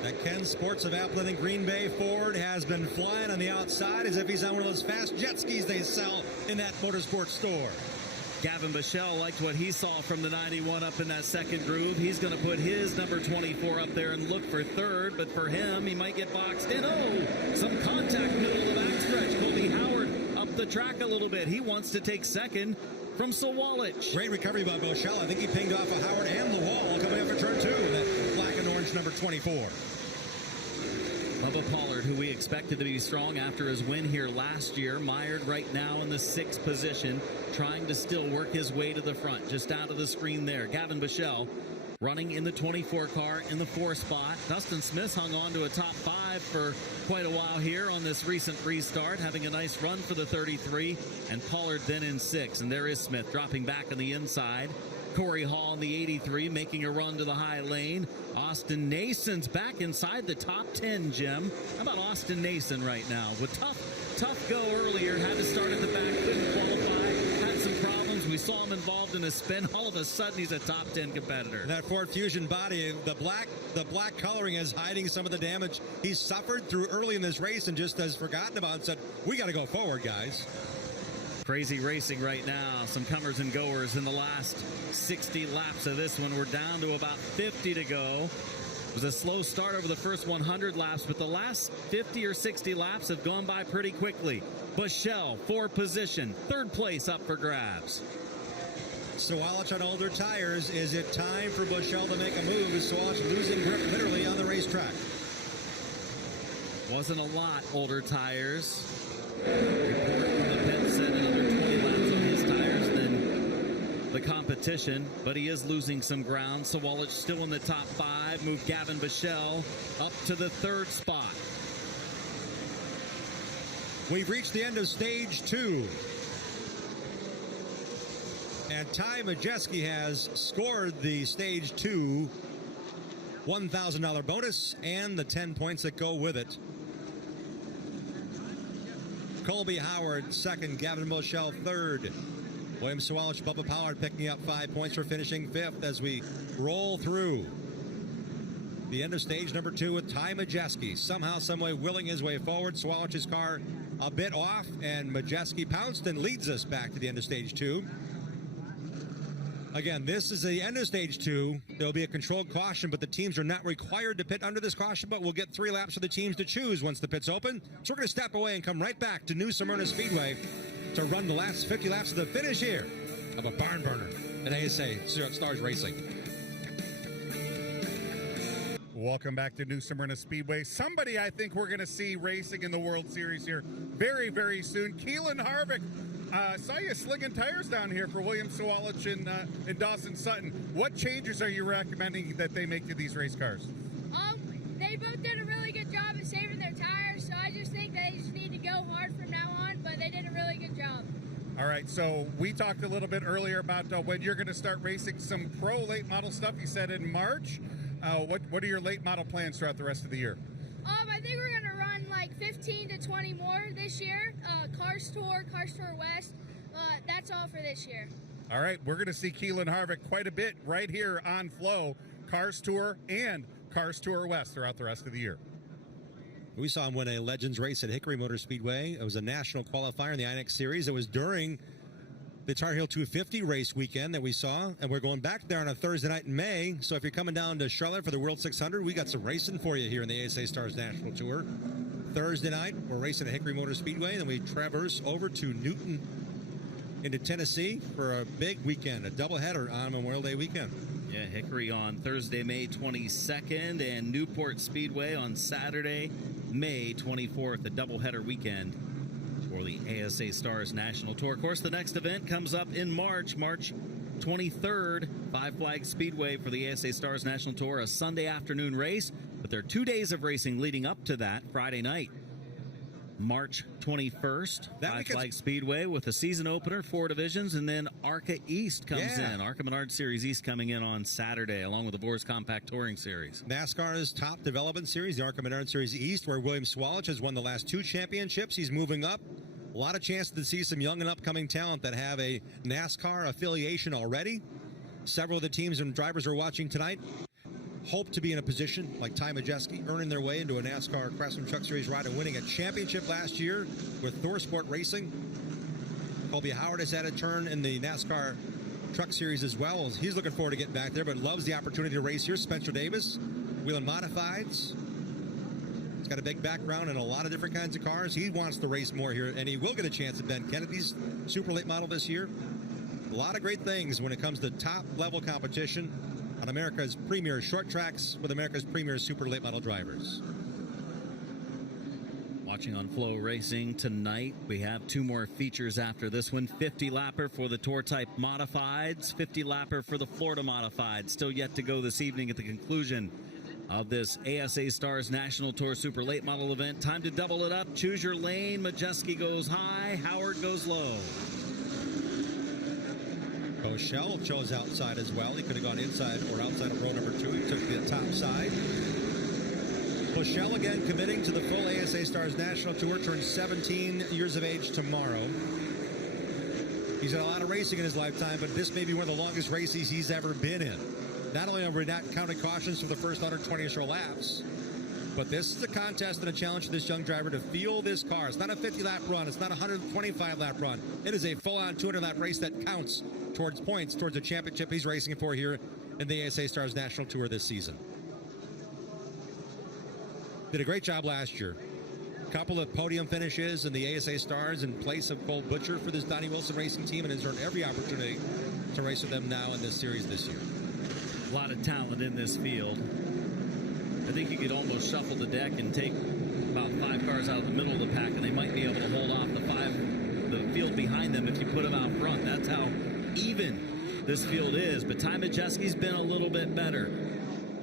That Ken Sports of Appleton and Green Bay Ford has been flying on the outside as if he's on one of those fast jet skis they sell in that motorsports store. Gavin Bichelle liked what he saw from the 91 up in that second groove. He's going to put his number 24 up there and look for third, but for him, he might get boxed in. Oh, some contact middle of the backstretch. Colby Howard up the track a little bit. He wants to take second from Sawalich. Great recovery by Bichelle. I think he pinged off of Howard and the wall coming up for turn 2. That black and orange number 24. Bubba Pollard, who we expected to be strong after his win here last year, mired right now in the 6th position, trying to still work his way to the front, just out of the screen there. Gavin Bichelle running in the 24 car in the 4th spot. Dustin Smith hung on to a top 5 for quite a while here on this recent restart, having a nice run for the 33, and Pollard then in 6. And there is Smith dropping back on the inside. Corey Hall in the 83 making a run to the high lane. Austin Nason's back inside the top 10, Jim. How about Austin Nason right now? With tough go earlier, had to start at the back, couldn't qualify, had some problems. We saw him involved in a spin. All of a sudden, he's a top 10 competitor. That Ford Fusion body, the black coloring is hiding some of the damage he suffered through early in this race and just has forgotten about and said, we got to go forward, guys. Crazy racing right now. Some comers and goers in the last 60 laps of this one. We're down to about 50 to go. It was a slow start over the first 100 laps, but the last 50 or 60 laps have gone by pretty quickly. Bichelle, 4th position, 3rd place up for grabs. Sawalich on older tires. Is it time for Bichelle to make a move? Is Sawalich losing grip literally on the racetrack? Wasn't a lot older tires. Report from the pit said another 20 laps on his tires than the competition, but he is losing some ground. Sawalich still in the top 5. Moved Gavin Bichelle up to the 3rd spot. We've reached the end of stage 2. And Ty Majeski has scored the stage 2 $1,000 bonus and the 10 points that go with it. Colby Howard 2nd, Gavin Bichelle 3rd. William Sawalich, Bubba Pollard picking up 5 points for finishing 5th as we roll through the end of stage number 2 with Ty Majeski somehow, someway willing his way forward. Swalich's car a bit off, and Majeski pounced and leads us back to the end of stage 2. Again, this is the end of stage 2. There'll be a controlled caution, but the teams are not required to pit under this caution, but we'll get 3 laps for the teams to choose once the pit's open. So we're going to step away and come right back to New Smyrna Speedway to run the last 50 laps of the finish here of a barn burner at ASA Stars Racing. Welcome back to New Smyrna Speedway. Somebody I think we're going to see racing in the World Series here very, very soon. Keelan Harvick. Saw you slinging tires down here for William Sawalich and Dawson Sutton. What changes are you recommending that they make to these race cars? They both did a really good job of saving their tires, so I just think they just need to go hard from now on, but they did a really good job. All right, so we talked a little bit earlier about when you're going to start racing some pro late model stuff. You said in March. What are your late model plans throughout the rest of the year? I think we're going to run like 15 to 20 more this year. Cars Tour West. That's all for this year. All right, we're going to see Keelan Harvick quite a bit right here on Flow, Cars Tour and Cars Tour West throughout the rest of the year. We saw him win a Legends race at Hickory Motor Speedway. It was a national qualifier in the INX Series. It was during the Tar Heel 250 race weekend that we saw, and we're going back there on a Thursday night in May. So if you're coming down to Charlotte for the World 600, we got some racing for you here in the ASA Stars National Tour. Thursday night, we're racing at Hickory Motor Speedway, and then we traverse over to Newton into Tennessee for a big weekend, a doubleheader on Memorial Day weekend. Yeah, Hickory on Thursday, May 22nd, and Newport Speedway on Saturday, May 24th, a doubleheader weekend for the ASA Stars National Tour. Of course, the next event comes up in March 23rd, Five Flags Speedway for the ASA Stars National Tour, a Sunday afternoon race, but there are 2 days of racing leading up to that. Friday night, March 21st, Five Flags Speedway with a season opener, 4 divisions, and then ARCA East comes in. ARCA Menard Series East coming in on Saturday, along with the Boers Compact Touring Series. NASCAR's top development series, the ARCA Menard Series East, where William Sawalich has won the last 2 championships. He's moving up. A lot of chances to see some young and upcoming talent that have a NASCAR affiliation already. Several of the teams and drivers we're watching tonight hope to be in a position like Ty Majeski, earning their way into a NASCAR Craftsman Truck Series ride and winning a championship last year with Thor Sport Racing. Colby Howard has had a turn in the NASCAR Truck Series as well. He's looking forward to getting back there, but loves the opportunity to race here. Spencer Davis, Wheeling Modifieds. He's got a big background in a lot of different kinds of cars. He wants to race more here, and he will get a chance at Ben Kennedy's super late model this year. A lot of great things when it comes to top-level competition on America's premier short tracks with America's premier super late model drivers. Watching on FloRacing tonight, we have 2 more features after this one. 50-lapper for the Tour Type Modifieds, 50-lapper for the Florida Modifieds. Still yet to go this evening at the conclusion of this ASA Stars National Tour Super Late Model event. Time to double it up. Choose your lane. Majeski goes high. Howard goes low. Boschel chose outside as well. He could have gone inside or outside of row number 2. He took the top side. Boschel again committing to the full ASA Stars National Tour. Turns 17 years of age tomorrow. He's had a lot of racing in his lifetime, but this may be one of the longest races he's ever been in. Not only have we not counted cautions for the first 120 or so laps, but this is a contest and a challenge for this young driver to feel this car. It's not a 50-lap run. It's not a 125-lap run. It is a full-on 200-lap race that counts towards points, towards the championship he's racing for here in the ASA Stars National Tour this season. Did a great job last year. Couple of podium finishes in the ASA Stars in place of Cole Butcher for this Donnie Wilson Racing team, and has earned every opportunity to race with them now in this series this year. A lot of talent in this field. I think you could almost shuffle the deck and take about 5 cars out of the middle of the pack, and they might be able to hold off the field behind them if you put them out front. That's how even this field is. But Ty Majeski's been a little bit better.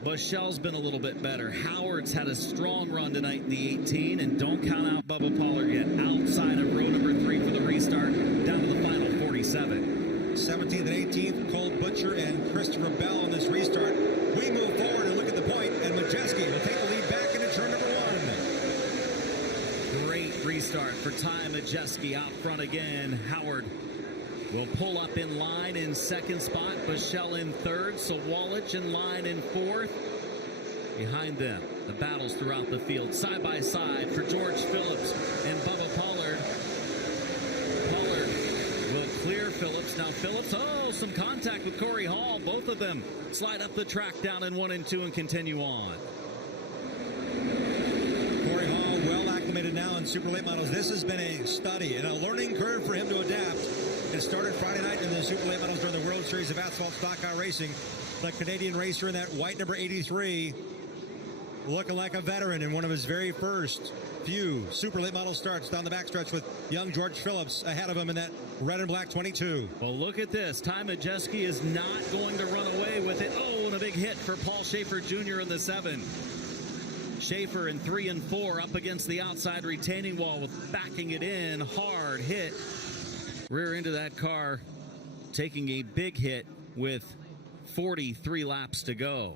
Boschel's been a little bit better. Howard's had a strong run tonight in the 18, and don't count out Bubba Pollard yet. Outside of row number 3 for the restart, down to the final 47. 17th and 18th, Cole Butcher and Christopher Bell in this restart. We move forward and look at the point, and Majeski will take the lead back into turn number 1. Great restart for Ty Majeski out front again. Howard will pull up in line in second spot. Boschel in third. Sawalich in line in fourth. Behind them, the battles throughout the field, side by side for George Phillips and Bubba Pollard. Pollard will clear Phillips. Now Phillips, some contact with Corey Hall. Both of them slide up the track down in 1 and 2 and continue on. Corey Hall, well acclimated now in super late models. This has been a study and a learning curve for him to adapt. It started Friday night in the super late models during the World Series of Asphalt Stock Car Racing. The Canadian racer in that white number 83, looking like a veteran in one of his very first few super late model starts down the backstretch with young George Phillips ahead of him in that red and black 22. Well, look at this. Ty Majeski is not going to run away with it. Oh, and a big hit for Paul Schaefer Jr. in the 7. Schaefer in 3 and 4 up against the outside retaining wall with backing it in. Hard hit. Rear into that car, taking a big hit with 43 laps to go.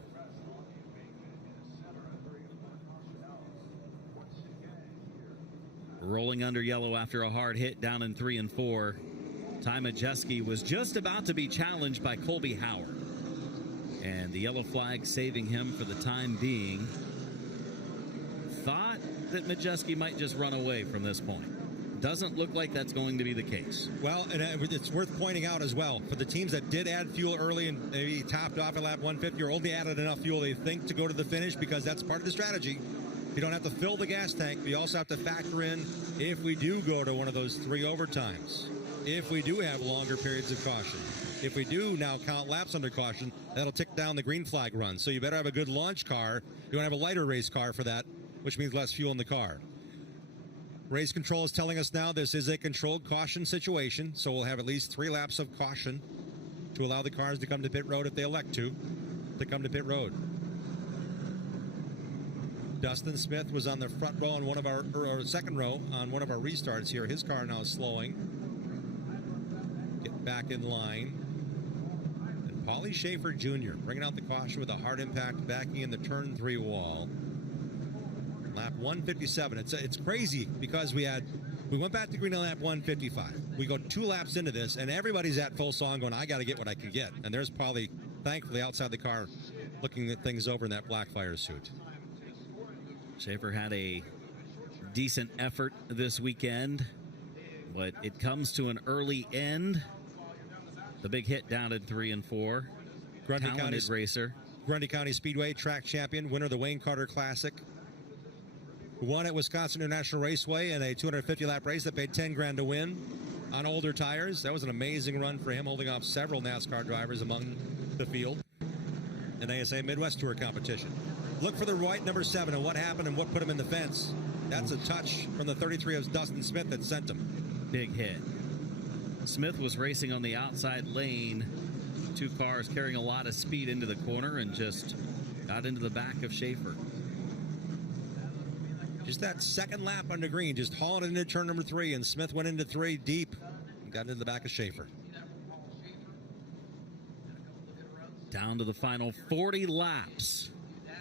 Rolling under yellow after a hard hit down in 3 and 4. Ty Majeski was just about to be challenged by Colby Howard. And the yellow flag saving him for the time being. Thought that Majeski might just run away from this point. Doesn't look like that's going to be the case. Well, and it's worth pointing out as well, for the teams that did add fuel early and maybe topped off at lap 150 or only added enough fuel they think to go to the finish, because that's part of the strategy. You don't have to fill the gas tank, but you also have to factor in if we do go to one of those 3 overtimes, if we do have longer periods of caution, if we do now count laps under caution, that'll tick down the green flag run. So you better have a good launch car. You want to have a lighter race car for that, which means less fuel in the car. Race control is telling us now this is a controlled caution situation, so we'll have at least 3 laps of caution to allow the cars to come to pit road if they elect to come to pit road. Dustin Smith was on the front row on one of our, or second row on one of our restarts here. His car now slowing. Get back in line. And Paulie Schaefer Jr. bringing out the caution with a hard impact, backing in the turn 3 wall. Lap 157. It's crazy because we went back to green on lap 155. We go 2 laps into this, and everybody's at full song going, I got to get what I can get. And there's Paulie, thankfully, outside the car looking at things over in that black fire suit. Schaefer had a decent effort this weekend. but it comes to an early end. The big hit down at 3 and 4. Grundy Talented County racer. Grundy County Speedway track champion, winner of the Wayne Carter Classic. Won at Wisconsin International Raceway in a 250-lap race that paid 10 grand to win on older tires. That was an amazing run for him, holding off several NASCAR drivers among the field in ASA Midwest Tour competition. Look for the white number 7 and what happened and what put him in the fence. That's a touch from the 33 of Dustin Smith that sent him. Big hit. Smith was racing on the outside lane. 2 cars carrying a lot of speed into the corner and just got into the back of Schaefer. Just that second lap under green, just hauling it into turn number 3, and Smith went into 3 deep and got into the back of Schaefer. Down to the final 40 laps.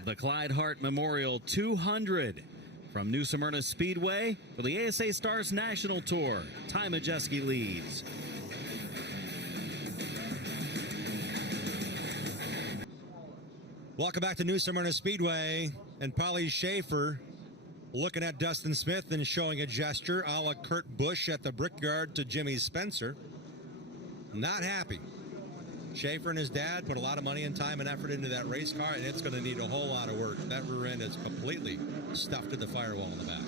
The Clyde Hart Memorial 200 from New Smyrna Speedway for the ASA Stars National Tour. Ty Majeski leads. Welcome back to New Smyrna Speedway, and Polly Schaefer looking at Dustin Smith and showing a gesture a la Kurt Busch at the Brickyard to Jimmy Spencer. Not happy. Schaefer and his dad put a lot of money and time and effort into that race car, and it's going to need a whole lot of work. That rear end is completely stuffed to the firewall in the back.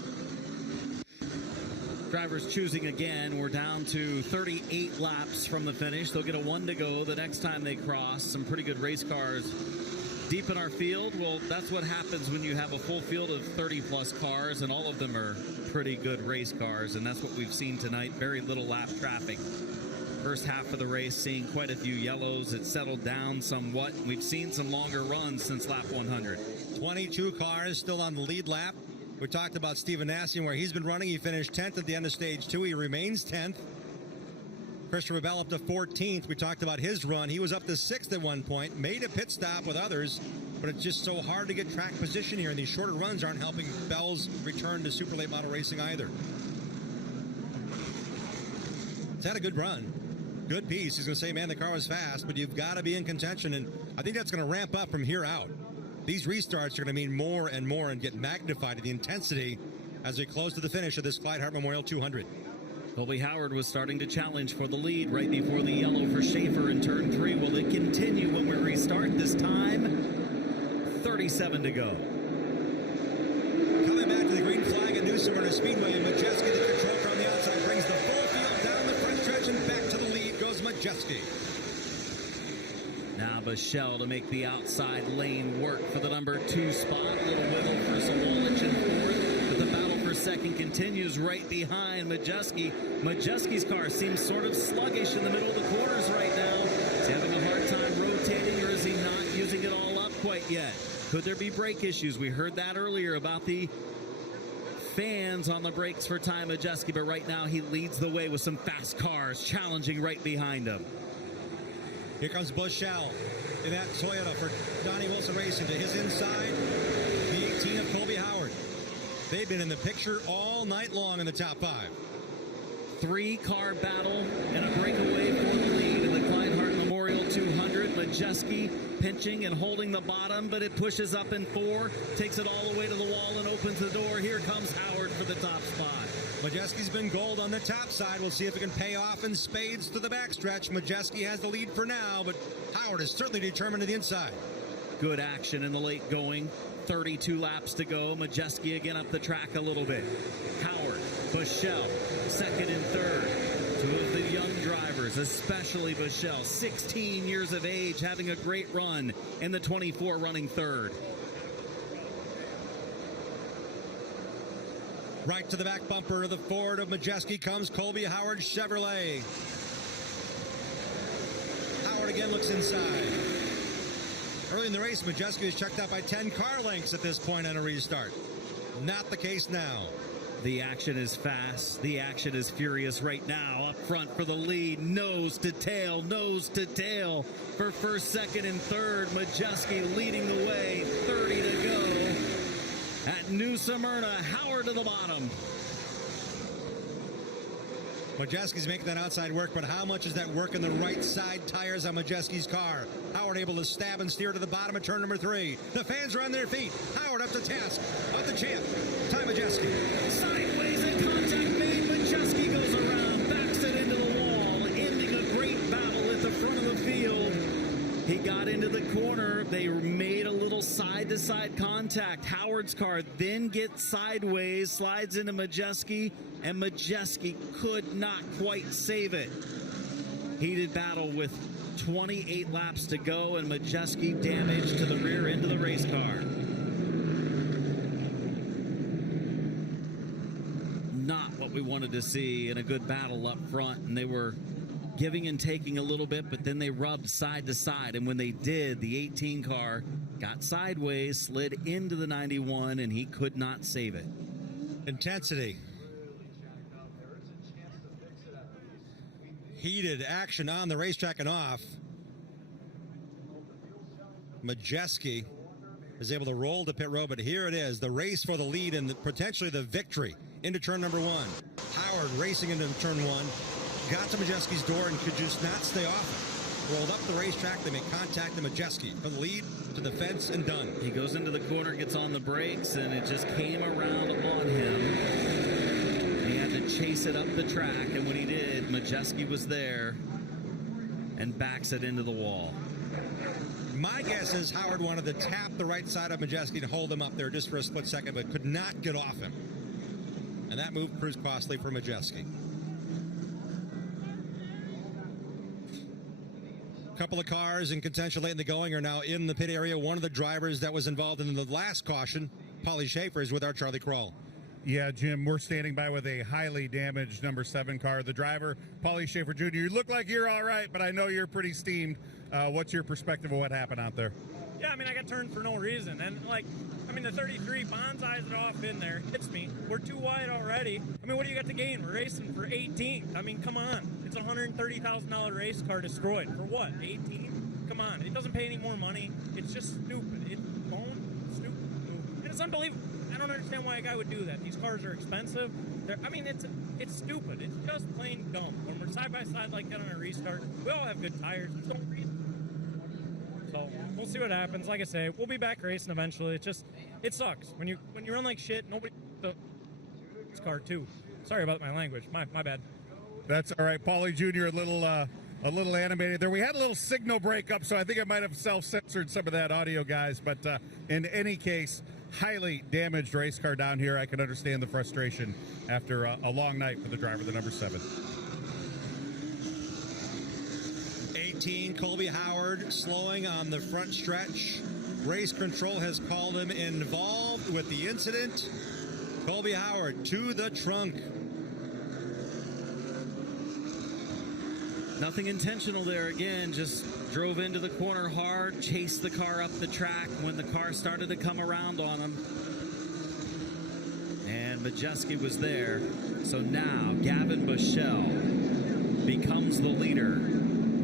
Drivers choosing again. We're down to 38 laps from the finish. They'll get a 1 to go the next time they cross. Some pretty good race cars deep in our field. Well, that's what happens when you have a full field of 30-plus cars, and all of them are pretty good race cars, and that's what we've seen tonight. Very little lap traffic. First half of the race, seeing quite a few yellows. It settled down somewhat. We've seen some longer runs since lap 100. 22 cars still on the lead lap. We talked about Steven Nassian, where he's been running. He finished 10th at the end of stage 2. He remains 10th. Christopher Bell up to 14th. We talked about his run. He was up to 6th at one point, made a pit stop with others, but it's just so hard to get track position here, and these shorter runs aren't helping Bell's return to super late model racing either. It's had a good run. Good piece. He's going to say, man, the car was fast, but you've got to be in contention, and I think that's going to ramp up from here out. These restarts are going to mean more and more and get magnified in the intensity as we close to the finish of this Clyde Hart Memorial 200. Colby Howard was starting to challenge for the lead right before the yellow for Schaefer in turn 3. Will it continue when we restart this time? 37 to go. Coming back to the green flag at New Smyrna Speedway, and Majeski, the control car on the outside, brings the full field down the front stretch, and back to the lead goes Majeski. Now Bichelle to make the outside lane work for the number 2 spot. A little wiggle for Sawalich in 4th, but the battle for second continues right behind Majeski. Majeski's car seems sort of sluggish in the middle of the corners right now. Is he having a hard time rotating, or is he not using it all up quite yet? Could there be brake issues? We heard that earlier about the fans on the brakes for Ty Majeski, but right now he leads the way with some fast cars challenging right behind him. Here comes Bushell in that Toyota for Donnie Wilson Racing. To his inside, the 18 of Colby Howard. They've been in the picture all night long in the top 5. 3-car battle and a breakaway for the lead in the Clyde Hart Memorial 200. Majeski pinching and holding the bottom, but it pushes up in 4, takes it all the way to the wall and opens the door. Here comes Howard for the top spot. Majeski's been gold on the top side. We'll see if it can pay off in spades to the backstretch. Majeski has the lead for now, but Howard is certainly determined to the inside. Good action in the late going. 32 laps to go. Majeski again up the track a little bit. Howard, Bichelle, second and third. 2 of the young drivers, especially Bichelle, 16 years of age, having a great run in the 24, running third. Right to the back bumper of the Ford of Majeski comes Colby Howard Chevrolet. Howard again looks inside. Early in the race, Majeski was checked out by 10 car lengths at this point on a restart. Not the case now. The action is fast. The action is furious right now. Up front for the lead. Nose to tail for first, second, and third. Majeski leading the way. 30 to go. At New Smyrna, Howard to the bottom. Majeski's making that outside work, but how much is that work in the right side tires on Majeski's car? Howard able to stab and steer to the bottom of turn number 3. The fans are on their feet. Howard up to task. Up the champ. Ty Majeski. Sideways and contact made. Majeski goes around. They made a little side-to-side contact. Howard's car then gets sideways, slides into Majeski, and Majeski could not quite save it. Heated battle with 28 laps to go, and Majeski damage to the rear end of the race car. Not what we wanted to see in a good battle up front, and they were giving and taking a little bit, but then they rubbed side to side, and when they did, the 18 car got sideways, slid into the 91, and he could not save it. Intensity. Heated action on the racetrack and off. Majeski is able to roll to pit road, but here it is, the race for the lead and potentially the victory into turn number 1. Howard racing into turn 1. Got to Majeski's door and could just not stay off it. Rolled up the racetrack, they make contact to Majeski from the lead to the fence and done. He goes into the corner, gets on the brakes, and it just came around on him. He had to chase it up the track, and when he did, Majeski was there and backs it into the wall. My guess is Howard wanted to tap the right side of Majeski to hold him up there just for a split second, but could not get off him. And that move proves costly for Majeski. Couple of cars in contention late in the going are now in the pit area. One of the drivers that was involved in the last caution, Paulie Schaefer, is with our Charlie Kroll. Yeah, Jim, we're standing by with a highly damaged number 7 car. The driver, Paulie Schaefer Jr., you look like you're all right, but I know you're pretty steamed. What's your perspective of what happened out there? Yeah, I mean, I got turned for no reason. And, the 33 bonsais it off in there. Hits me. We're too wide already. I mean, what do you got to gain? We're racing for 18th. I mean, come on. It's a $130,000 race car destroyed. For what? 18? Come on. It doesn't pay any more money. It's just stupid. It's stupid. And it's unbelievable. I don't understand why a guy would do that. These cars are expensive. It's stupid. It's just plain dumb. When we're side by side like that on a restart, we all have good tires. Just don't breathe. So we'll see what happens. Like I say, we'll be back racing eventually. It sucks when you run like shit. Nobody. This car too. Sorry about my language. My bad. That's all right, Paulie Jr. A little animated there. We had a little signal breakup, so I think I might have self-censored some of that audio, guys. But in any case, highly damaged race car down here. I can understand the frustration after a long night for the driver, the number 7. 18, Colby Howard slowing on the front stretch. Race control has called him involved with the incident. Colby Howard to the trunk. Nothing intentional there again, just drove into the corner hard, chased the car up the track when the car started to come around on him. And Majeski was there. So now Gavin Bushell becomes the leader.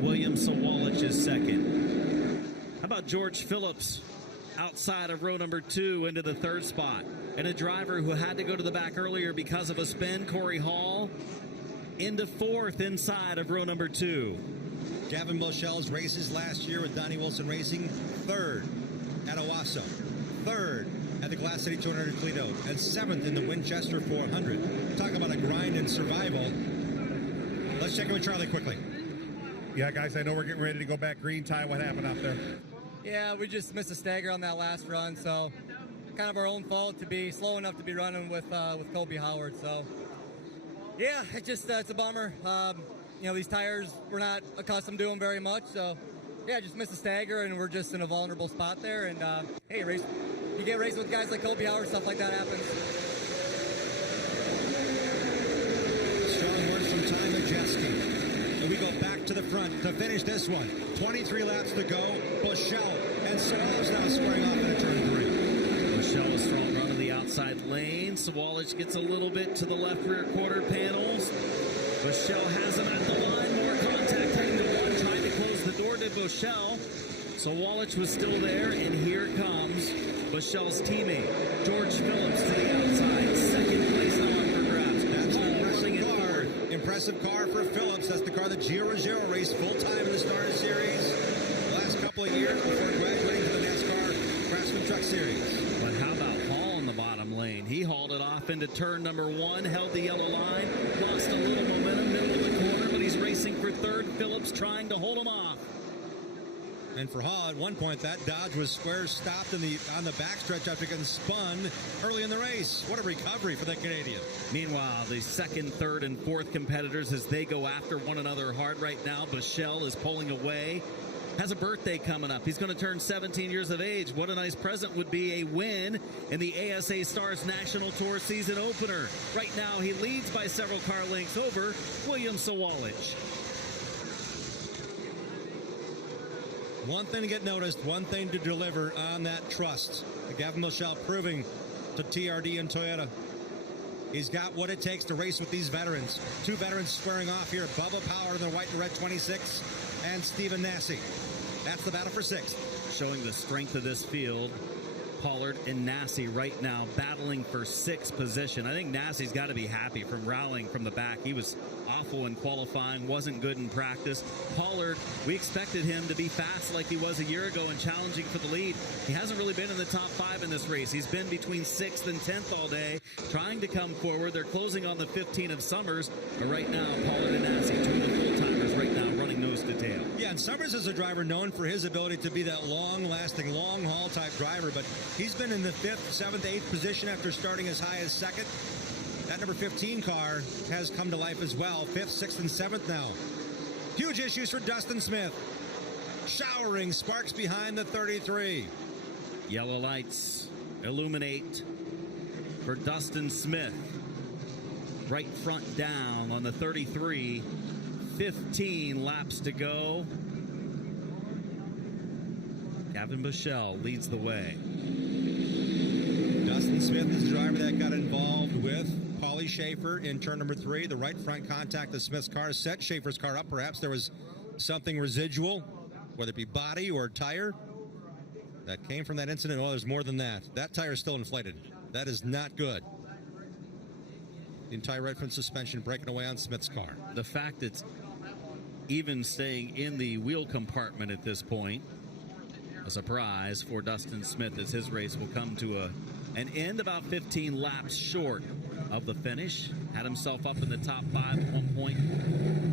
William Sawalich is second. How about George Phillips outside of row number 2 into the 3rd spot? And a driver who had to go to the back earlier because of a spin, Corey Hall, into 4th inside of row number 2. Gavin Bushell's races last year with Donnie Wilson Racing, 3rd at Owasso, 3rd at the Glass City 200 Toledo, and 7th in the Winchester 400. Talk about a grind and survival. Let's check in with Charlie quickly. Yeah, guys, I know we're getting ready to go back green. Ty, what happened out there? Yeah, we just missed a stagger on that last run, so kind of our own fault to be slow enough to be running with Colby Howard. So yeah, it's a bummer. These tires we're not accustomed to them very much, so yeah, just missed a stagger and we're just in a vulnerable spot there. And hey, you get racing with guys like Colby Howard, stuff like that happens. Strong words from Ty Majeski. And we go back to the front to finish this one. 23 laps to go. Bushell and Sawalich now squaring off into turn 3. Bushell a strong run to the outside lane. Sawalich gets a little bit to the left rear quarter panels. Bushell has him at the line. More contact heading to 1. Trying to close the door to Bushell. Sawalich was still there, and here comes Bushell's teammate, George Phillips, to the outside. Second place now up for grabs. That's an impressive car. Impressive car for Phillips. That's the car that Gio Ruggiero raced full-time in the Star Series the last couple of years before graduating to the NASCAR Craftsman Truck Series. But how about Hall in the bottom lane? He hauled it off into turn number 1, held the yellow line, lost a little momentum, middle of the corner, but he's racing for 3rd. Phillips trying to hold him off. And for Hall, at one point, that Dodge was square stopped on the backstretch after getting spun early in the race. What a recovery for the Canadian. Meanwhile, the second, third, and fourth competitors, as they go after one another hard right now, Bichelle is pulling away. Has a birthday coming up. He's going to turn 17 years of age. What a nice present would be a win in the ASA Stars National Tour season opener. Right now, he leads by several car lengths over William Sawalich. One thing to get noticed, one thing to deliver on that trust. Gavin Bichelle proving to TRD and Toyota. He's got what it takes to race with these veterans. Two veterans squaring off here. Bubba Power in the white and red 26 and Stephen Nasse. That's the battle for sixth. Showing the strength of this field. Pollard and Nasse right now battling for sixth position. I think Nassie's got to be happy from rallying from the back. He was awful in qualifying, wasn't good in practice. Pollard, we expected him to be fast like he was a year ago and challenging for the lead. He hasn't really been in the top 5 in this race. He's been between 6th and 10th all day, trying to come forward. They're closing on the 15 of Summers, but right now, Pollard and Nasse, two of the full-timers right now running nose to tail. Yeah, and Summers is a driver known for his ability to be that long-lasting, long-haul type driver, but he's been in the 5th, 7th, 8th position after starting as high as 2nd. That number 15 car has come to life as well. 5th, 6th, and 7th now. Huge issues for Dustin Smith. Showering sparks behind the 33. Yellow lights illuminate for Dustin Smith. Right front down on the 33. 15 laps to go. Gavin Bichelle leads the way. Dustin Smith is the driver that got involved with Paulie Schaefer in turn number 3. The right front contact of Smith's car set Schaefer's car up. Perhaps there was something residual, whether it be body or tire, that came from that incident. Well, there's more than that. That tire is still inflated. That is not good. The entire right front suspension breaking away on Smith's car. The fact it's even staying in the wheel compartment at this point, a surprise for Dustin Smith as his race will come to an end about 15 laps short of the finish. Had himself up in the top 5 at one point,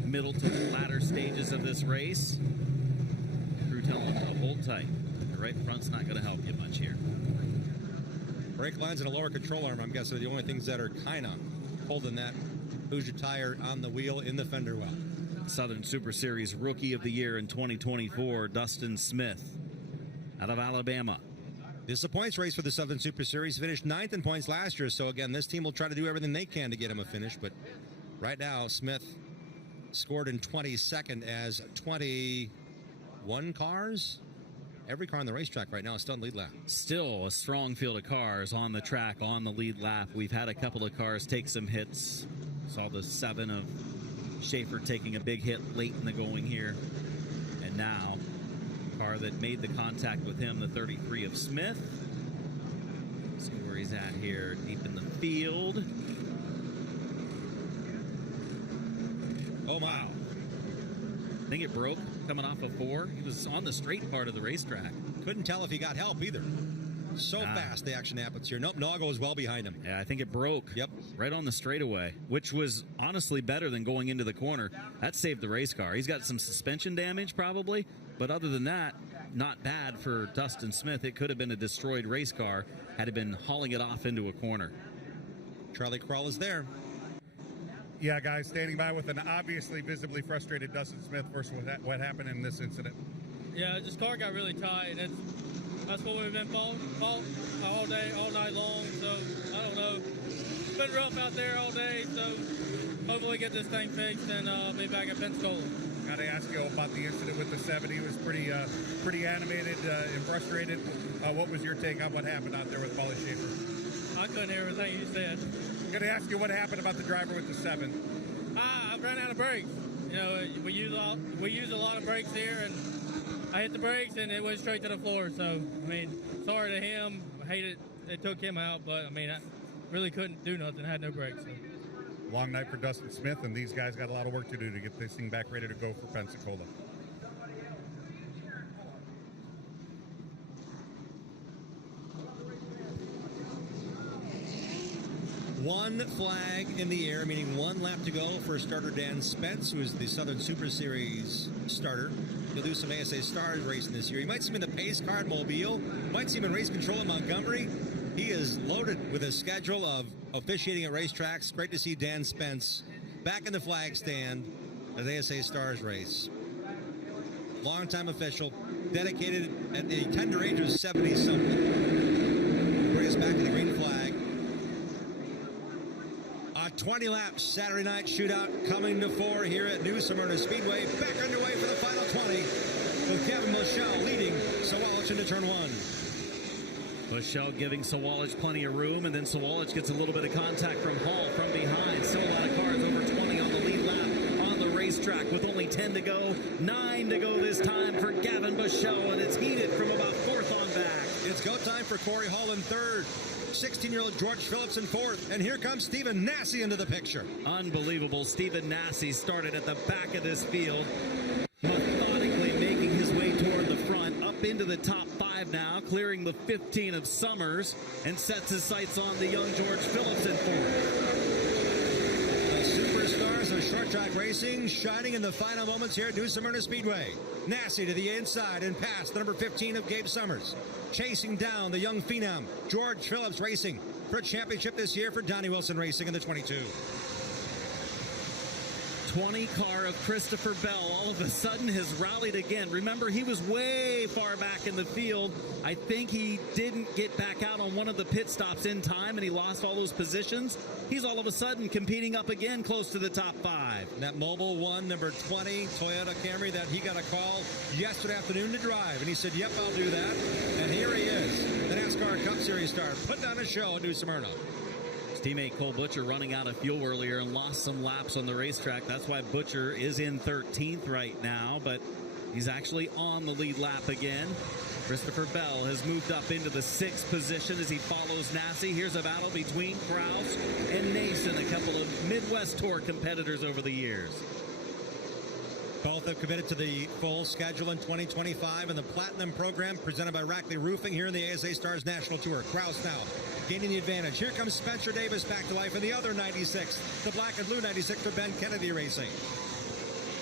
middle to the latter stages of this race. Crew telling him to hold tight. The right front's not going to help you much here. Brake lines and a lower control arm, I'm guessing, are the only things that are kind of holding that Hoosier tire on the wheel in the fender well. Southern Super Series Rookie of the Year in 2024, Dustin Smith out of Alabama. This is a points race for the Southern Super Series. Finished 9th in points last year, so again, this team will try to do everything they can to get him a finish, but right now, Smith scored in 22nd as 21 cars. Every car on the racetrack right now is still in the lead lap. Still a strong field of cars on the track, on the lead lap. We've had a couple of cars take some hits. Saw the 7 of Schaefer taking a big hit late in the going here. And now, car that made the contact with him, the 33 of Smith. See where he's at here, deep in the field. Oh, wow. I think it broke coming off of 4. He was on the straight part of the racetrack. Couldn't tell if he got help either. So fast the action happens here. Nope, Nago was well behind him. Yeah, I think it broke. Yep. Right on the straightaway, which was honestly better than going into the corner. That saved the race car. He's got some suspension damage probably, but other than that, not bad for Dustin Smith. It could have been a destroyed race car had he been hauling it off into a corner. Charlie Krull is there. Yeah, guys, standing by with an obviously visibly frustrated Dustin Smith versus what happened in this incident. Yeah, this car got really tight. That's what we've been fault all day, all night long. So I don't know. It's been rough out there all day. So hopefully get this thing fixed and be back at Pensacola. Got to ask you about the incident with the 7. He was pretty animated and frustrated. What was your take on what happened out there with Paulie Schaefer? I couldn't hear everything you said. Got to ask you what happened about the driver with the 7. I ran out of brakes. You know, we use a lot of brakes here, and I hit the brakes and it went straight to the floor. So I mean, sorry to him. I hate it took him out, but I mean, I really couldn't do nothing. I had no brakes. So. Long night for Dustin Smith, and these guys got a lot of work to do to get this thing back ready to go for Pensacola. One flag in the air, meaning one lap to go for starter Dan Spence, who is the Southern Super Series starter. He'll do some ASA Stars racing this year. You might see him in the pace car at Mobile. Might see him in race control in Montgomery. He is loaded with a schedule of officiating at racetracks. Great to see Dan Spence back in the flag stand at the ASA Stars race. Longtime official, dedicated at the tender age of 70-something. Bring us back to the green flag. A 20-lap Saturday night shootout coming to 4 here at New Smyrna Speedway. Back underway for the final 20, with Kevin Michelle leading Sawalich into turn 1. Bushell giving Sawalich plenty of room, and then Sawalich gets a little bit of contact from Hall from behind. Still a lot of cars over 20 on the lead lap on the racetrack with only 10 to go. 9 to go this time for Gavin Bushell, and it's heated from about 4th on back. It's go time for Corey Hall in 3rd. 16-year-old George Phillips in 4th. And here comes Stephen Nasse into the picture. Unbelievable. Stephen Nasse started at the back of this field, methodically making his way toward the front, up into the top 5 now, clearing the 15 of Summers, and sets his sights on the young George Phillips in 4th. The superstars of short track racing shining in the final moments here at New Smyrna Speedway. Nasse to the inside and past the number 15 of Gabe Summers. Chasing down the young phenom, George Phillips racing for a championship this year for Donnie Wilson Racing in the 22. 20 car of Christopher Bell all of a sudden has rallied again. Remember, he was way far back in the field. I think he didn't get back out on one of the pit stops in time, and he lost all those positions. He's all of a sudden competing up again close to the top 5. That Mobile 1, number 20, Toyota Camry that he got a call yesterday afternoon to drive. And he said, yep, I'll do that. And here he is, the NASCAR Cup Series star, put down a show at New Smyrna. Teammate Cole Butcher running out of fuel earlier and lost some laps on the racetrack. That's why Butcher is in 13th right now, but he's actually on the lead lap again. Christopher Bell has moved up into the 6th position as he follows Nasse. Here's a battle between Kraus and Nason, a couple of Midwest Tour competitors over the years. Both have committed to the full schedule in 2025 and the Platinum program presented by Rackley Roofing here in the ASA Stars National Tour. Kraus now gaining the advantage. Here comes Spencer Davis back to life in the other 96, the black and blue 96 for Ben Kennedy Racing.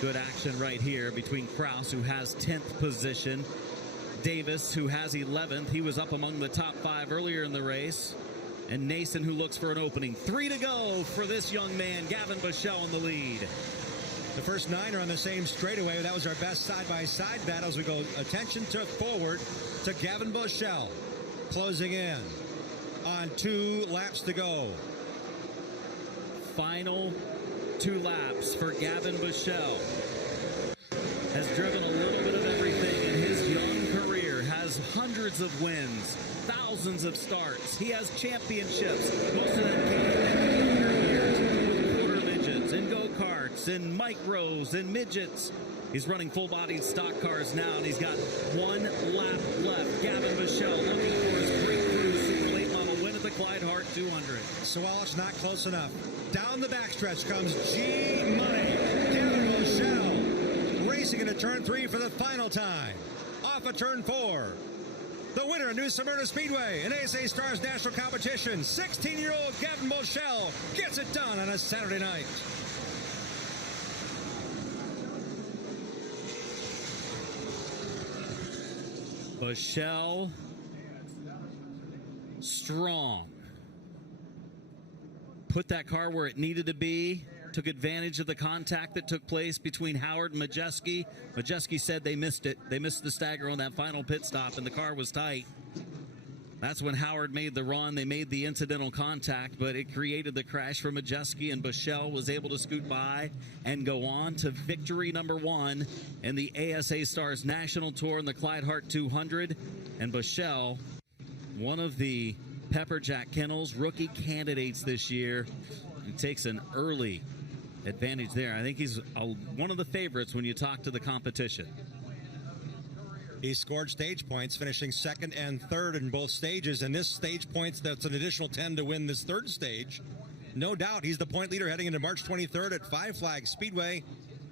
Good action right here between Kraus, who has 10th position, Davis, who has 11th. He was up among the top 5 earlier in the race. And Nason, who looks for an opening. 3 to go for this young man, Gavin Bushell in the lead. The first 9 are on the same straightaway. That was our best side-by-side battle as we go attention to forward to Gavin Bushell. Closing in on 2 laps to go. Final 2 laps for Gavin Bushell. Has driven a little bit of everything in his young career. Has hundreds of wins, thousands of starts. He has championships. Most of them came in younger years with quarter midgets and go-karts and micros and midgets. He's running full-bodied stock cars now, and he's got 1 lap left. Gavin Bushell looking for his breakthrough super late model win at the Clyde Hart 200. Sawalich not close enough. Down the backstretch comes G Money. Gavin Bushell racing into turn 3 for the final time. Off of turn 4. The winner of New Smyrna Speedway in ASA Stars National Competition, 16-year-old Gavin Bushell gets it done on a Saturday night. Bushell, strong. Put that car where it needed to be. Took advantage of the contact that took place between Howard and Majeski. Majeski said they missed it. They missed the stagger on that final pit stop, and the car was tight. That's when Howard made the run. They made the incidental contact, but it created the crash for Majeski, and Bushell was able to scoot by and go on to victory number 1 in the ASA Stars National Tour in the Clyde Hart 200. And Bushell, one of the Pepperjack Kennels rookie candidates this year, he takes an early advantage there. I think he's one of the favorites when you talk to the competition. He scored stage points, finishing 2nd and 3rd in both stages. And this stage points, that's an additional 10 to win this 3rd stage. No doubt he's the point leader heading into March 23rd at Five Flags Speedway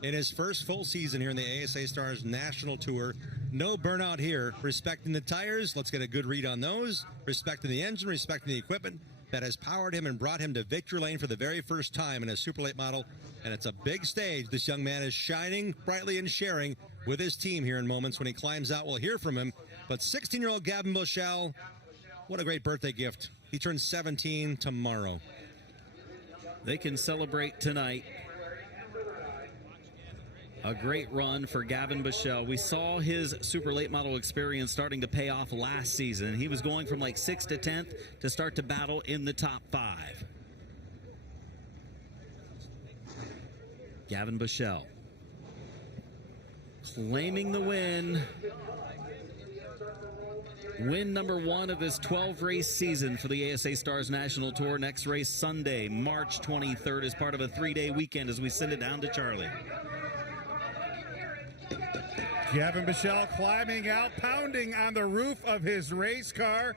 in his first full season here in the ASA Stars National Tour. No burnout here. Respecting the tires. Let's get a good read on those. Respecting the engine, respecting the equipment that has powered him and brought him to victory lane for the very first time in a super late model. And it's a big stage. This young man is shining brightly and sharing with his team here in moments. When he climbs out, we'll hear from him. But 16-year-old Gavin Bushell, what a great birthday gift. He turns 17 tomorrow. They can celebrate tonight. A great run for Gavin Bushell. We saw his super late model experience starting to pay off last season. He was going from like 6th to 10th to start to battle in the top 5. Gavin Bushell claiming the win. Win number 1 of this 12-race season for the ASA Stars National Tour. Next race Sunday, March 23rd, as part of a 3-day weekend as we send it down to Charlie. Gavin Bushell climbing out, pounding on the roof of his race car.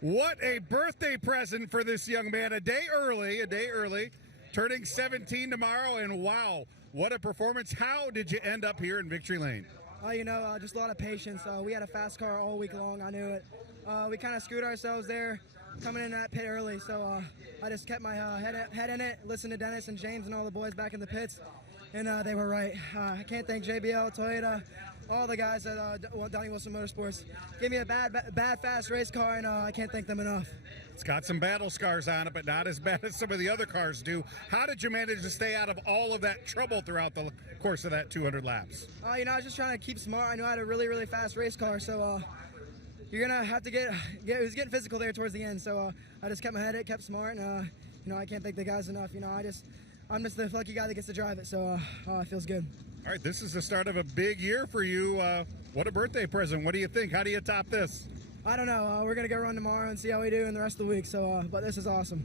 What a birthday present for this young man. A day early, turning 17 tomorrow, and wow, what a performance. How did you end up here in Victory Lane? Just a lot of patience. We had a fast car all week long. I knew it. We kind of screwed ourselves there coming in that pit early. So I just kept my head in it, listened to Dennis and James and all the boys back in the pits, and they were right. I can't thank JBL, Toyota, all the guys at Donnie Wilson Motorsports. Gave me a bad fast race car, and I can't thank them enough. It's got some battle scars on it, but not as bad as some of the other cars do. How did you manage to stay out of all of that trouble throughout the course of that 200 laps? I was just trying to keep smart. I knew I had a really, really fast race car, so you're going to have to it was getting physical there towards the end, so I just kept my head in, kept smart, and, I can't thank the guys enough. I'm just the lucky guy that gets to drive it, so it feels good. All right, this is the start of a big year for you. What a birthday present. What do you think? How do you top this? I don't know. We're going to go run tomorrow and see how we do in the rest of the week. So, but this is awesome.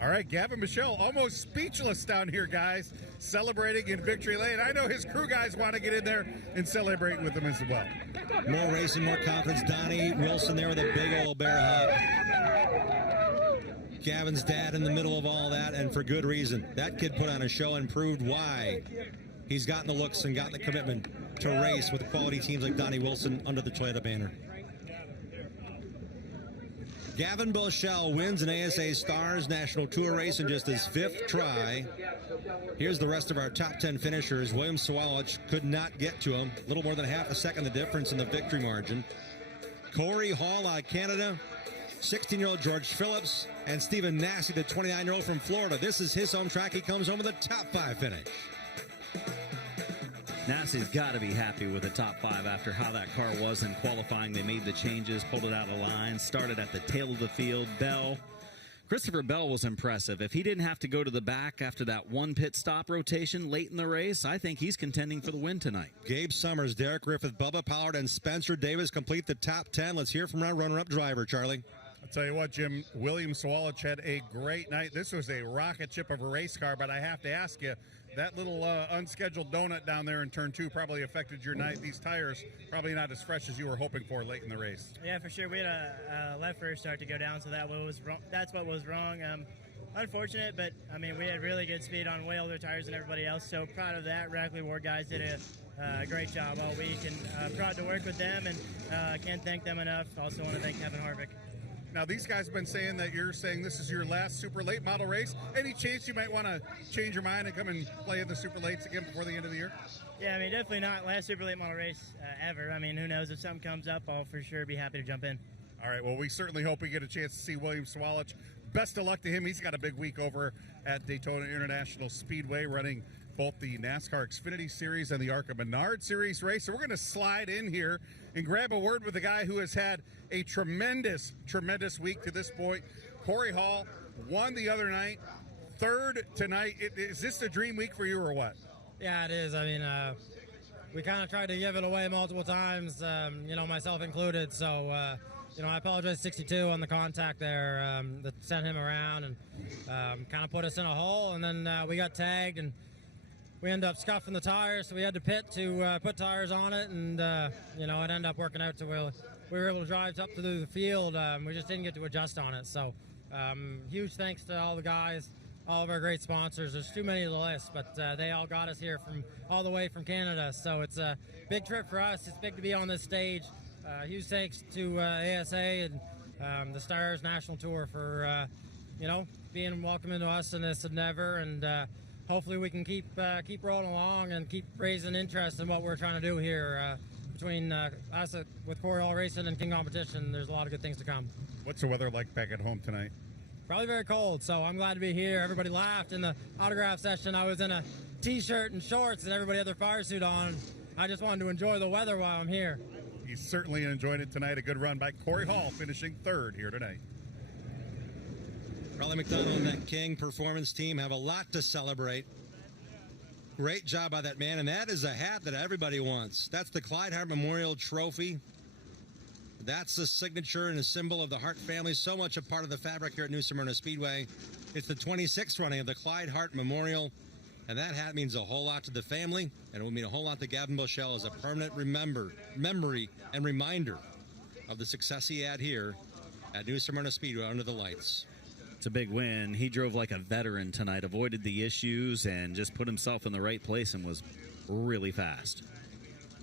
All right, Gavin Bushell, almost speechless down here, guys, celebrating in Victory Lane. I know his crew guys want to get in there and celebrate with him as well. More racing, more confidence. Donnie Wilson there with a big old bear hug. Gavin's dad in the middle of all that, and for good reason. That kid put on a show and proved why he's gotten the looks and gotten the commitment to race with quality teams like Donnie Wilson under the Toyota banner. Gavin Bushell wins an ASA Stars National Tour race in just his 5th try. Here's the rest of our top 10 finishers. William Sawalich could not get to him. A little more than half a second the difference in the victory margin. Corey Hall out of Canada. 16-year-old George Phillips. And Stephen Nassy, the 29-year-old from Florida. This is his home track. He comes home with a top 5 finish. Nassy's got to be happy with the top 5 after how that car was in qualifying. They made the changes, pulled it out of line, started at the tail of the field. Christopher Bell was impressive. If he didn't have to go to the back after that one pit stop rotation late in the race, I think he's contending for the win tonight. Gabe Summers, Derek Griffith, Bubba Pollard, and Spencer Davis complete the top 10. Let's hear from our runner-up driver, Charlie. I'll tell you what, Jim, William Sawalich had a great night. This was a rocket ship of a race car, but I have to ask you, that little unscheduled donut down there in turn 2 probably affected your night. These tires probably not as fresh as you were hoping for late in the race. Yeah, for sure. We had a left rear start to go down, so that's what was wrong. Unfortunate, but I mean, we had really good speed on way older tires than everybody else, so proud of that. Rackley Ward guys did a great job all week, and proud to work with them, and can't thank them enough. Also want to thank Kevin Harvick. Now, these guys have been saying that you're saying this is your last super late model race. Any chance you might want to change your mind and come and play in the super lates again before the end of the year? Yeah, I mean, definitely not last super late model race ever. I mean, who knows? If something comes up, I'll for sure be happy to jump in. All right, well, we certainly hope we get a chance to see William Sawalich. Best of luck to him. He's got a big week over at Daytona International Speedway, running both the NASCAR Xfinity Series and the ARCA Menard Series race. So we're going to slide in here and grab a word with a guy who has had a tremendous week to this point. Corey Hall won the other night, 3rd tonight. Is this a dream week for you or what? Yeah, it is. I mean, we kind of tried to give it away multiple times, myself included. So, I apologize 62 on the contact there that sent him around and kind of put us in a hole. And then we got tagged and we ended up scuffing the tires, so we had to pit to put tires on it, and it ended up working out to where we were able to drive up through the field. We just didn't get to adjust on it. So huge thanks to all the guys, all of our great sponsors. There's too many to the list, but they all got us here from all the way from Canada. So it's a big trip for us. It's big to be on this stage. Huge thanks to ASA and the Stars National Tour for being welcoming to us in this endeavor, and hopefully we can keep rolling along and keep raising interest in what we're trying to do here. Between us with Corey Hall Racing and King Competition, there's a lot of good things to come. What's the weather like back at home tonight? Probably very cold, so I'm glad to be here. Everybody laughed in the autograph session. I was in a t-shirt and shorts and everybody had their fire suit on. I just wanted to enjoy the weather while I'm here. He certainly enjoyed it tonight. A good run by Corey Hall, finishing third here tonight. Raleigh McDonald and that King Performance team have a lot to celebrate. Great job by that man, and that is a hat that everybody wants. That's the Clyde Hart Memorial Trophy. That's the signature and a symbol of the Hart family, so much a part of the fabric here at New Smyrna Speedway. It's the 26th running of the Clyde Hart Memorial, and that hat means a whole lot to the family, and it will mean a whole lot to Gavin Bushell as a permanent memory and reminder of the success he had here at New Smyrna Speedway under the lights. It's a big win. He drove like a veteran tonight, avoided the issues, and just put himself in the right place and was really fast.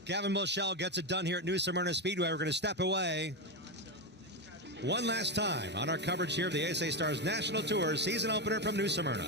Gavin Bushell gets it done here at New Smyrna Speedway. We're going to step away one last time on our coverage here of the ASA Stars National Tour season opener from New Smyrna.